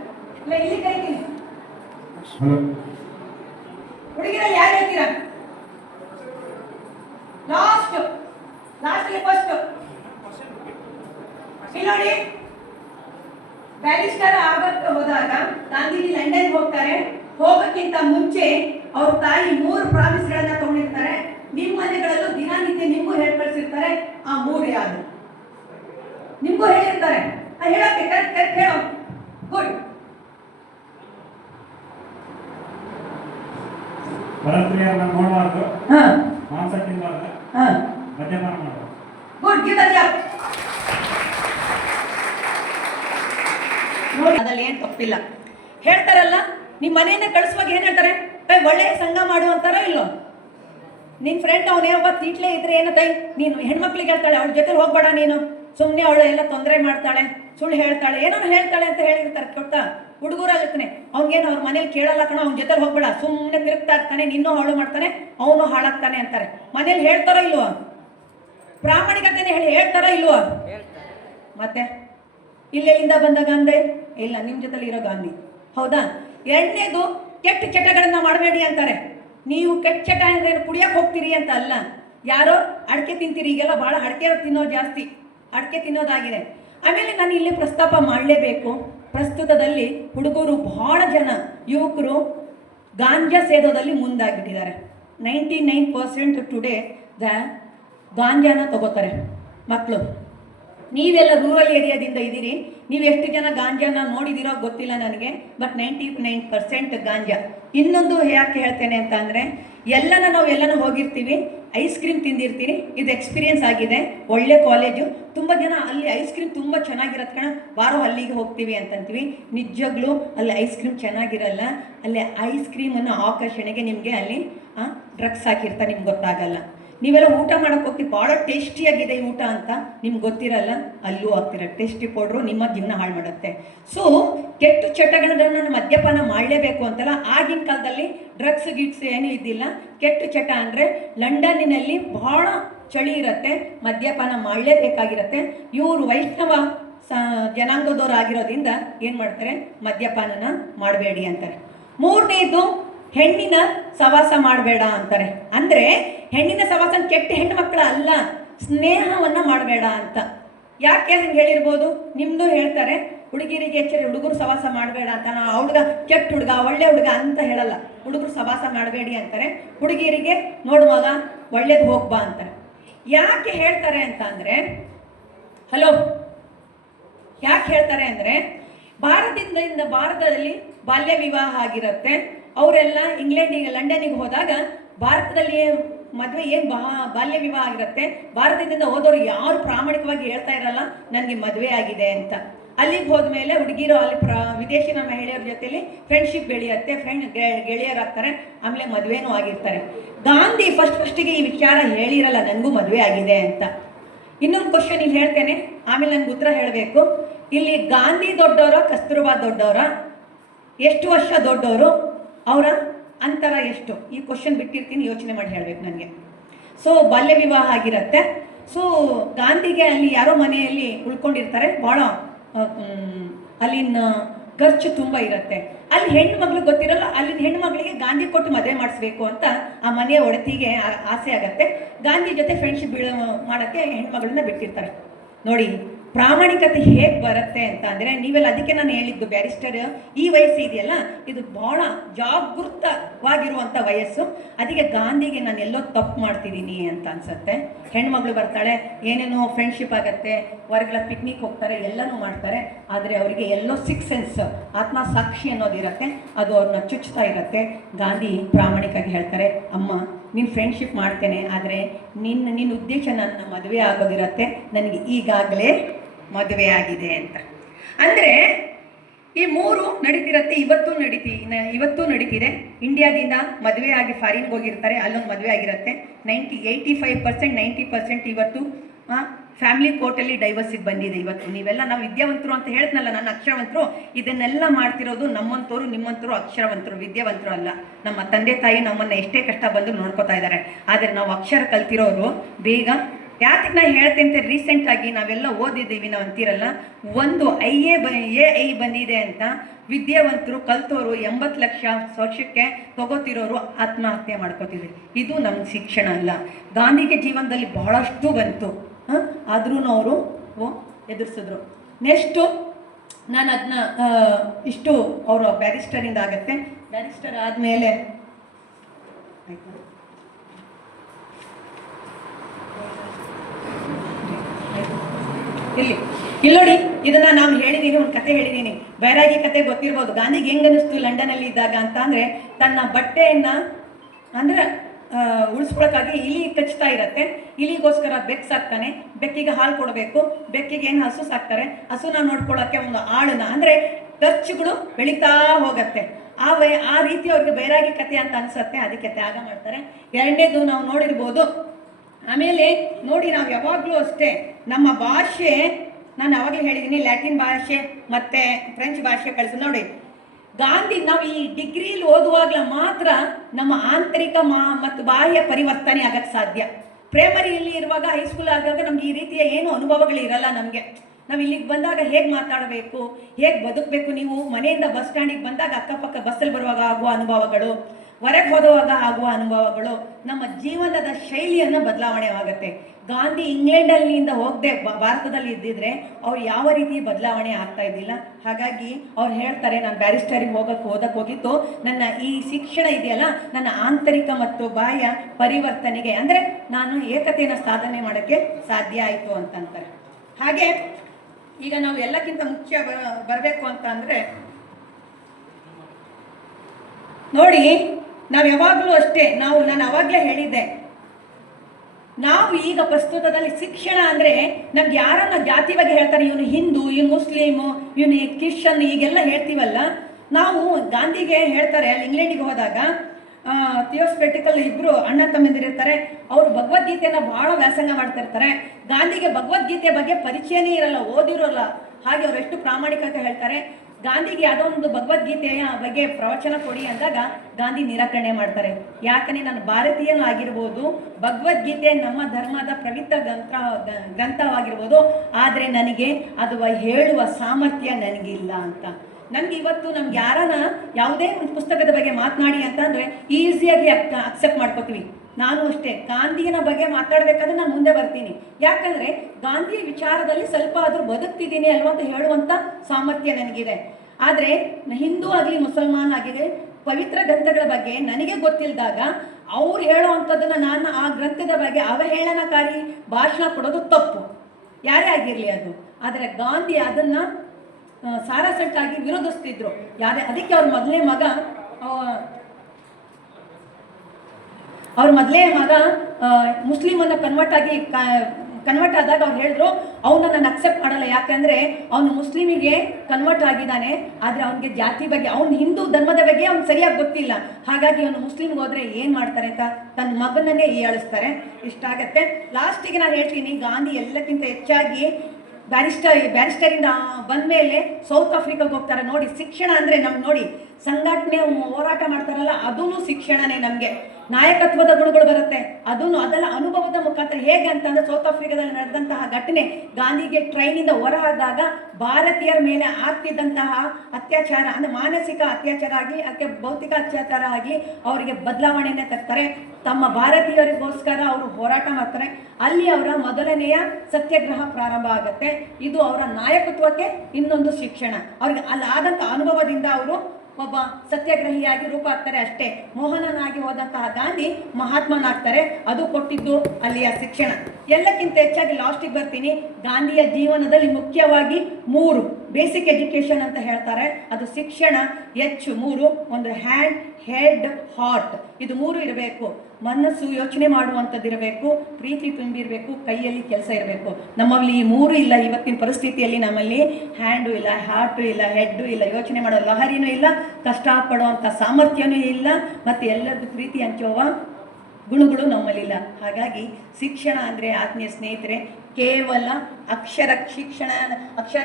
ಇಲ್ಲ ಇಲ್ಲಿ ಕರಿತೀನಿ. ಹುಡುಗಿರಲ್ಲಿ ಯಾರು ಹೇಳ್ತೀರಾ? ಲಾಸ್ಟ್ ಅಲ್ಲಿ ಫಸ್ಟ್ ಇಲ್ಲಿ ನೋಡಿ. ಬ್ಯಾರಿಸ್ಟರ್ ಆಗಕ್ಕೆ ಹೋದಾಗ ಗಾಂಧೀಜಿ ಲಂಡನ್ ಹೋಗ್ತಾರೆ. ಹೋಗಕ್ಕಿಂತ ಮುಂಚೆ ಅವ್ರ ತಾಯಿ 3 ಪ್ರಾಮಿಸ್ಗಳನ್ನ ತಗೊಂಡಿರ್ತಾರೆ. ನಿಮ್ಮ ಮನೆಗಳಲ್ಲೂ ದಿನನಿತ್ಯ ನಿಮಗೂ ಹೇಳಿ ಕಳಿಸಿರ್ತಾರೆ. ಆ 3 ಯಾವುದು ನಿಮಗೂ ಹೇಳಿರ್ತಾರೆ. ಹೇಳಕ್ಕೆ ಕರೆಕ್ಟ್ ಹೇಳೋ. ಗುಡ್. ಪರಸ್ತ್ರೀಯರನ್ನ ನೋಡಬಾರ್ದು, ಮಾಂಸ ತಿನ್ನಬಾರ್ದು, ಮದ್ಯಪಾನ ಮಾಡಬಾರ್ದು. Good, give the job. ನೋಡಿ, ಅದ್ರಲ್ಲಿ ಏನು ತಪ್ಪಿಲ್ಲ. ಹೇಳ್ತಾರಲ್ಲ, ನಿಮ್ಮ ಮನೆಯನ್ನ ಕಳಿಸುವಾಗ ಏನು ಹೇಳ್ತಾರೆ? ಒಳ್ಳೆ ಸಂಘ ಮಾಡು ಅಂತಾರೋ ಇಲ್ಲೋ? ನಿನ್ನ ಫ್ರೆಂಡ್ ಅವನೇ ಒಬ್ಬ ತೀಟ್ಲೆ ಇದ್ರೆ ಏನತ್ತೈ, ನೀನು ಹೆಣ್ಮಕ್ಳಿಗೆ ಹೇಳ್ತಾಳೆ ಅವಳ ಜೊತೆ ಹೋಗ್ಬೇಡ, ನೀನು ಸುಮ್ಮನೆ ಅವಳು ಎಲ್ಲ ತೊಂದರೆ ಮಾಡ್ತಾಳೆ, ಸುಳ್ಳು ಹೇಳ್ತಾಳೆ, ಏನೋ ಹೇಳ್ತಾಳೆ ಅಂತ ಹೇಳಿರ್ತಾರೆ. ಕೊಡ್ತಾ ಹುಡುಗರಾಗಿರ್ತಾನೆ, ಅವ್ನಿಗೇನು ಅವ್ರ ಮನೇಲಿ ಕೇಳಲ್ಲ ಕಣ, ಅವ್ನ ಜೊತೆ ಹೋಗ್ಬೇಡ, ಸುಮ್ಮನೆ ತಿರುಗ್ತಾ ಇರ್ತಾನೆ, ನಿನ್ನೂ ಹಾಳು ಮಾಡ್ತಾನೆ, ಅವನು ಹಾಳಾಗ್ತಾನೆ ಅಂತಾರೆ. ಮನೇಲಿ ಹೇಳ್ತಾರೋ ಇಲ್ವೋ? ಪ್ರಾಮಾಣಿಕತೆನೇ ಹೇಳ್ತಾರೋ ಇಲ್ವೋ? ಮತ್ತೆ ಇಲ್ಲೆಲ್ಲಿಂದ ಬಂದ ಗಾಂಧಿ? ಇಲ್ಲ, ನಿಮ್ಮ ಜೊತೆಲಿ ಇರೋ ಗಾಂಧಿ. ಹೌದಾ? 2ನೇದು, ಕೆಟ್ಟ ಚಟಗಳನ್ನ ಮಾಡಬೇಡಿ ಅಂತಾರೆ. ನೀವು ಕೆಟ್ಟ ಚಟ ಅಂದ್ರೆ ಕುಡಿಯಕ್ಕೆ ಹೋಗ್ತೀರಿ ಅಂತ ಅಲ್ಲ. ಯಾರೋ ಅಡಿಕೆ ತಿಂತೀರಿ, ಈಗೆಲ್ಲ ಭಾಳ ಅಡಿಕೆ ತಿನ್ನೋದು ಜಾಸ್ತಿ, ಅಡಿಕೆ ತಿನ್ನೋದಾಗಿದೆ. ಆಮೇಲೆ ನಾನು ಇಲ್ಲಿ ಪ್ರಸ್ತಾಪ ಮಾಡಲೇಬೇಕು. ಪ್ರಸ್ತುತದಲ್ಲಿ ಹುಡುಗರು ಬಹಳ ಜನ ಯುವಕರು ಗಾಂಜಾ ಸೇದೋದಲ್ಲಿ ಮುಂದಾಗಿಬಿಟ್ಟಿದ್ದಾರೆ. 99% ಟುಡೇ ಗಾಂಜಾನ ತಗೋತಾರೆ ಮಕ್ಕಳು. ನೀವೆಲ್ಲ ರೂರಲ್ ಏರಿಯಾದಿಂದ ಇದ್ದೀರಿ. ನೀವು ಎಷ್ಟು ಜನ ಗಾಂಜಾನ ನೋಡಿದಿರೋ ಗೊತ್ತಿಲ್ಲ ನನಗೆ, ಬಟ್ 99% ಗಾಂಜಾ. ಇನ್ನೊಂದು ಯಾಕೆ ಹೇಳ್ತೇನೆ ಅಂತ ಅಂದರೆ, ನಾವು ಎಲ್ಲನೂ ಹೋಗಿರ್ತೀವಿ, ಐಸ್ ಕ್ರೀಮ್ ತಿಂದಿರ್ತೀರಿ, ಇದು ಎಕ್ಸ್ಪೀರಿಯನ್ಸ್ ಆಗಿದೆ. ಒಳ್ಳೆ ಕಾಲೇಜು, ತುಂಬ ಜನ ಅಲ್ಲಿ ಐಸ್ ಕ್ರೀಮ್ ತುಂಬ ಚೆನ್ನಾಗಿರತ್ತೆ ಕಣ, ಬಾರೋ ಅಲ್ಲಿಗೆ ಹೋಗ್ತೀವಿ ಅಂತಂತೀವಿ. ನಿಜವಾಗ್ಲೂ ಅಲ್ಲಿ ಐಸ್ ಕ್ರೀಮ್ ಚೆನ್ನಾಗಿರಲ್ಲ. ಅಲ್ಲಿ ಐಸ್ ಕ್ರೀಮನ್ನು ಆಕರ್ಷಣೆಗೆ ನಿಮಗೆ ಅಲ್ಲಿ ಡ್ರಗ್ಸ್ ಹಾಕಿರ್ತಾರೆ, ನಿಮ್ಗೆ ಗೊತ್ತಾಗಲ್ಲ. ನೀವೆಲ್ಲ ಊಟ ಮಾಡೋಕ್ಕೆ ಹೋಗ್ತೀವಿ, ಭಾಳ ಟೇಸ್ಟಿಯಾಗಿದೆ ಈ ಊಟ ಅಂತ ನಿಮ್ಗೆ ಗೊತ್ತಿರಲ್ಲ, ಅಲ್ಲೂ ಆಗ್ತೀರ. ಟೇಸ್ಟಿ ಪೌಡ್ರು ನಿಮ್ಮ ಜೀವನ ಹಾಳು ಮಾಡುತ್ತೆ. ಸೊ ಕೆಟ್ಟು ಚಟಗಳನ್ನು ಮದ್ಯಪಾನ ಮಾಡಲೇಬೇಕು ಅಂತಲ್ಲ. ಆಗಿನ ಕಾಲದಲ್ಲಿ ಡ್ರಗ್ಸ್ ಗಿಡ್ಸ್ ಏನೂ ಇದ್ದಿಲ್ಲ. ಕೆಟ್ಟು ಚಟ ಅಂದರೆ ಲಂಡನ್ನಿನಲ್ಲಿ ಭಾಳ ಚಳಿ ಇರುತ್ತೆ, ಮದ್ಯಪಾನ ಮಾಡಲೇಬೇಕಾಗಿರುತ್ತೆ. ಇವರು ವೈಷ್ಣವ ಜನಾಂಗದವ್ರು ಆಗಿರೋದ್ರಿಂದ ಏನು ಮಾಡ್ತಾರೆ, ಮದ್ಯಪಾನನ ಮಾಡಬೇಡಿ ಅಂತಾರೆ. ಮೂರನೇದು, ಹೆಣ್ಣಿನ ಸವಾಸ ಮಾಡಬೇಡ ಅಂತಾರೆ. ಅಂದರೆ ಹೆಣ್ಣಿನ ಸವಾಸ ಕೆಟ್ಟ ಹೆಣ್ಣು ಮಕ್ಕಳ ಅಲ್ಲ, ಸ್ನೇಹವನ್ನು ಮಾಡಬೇಡ ಅಂತ. ಯಾಕೆ ಹಂಗೆ ಹೇಳಿರ್ಬೋದು, ನಿಮ್ಮದು ಹೇಳ್ತಾರೆ ಹುಡುಗಿರಿಗೆ ಎಚ್ಚರಿ, ಹುಡುಗರು ಸವಾಸ ಮಾಡಬೇಡ ಅಂತ. ನಾವು ಹುಡುಗ ಕೆಟ್ಟ ಹುಡುಗ ಒಳ್ಳೆ ಹುಡುಗ ಅಂತ ಹೇಳಲ್ಲ, ಹುಡುಗರು ಸವಾಸ ಮಾಡಬೇಡಿ ಅಂತಾರೆ. ಹುಡುಗಿಯರಿಗೆ ನೋಡುವಾಗ ಒಳ್ಳೇದು ಹೋಗ್ಬಾ ಅಂತಾರೆ. ಯಾಕೆ ಹೇಳ್ತಾರೆ ಅಂತ ಅಂದರೆ, ಹಲೋ, ಯಾಕೆ ಹೇಳ್ತಾರೆ ಅಂದರೆ, ಭಾರತದಲ್ಲಿ ಬಾಲ್ಯ ವಿವಾಹ ಆಗಿರುತ್ತೆ. ಅವರೆಲ್ಲ ಇಂಗ್ಲೆಂಡಿಗೆ ಲಂಡನ್ನಿಗೆ ಹೋದಾಗ ಭಾರತದಲ್ಲಿ ಮದುವೆ ಏನು ಬಾಲ್ಯ ವಿವಾಹ ಆಗಿರುತ್ತೆ. ಭಾರತದಿಂದ ಹೋದವರು ಯಾರು ಪ್ರಾಮಾಣಿಕವಾಗಿ ಹೇಳ್ತಾ ಇರಲ್ಲ ನನಗೆ ಮದುವೆ ಆಗಿದೆ ಅಂತ. ಅಲ್ಲಿಗೆ ಹೋದ್ಮೇಲೆ ಹುಡುಗಿರು ಅಲ್ಲಿ ವಿದೇಶಿ ಮಹಿಳೆಯರ ಜೊತೆಲಿ ಫ್ರೆಂಡ್ಶಿಪ್ ಬೆಳೆಯುತ್ತೆ, ಗೆಳೆಯರಾಗ್ತಾರೆ, ಆಮೇಲೆ ಮದುವೆನೂ ಆಗಿರ್ತಾರೆ. ಗಾಂಧಿ ಫಸ್ಟಿಗೆ ಈ ವಿಚಾರ ಹೇಳಿರಲ್ಲ ನನಗೂ ಮದುವೆ ಆಗಿದೆ ಅಂತ. ಇನ್ನೊಂದು ಕ್ವಶನ್ ಇಲ್ಲಿ ಹೇಳ್ತೇನೆ, ಆಮೇಲೆ ನನಗೆ ಉತ್ತರ ಹೇಳಬೇಕು. ಇಲ್ಲಿ ಗಾಂಧಿ ದೊಡ್ಡವರ, ಕಸ್ತೂರ್ಬಾ ದೊಡ್ಡವರ, ಎಷ್ಟು ವರ್ಷ ದೊಡ್ಡವರು, ಅವರ ಅಂತರ ಎಷ್ಟು? ಈ ಕ್ವಶನ್ ಬಿಟ್ಟಿರ್ತೀನಿ, ಯೋಚನೆ ಮಾಡಿ ಹೇಳಬೇಕು ನನಗೆ. ಸೊ ಬಾಲ್ಯ ವಿವಾಹ ಆಗಿರುತ್ತೆ. ಸೊ ಗಾಂಧಿಗೆ ಅಲ್ಲಿ ಯಾರೋ ಮನೆಯಲ್ಲಿ ಉಳ್ಕೊಂಡಿರ್ತಾರೆ, ಭಾಳ ಅಲ್ಲಿನ ಖರ್ಚು ತುಂಬ ಇರುತ್ತೆ. ಅಲ್ಲಿ ಹೆಣ್ಣು ಮಗಳು ಗೊತ್ತಿರಲ್ಲ, ಅಲ್ಲಿನ ಹೆಣ್ಣು ಮಗಳಿಗೆ ಗಾಂಧಿ ಕೊಟ್ಟು ಮದುವೆ ಮಾಡಿಸ್ಬೇಕು ಅಂತ ಆ ಮನೆಯ ಒಡತಿಗೆ ಆಸೆ ಆಗತ್ತೆ. ಗಾಂಧಿ ಜೊತೆ ಫ್ರೆಂಡ್ಶಿಪ್ ಮಾಡೋಕ್ಕೆ ಹೆಣ್ಮಗಳನ್ನ ಬಿಟ್ಟಿರ್ತಾರೆ. ನೋಡಿ ಪ್ರಾಮಾಣಿಕತೆ ಹೇಗೆ ಬರುತ್ತೆ ಅಂತ ಅಂದರೆ, ನೀವೆಲ್ಲ ಅದಕ್ಕೆ ನಾನು ಹೇಳಿದ್ದು ಬ್ಯಾರಿಸ್ಟರ್ ಈ ವಯಸ್ಸು ಇದೆಯಲ್ಲ, ಇದು ಭಾಳ ಜಾಗೃತವಾಗಿರುವಂಥ ವಯಸ್ಸು. ಅದಕ್ಕೆ ಗಾಂಧಿಗೆ ನಾನು ಎಲ್ಲೋ ತಪ್ಪು ಮಾಡ್ತಿದ್ದೀನಿ ಅಂತ ಅನ್ಸುತ್ತೆ. ಹೆಣ್ಮಗಳು ಬರ್ತಾಳೆ, ಏನೇನೋ ಫ್ರೆಂಡ್ಶಿಪ್ ಆಗುತ್ತೆ, ಹೊರಗೆಲ್ಲ ಪಿಕ್ನಿಕ್ ಹೋಗ್ತಾರೆ, ಎಲ್ಲನೂ ಮಾಡ್ತಾರೆ. ಆದರೆ ಅವರಿಗೆ ಎಲ್ಲೋ ಸಿಕ್ಸ್ ಸೆನ್ಸ್, ಆತ್ಮಸಾಕ್ಷಿ ಅನ್ನೋದಿರುತ್ತೆ, ಅದು ಅವ್ರನ್ನ ಚುಚ್ಚುತ್ತಾ ಇರುತ್ತೆ. ಗಾಂಧಿ ಪ್ರಾಮಾಣಿಕವಾಗಿ ಹೇಳ್ತಾರೆ, ಅಮ್ಮ ನೀನು ಫ್ರೆಂಡ್ಶಿಪ್ ಮಾಡ್ತೇನೆ, ಆದರೆ ನಿನ್ನ ಉದ್ದೇಶ ನನ್ನ ಮದುವೆ ಆಗೋದಿರುತ್ತೆ, ನನಗೆ ಈಗಾಗಲೇ ಮದುವೆ ಆಗಿದೆ ಅಂತ. ಅಂದರೆ ಈ ಮೂರು ನಡೀತಿರತ್ತೆ, ಇವತ್ತು ನಡೀತಿದೆ. ಇಂಡಿಯಾದಿಂದ ಮದುವೆ ಆಗಿ ಫಾರಿನ್ಗೆ ಹೋಗಿರ್ತಾರೆ, ಅಲ್ಲೊಂದು ಮದುವೆ ಆಗಿರುತ್ತೆ. 85% 90% ಇವತ್ತು ಫ್ಯಾಮಿಲಿ ಕೋರ್ಟಲ್ಲಿ ಡೈವರ್ಸಿಗೆ ಬಂದಿದೆ. ಇವತ್ತು ನೀವೆಲ್ಲ ನಾವು ವಿದ್ಯಾವಂತರು ಅಂತ ಹೇಳ್ತನಲ್ಲ, ನನ್ನ ಅಕ್ಷರವಂತರು, ಇದನ್ನೆಲ್ಲ ಮಾಡ್ತಿರೋದು ನಮ್ಮಂತವರು, ನಿಮ್ಮಂತರು ಅಕ್ಷರವಂತರು, ವಿದ್ಯಾವಂತರು ಅಲ್ಲ. ನಮ್ಮ ತಂದೆ ತಾಯಿ ನಮ್ಮನ್ನು ಎಷ್ಟೇ ಕಷ್ಟ ಬಂದು ನೋಡ್ಕೋತಾ ಇದ್ದಾರೆ. ಆದರೆ ನಾವು ಅಕ್ಷರ ಕಲ್ತಿರೋರು ಬೇಗ. ಯಾತಕ್ಕೆ ನಾನು ಹೇಳ್ತೇನೆ ಅಂತ, ರೀಸೆಂಟಾಗಿ ನಾವೆಲ್ಲ ಓದಿದ್ದೀವಿ, ನಾವು ಅಂತೀರಲ್ಲ, ಒಂದು AI ಬಂದಿದೆ ಅಂತ. ವಿದ್ಯಾವಂತರು ಕಲ್ತೋರು 80 ಲಕ್ಷ ವರ್ಷಕ್ಕೆ ತಗೋತಿರೋರು ಆತ್ಮಹತ್ಯೆ ಮಾಡ್ಕೋತಿದ್ರು. ಇದು ನಮ್ಮ ಶಿಕ್ಷಣ ಅಲ್ಲ. ಗಾಂಧಿಗೆ ಜೀವನದಲ್ಲಿ ಬಹಳಷ್ಟು ಬಂತು, ಆದ್ರೂ ಅವರು ಎದುರಿಸಿದ್ರು. ನೆಕ್ಸ್ಟು ನಾನು ಅದನ್ನ ಇಷ್ಟು ಅವರು ಬ್ಯಾರಿಸ್ಟರಿಂದ ಆಗುತ್ತೆ. ಬ್ಯಾರಿಸ್ಟರ್ ಆದಮೇಲೆ ಇಲ್ಲಿ ನೋಡಿ, ಇದನ್ನ ನಾನು ಹೇಳಿದ್ದೀನಿ, ಒಂದು ಕತೆ ಹೇಳಿದ್ದೀನಿ. ಬೈರಾಗಿ ಕತೆ ಗೊತ್ತಿರ್ಬೋದು. ಗಾಂಧಿಗೆ ಹೆಂಗೆ ಅನ್ನಿಸ್ತು ಲಂಡನಲ್ಲಿ ಇದ್ದಾಗ ಅಂತ ಅಂದರೆ, ತನ್ನ ಬಟ್ಟೆಯನ್ನು ಅಂದರೆ ಉಳಿಸ್ಕೊಳಕ್ಕಾಗಿ ಇಲಿ ಕಚ್ತಾ ಇರುತ್ತೆ. ಇಲಿಗೋಸ್ಕರ ಬೆಕ್ಕು ಸಾಕ್ತಾನೆ, ಬೆಕ್ಕಿಗೆ ಹಾಲು ಕೊಡಬೇಕು, ಬೆಕ್ಕಿಗೆ ಏನು ಹಸು ಸಾಕ್ತಾರೆ, ಹಸುನ ನೋಡ್ಕೊಳ್ಳೋಕ್ಕೆ ಒಂದು ಆಳನ್ನ, ಅಂದರೆ ಖರ್ಚುಗಳು ಬೆಳೀತಾ ಹೋಗುತ್ತೆ. ಆ ರೀತಿ ಅವ್ರಿಗೆ ಬೈರಾಗಿ ಕತೆ ಅಂತ ಅನಿಸುತ್ತೆ, ಅದಕ್ಕೆ ತ್ಯಾಗ ಮಾಡ್ತಾರೆ. ಎರಡನೇದು ನಾವು ನೋಡಿರ್ಬೋದು. ಆಮೇಲೆ ನೋಡಿ, ನಾವು ಯಾವಾಗಲೂ ಅಷ್ಟೇ ನಮ್ಮ ಭಾಷೆ, ನಾನು ಯಾವಾಗಲೂ ಹೇಳಿದ್ದೀನಿ, ಲ್ಯಾಟಿನ್ ಭಾಷೆ ಮತ್ತು ಫ್ರೆಂಚ್ ಭಾಷೆ ಕಳಿಸಿ ನೋಡಿ. ಗಾಂಧಿ ನಾವು ಈ ಡಿಗ್ರಿಲಿ ಓದುವಾಗಲ ಮಾತ್ರ ನಮ್ಮ ಆಂತರಿಕ ಮತ್ತು ಬಾಹ್ಯ ಪರಿವರ್ತನೆ ಆಗಕ್ಕೆ ಸಾಧ್ಯ. ಪ್ರೈಮರಿಯಲ್ಲಿ ಇರುವಾಗ, ಹೈಸ್ಕೂಲ್ ಆದಾಗ ನಮ್ಗೆ ಈ ರೀತಿಯ ಏನು ಅನುಭವಗಳು ಇರಲ್ಲ ನಮಗೆ. ನಾವು ಇಲ್ಲಿಗೆ ಬಂದಾಗ ಹೇಗೆ ಮಾತಾಡಬೇಕು, ಹೇಗೆ ಬದುಕಬೇಕು, ನೀವು ಮನೆಯಿಂದ ಬಸ್ ಸ್ಟ್ಯಾಂಡಿಗೆ ಬಂದಾಗ ಅಕ್ಕಪಕ್ಕ ಬಸ್ಸಲ್ಲಿ ಬರುವಾಗ ಆಗುವ ಅನುಭವಗಳು, ಹೊರಗೆ ಹೋಗುವಾಗ ಆಗುವ ಅನುಭವಗಳು, ನಮ್ಮ ಜೀವನದ ಶೈಲಿಯನ್ನು ಬದಲಾವಣೆ ಆಗುತ್ತೆ. ಗಾಂಧಿ ಇಂಗ್ಲೆಂಡಲ್ಲಿಂದ ಹೋಗದೆ ಭಾರತದಲ್ಲಿ ಇದ್ದಿದ್ರೆ ಅವ್ರು ಯಾವ ರೀತಿ ಬದಲಾವಣೆ ಆಗ್ತಾ ಇದ್ದಿಲ್ಲ. ಹಾಗಾಗಿ ಅವ್ರು ಹೇಳ್ತಾರೆ, ನಾನು ಬ್ಯಾರಿಸ್ಟರಿಗೆ ಓದಕ್ಕೆ ಹೋಗಿದ್ದು ನನ್ನ ಈ ಶಿಕ್ಷಣ ಇದೆಯಲ್ಲ, ನನ್ನ ಆಂತರಿಕ ಮತ್ತು ಬಾಹ್ಯ ಪರಿವರ್ತನೆಗೆ, ಅಂದರೆ ನಾನು ಏಕತೆಯನ್ನು ಸಾಧನೆ ಮಾಡೋಕ್ಕೆ ಸಾಧ್ಯ ಆಯಿತು ಅಂತಂತಾರೆ. ಹಾಗೆ ಈಗ ನಾವು ಎಲ್ಲಕ್ಕಿಂತ ಮುಖ್ಯ ಬರಬೇಕು ಅಂತ ಅಂದರೆ ನೋಡಿ, ನಾವು ಯಾವಾಗಲೂ ಅಷ್ಟೇ, ನಾನು ಅವಾಗಲೇ ಹೇಳಿದ್ದೆ, ನಾವು ಈಗ ಪ್ರಸ್ತುತದಲ್ಲಿ ಶಿಕ್ಷಣ ಅಂದರೆ ನಮ್ಗೆ ಯಾರನ್ನ ಜಾತಿ ಬಗ್ಗೆ ಹೇಳ್ತಾರೆ, ಇವನು ಹಿಂದೂ, ಇವನು ಮುಸ್ಲಿಮು, ಇವನು ಕ್ರಿಶ್ಚನ್, ಈಗೆಲ್ಲ ಹೇಳ್ತೀವಲ್ಲ. ನಾವು ಗಾಂಧಿಗೆ ಹೇಳ್ತಾರೆ, ಅಲ್ಲಿ ಇಂಗ್ಲೆಂಡಿಗೆ ಹೋದಾಗ ಥಿಯೋಸ್ಪೆಟಿಕಲ್ ಇಬ್ಬರು ಅಣ್ಣ ತಮ್ಮಂದಿರಿರ್ತಾರೆ, ಅವರು ಭಗವದ್ಗೀತೆಯನ್ನು ಭಾಳ ವ್ಯಾಸಂಗ ಮಾಡ್ತಾ ಇರ್ತಾರೆ. ಗಾಂಧಿಗೆ ಭಗವದ್ಗೀತೆ ಬಗ್ಗೆ ಪರಿಚಯನೇ ಇರಲ್ಲ, ಓದಿರೋಲ್ಲ. ಹಾಗೆ ಅವರು ಎಷ್ಟು ಪ್ರಾಮಾಣಿಕತೆ ಹೇಳ್ತಾರೆ. ಗಾಂಧಿಗೆ ಯಾವುದೋ ಒಂದು ಭಗವದ್ಗೀತೆಯ ಬಗ್ಗೆ ಪ್ರವಚನ ಕೊಡಿ ಅಂದಾಗ ಗಾಂಧಿ ನಿರಾಕರಣೆ ಮಾಡ್ತಾರೆ. ಯಾಕಂದರೆ ನಾನು ಭಾರತೀಯನಾಗಿರ್ಬೋದು, ಭಗವದ್ಗೀತೆ ನಮ್ಮ ಧರ್ಮದ ಪವಿತ್ರ ಗ್ರಂಥವಾಗಿರ್ಬೋದು, ಆದರೆ ನನಗೆ ಅದು ಹೇಳುವ ಸಾಮರ್ಥ್ಯ ನನಗಿಲ್ಲ ಅಂತ. ನನಗೆ ಇವತ್ತು ನಮ್ಗೆ ಯಾರನ್ನ ಯಾವುದೇ ಒಂದು ಪುಸ್ತಕದ ಬಗ್ಗೆ ಮಾತನಾಡಿ ಅಂತಂದರೆ ಈಸಿಯಾಗಿ ಅಕ್ಸೆಪ್ಟ್ ಮಾಡ್ಕೋತೀವಿ. ನಾನು ಅಷ್ಟೇ, ಗಾಂಧಿಯನ ಬಗ್ಗೆ ಮಾತಾಡಬೇಕಾದ್ರೆ ನಾನು ಮುಂದೆ ಬರ್ತೀನಿ. ಯಾಕಂದರೆ ಗಾಂಧಿಯ ವಿಚಾರದಲ್ಲಿ ಸ್ವಲ್ಪ ಆದರೂ ಬದುಕ್ತಿದ್ದೀನಿ ಅಲ್ವಾ ಅಂತ ಹೇಳುವಂಥ ಸಾಮರ್ಥ್ಯ ನನಗಿದೆ. ಆದರೆ ಹಿಂದೂ ಆಗಲಿ ಮುಸಲ್ಮಾನ್ ಆಗಿದೆ, ಪವಿತ್ರ ಗ್ರಂಥಗಳ ಬಗ್ಗೆ ನನಗೆ ಗೊತ್ತಿಲ್ಲದಾಗ ಅವ್ರು ಹೇಳೋವಂಥದ್ದನ್ನು ನಾನು ಆ ಗ್ರಂಥದ ಬಗ್ಗೆ ಅವಹೇಳನಕಾರಿ ಭಾಷಣ ಕೊಡೋದು ತಪ್ಪು, ಯಾರೇ ಆಗಿರಲಿ ಅದು. ಆದರೆ ಗಾಂಧಿ ಅದನ್ನು ಸಾರಾಸಟ್ಟಾಗಿ ವಿರೋಧಿಸ್ತಿದ್ರು. ಅದಕ್ಕೆ ಅವ್ರ ಮೊದಲನೇ ಮಗ ಮುಸ್ಲಿಮನ್ನು ಕನ್ವರ್ಟ್ ಆದಾಗ ಅವ್ರು ಹೇಳಿದ್ರು, ಅವನ್ನ ನಾನು ಅಕ್ಸೆಪ್ಟ್ ಮಾಡಲ್ಲ, ಯಾಕೆಂದರೆ ಅವನು ಮುಸ್ಲಿಮಿಗೆ ಕನ್ವರ್ಟ್ ಆಗಿದ್ದಾನೆ, ಆದರೆ ಅವನಿಗೆ ಜಾತಿ ಬಗ್ಗೆ, ಅವ್ನು ಹಿಂದೂ ಧರ್ಮದ ಬಗ್ಗೆ ಅವ್ನು ಸರಿಯಾಗಿ ಗೊತ್ತಿಲ್ಲ, ಹಾಗಾಗಿ ಅವನು ಮುಸ್ಲಿಮ್ಗೆ ಹೋದರೆ ಏನು ಮಾಡ್ತಾರೆ ಅಂತ ತನ್ನ ಮಗನನ್ನೇ ಹೀಯಾಳಿಸ್ತಾರೆ. ಇಷ್ಟ ಆಗತ್ತೆ. ಲಾಸ್ಟಿಗೆ ನಾನು ಹೇಳ್ತೀನಿ, ಗಾಂಧಿ ಎಲ್ಲಕ್ಕಿಂತ ಹೆಚ್ಚಾಗಿ ಬ್ಯಾರಿಸ್ಟರಿಂದ ಬಂದ ಮೇಲೆ ಸೌತ್ ಆಫ್ರಿಕಾಗೆ ಹೋಗ್ತಾರೆ. ನೋಡಿ, ಶಿಕ್ಷಣ ಅಂದರೆ ನಮ್ಗೆ ನೋಡಿ, ಸಂಘಟನೆ ಹೋರಾಟ ಮಾಡ್ತಾರಲ್ಲ, ಅದೂ ಶಿಕ್ಷಣನೇ. ನಮಗೆ ನಾಯಕತ್ವದ ಗುಣಗಳು ಬರುತ್ತೆ, ಅದೆಲ್ಲ ಅನುಭವದ ಮುಖಾಂತರ. ಹೇಗೆ ಅಂತಂದರೆ ಸೌತ್ ಆಫ್ರಿಕಾದಲ್ಲಿ ನಡೆದಂತಹ ಘಟನೆ, ಗಾಂಧಿಗೆ ಟ್ರೈನಿಂದ ಹೊರಹಾದಾಗ ಭಾರತೀಯರ ಮೇಲೆ ಆಗ್ತಿದ್ದಂತಹ ಅತ್ಯಾಚಾರ, ಅಂದರೆ ಮಾನಸಿಕ ಅತ್ಯಾಚಾರ ಆಗಲಿ, ಅದಕ್ಕೆ ಭೌತಿಕ ಅತ್ಯಾಚಾರ ಆಗಲಿ, ಅವರಿಗೆ ಬದಲಾವಣೆಯನ್ನು ತರ್ತಾರೆ. ತಮ್ಮ ಭಾರತೀಯರಿಗೋಸ್ಕರ ಅವರು ಹೋರಾಟ ಮಾಡ್ತಾರೆ. ಅಲ್ಲಿ ಅವರ ಮೊದಲನೆಯ ಸತ್ಯಾಗ್ರಹ ಪ್ರಾರಂಭ ಆಗುತ್ತೆ. ಇದು ಅವರ ನಾಯಕತ್ವಕ್ಕೆ ಇನ್ನೊಂದು ಶಿಕ್ಷಣ. ಅವ್ರಿಗೆ ಅಲ್ಲಾದಂಥ ಅನುಭವದಿಂದ ಅವರು ಒಬ್ಬ ಸತ್ಯಾಗ್ರಹಿಯಾಗಿ ರೂಪ ಆಗ್ತಾರೆ ಅಷ್ಟೇ. ಮೋಹನನಾಗಿ ಹೋದಂತಹ ಗಾಂಧಿ ಮಹಾತ್ಮನಾಗ್ತಾರೆ. ಅದು ಕೊಟ್ಟಿದ್ದು ಅಲ್ಲಿಯ ಶಿಕ್ಷಣ. ಎಲ್ಲಕ್ಕಿಂತ ಹೆಚ್ಚಾಗಿ ಲಾಸ್ಟಿಗೆ ಬರ್ತೀನಿ, ಗಾಂಧಿಯ ಜೀವನದಲ್ಲಿ ಮುಖ್ಯವಾಗಿ 3 ಬೇಸಿಕ್ ಎಜುಕೇಷನ್ ಅಂತ ಹೇಳ್ತಾರೆ. ಅದು ಶಿಕ್ಷಣ ಹೆಚ್ಚು 3. ಒಂದು ಹ್ಯಾಂಡ್, ಹೆಡ್, ಹಾರ್ಟ್, ಇದು 3 ಇರಬೇಕು. ಮನಸ್ಸು ಯೋಚನೆ ಮಾಡುವಂಥದ್ದು ಇರಬೇಕು, ಪ್ರೀತಿ ತುಂಬಿರಬೇಕು, ಕೈಯಲ್ಲಿ ಕೆಲಸ ಇರಬೇಕು. ನಮ್ಮಲ್ಲಿ ಈ 3 ಇಲ್ಲ. ಇವತ್ತಿನ ಪರಿಸ್ಥಿತಿಯಲ್ಲಿ ನಮ್ಮಲ್ಲಿ ಹ್ಯಾಂಡು ಇಲ್ಲ, ಹಾರ್ಟು ಇಲ್ಲ, ಹೆಡ್ಡು ಇಲ್ಲ, ಯೋಚನೆ ಮಾಡೋ ಲಹರಿನೂ ಇಲ್ಲ, ಕಷ್ಟಪಡುವಂಥ ಸಾಮರ್ಥ್ಯನೂ ಇಲ್ಲ, ಮತ್ತು ಎಲ್ಲರದ್ದು ಪ್ರೀತಿ ಹಂಚುವ ಗುಣಗಳು ನಮ್ಮಲ್ಲಿಲ್ಲ. ಹಾಗಾಗಿ ಶಿಕ್ಷಣ ಅಂದರೆ ಆತ್ಮೀಯ ಸ್ನೇಹಿತರೆ, ಕೇವಲ ಅಕ್ಷರ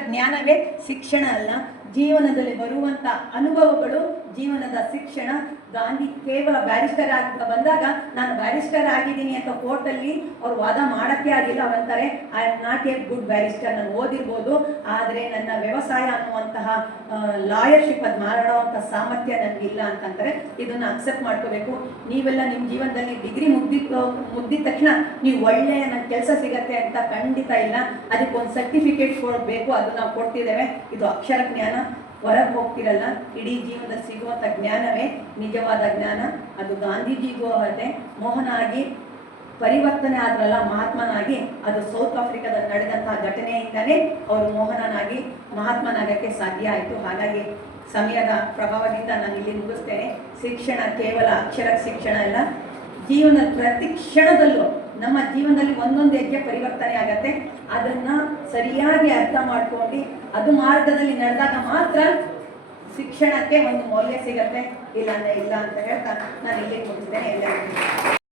ಜ್ಞಾನವೇ ಶಿಕ್ಷಣ ಅಲ್ಲ, ಜೀವನದಲ್ಲಿ ಬರುವಂಥ ಅನುಭವಗಳು ಜೀವನದ ಶಿಕ್ಷಣ. ಗಾಂಧಿ ಕೇವಲ ಬ್ಯಾರಿಸ್ಟರ್ ಆಗ್ತಾ ಬಂದಾಗ ನಾನು ಬ್ಯಾರಿಸ್ಟರ್ ಆಗಿದ್ದೀನಿ ಅಂತ ಕೋರ್ಟಲ್ಲಿ ಅವ್ರು ವಾದ ಮಾಡೋಕ್ಕೆ ಆಗಿಲ್ಲ. ಅವಂತಾರೆ, I am not a good barrister, ನಾನು ಓದಿರ್ಬೋದು, ಆದರೆ ನನ್ನ ವ್ಯವಸಾಯ ಅನ್ನುವಂತಹ ಲಾಯರ್ಶಿಪ್ ಅದು ಮಾಡೋವಂಥ ಸಾಮರ್ಥ್ಯ ನನಗಿಲ್ಲ ಅಂತಂತಾರೆ. ಇದನ್ನು ಅಕ್ಸೆಪ್ಟ್ ಮಾಡ್ಕೋಬೇಕು. ನೀವೆಲ್ಲ ನಿಮ್ಮ ಜೀವನದಲ್ಲಿ ಡಿಗ್ರಿ ಮುಗ್ದಿದ ತಕ್ಷಣ ನೀವು ಒಳ್ಳೆಯ ನನ್ನ ಕೆಲಸ ಸಿಗತ್ತೆ ಅಂತ ಖಂಡಿತ ಇಲ್ಲ. ಅದಕ್ಕೊಂದು ಸರ್ಟಿಫಿಕೇಟ್ ಕೊಡಬೇಕು, ಅದು ನಾವು ಕೊಡ್ತಿದ್ದೇವೆ. ಇದು ಅಕ್ಷರ ಜ್ಞಾನ. ಹೊರಗೆ ಹೋಗ್ತಿರಲ್ಲ, ಇಡೀ ಜೀವನದಲ್ಲಿ ಸಿಗುವಂಥ ಜ್ಞಾನವೇ ನಿಜವಾದ ಜ್ಞಾನ. ಅದು ಗಾಂಧೀಜಿಗೂ ಅದೇ, ಮೋಹನ ಆಗಿ ಪರಿವರ್ತನೆ ಆದ್ರಲ್ಲ ಮಹಾತ್ಮನಾಗಿ, ಅದು ಸೌತ್ ಆಫ್ರಿಕಾದಲ್ಲಿ ನಡೆದಂತಹ ಘಟನೆಯಿಂದಲೇ ಅವರು ಮೋಹನನಾಗಿ ಮಹಾತ್ಮನಾಗಕ್ಕೆ ಸಾಧ್ಯ ಆಯಿತು. ಹಾಗಾಗಿ ಸಮಯದ ಪ್ರಭಾವದಿಂದ ನಾನು ಇಲ್ಲಿ ಮುಗಿಸ್ತೇನೆ. ಶಿಕ್ಷಣ ಕೇವಲ ಅಕ್ಷರ ಶಿಕ್ಷಣ ಅಲ್ಲ, ಜೀವನದ ಪ್ರತಿ ಕ್ಷಣದಲ್ಲೂ ನಮ್ಮ ಜೀವನದಲ್ಲಿ ಒಂದೊಂದು ಹೆಜ್ಜೆ ಪರಿವರ್ತನೆ ಆಗತ್ತೆ. ಅದನ್ನು ಸರಿಯಾಗಿ ಅರ್ಥ ಮಾಡ್ಕೊಂಡು ಅದು ಮಾರ್ಗದಲ್ಲಿ ನಡೆದಾಗ ಮಾತ್ರ ಶಿಕ್ಷಣಕ್ಕೆ ಒಂದು ಮೌಲ್ಯ ಸಿಗತ್ತೆ, ಇಲ್ಲಾಂದ್ರೆ ಇಲ್ಲ ಅಂತ ಹೇಳ್ತಾ ನಾನು ಇಲ್ಲಿ ಮುಗಿಸ್ತೇನೆ. ಎಲ್ಲರಿಗೂ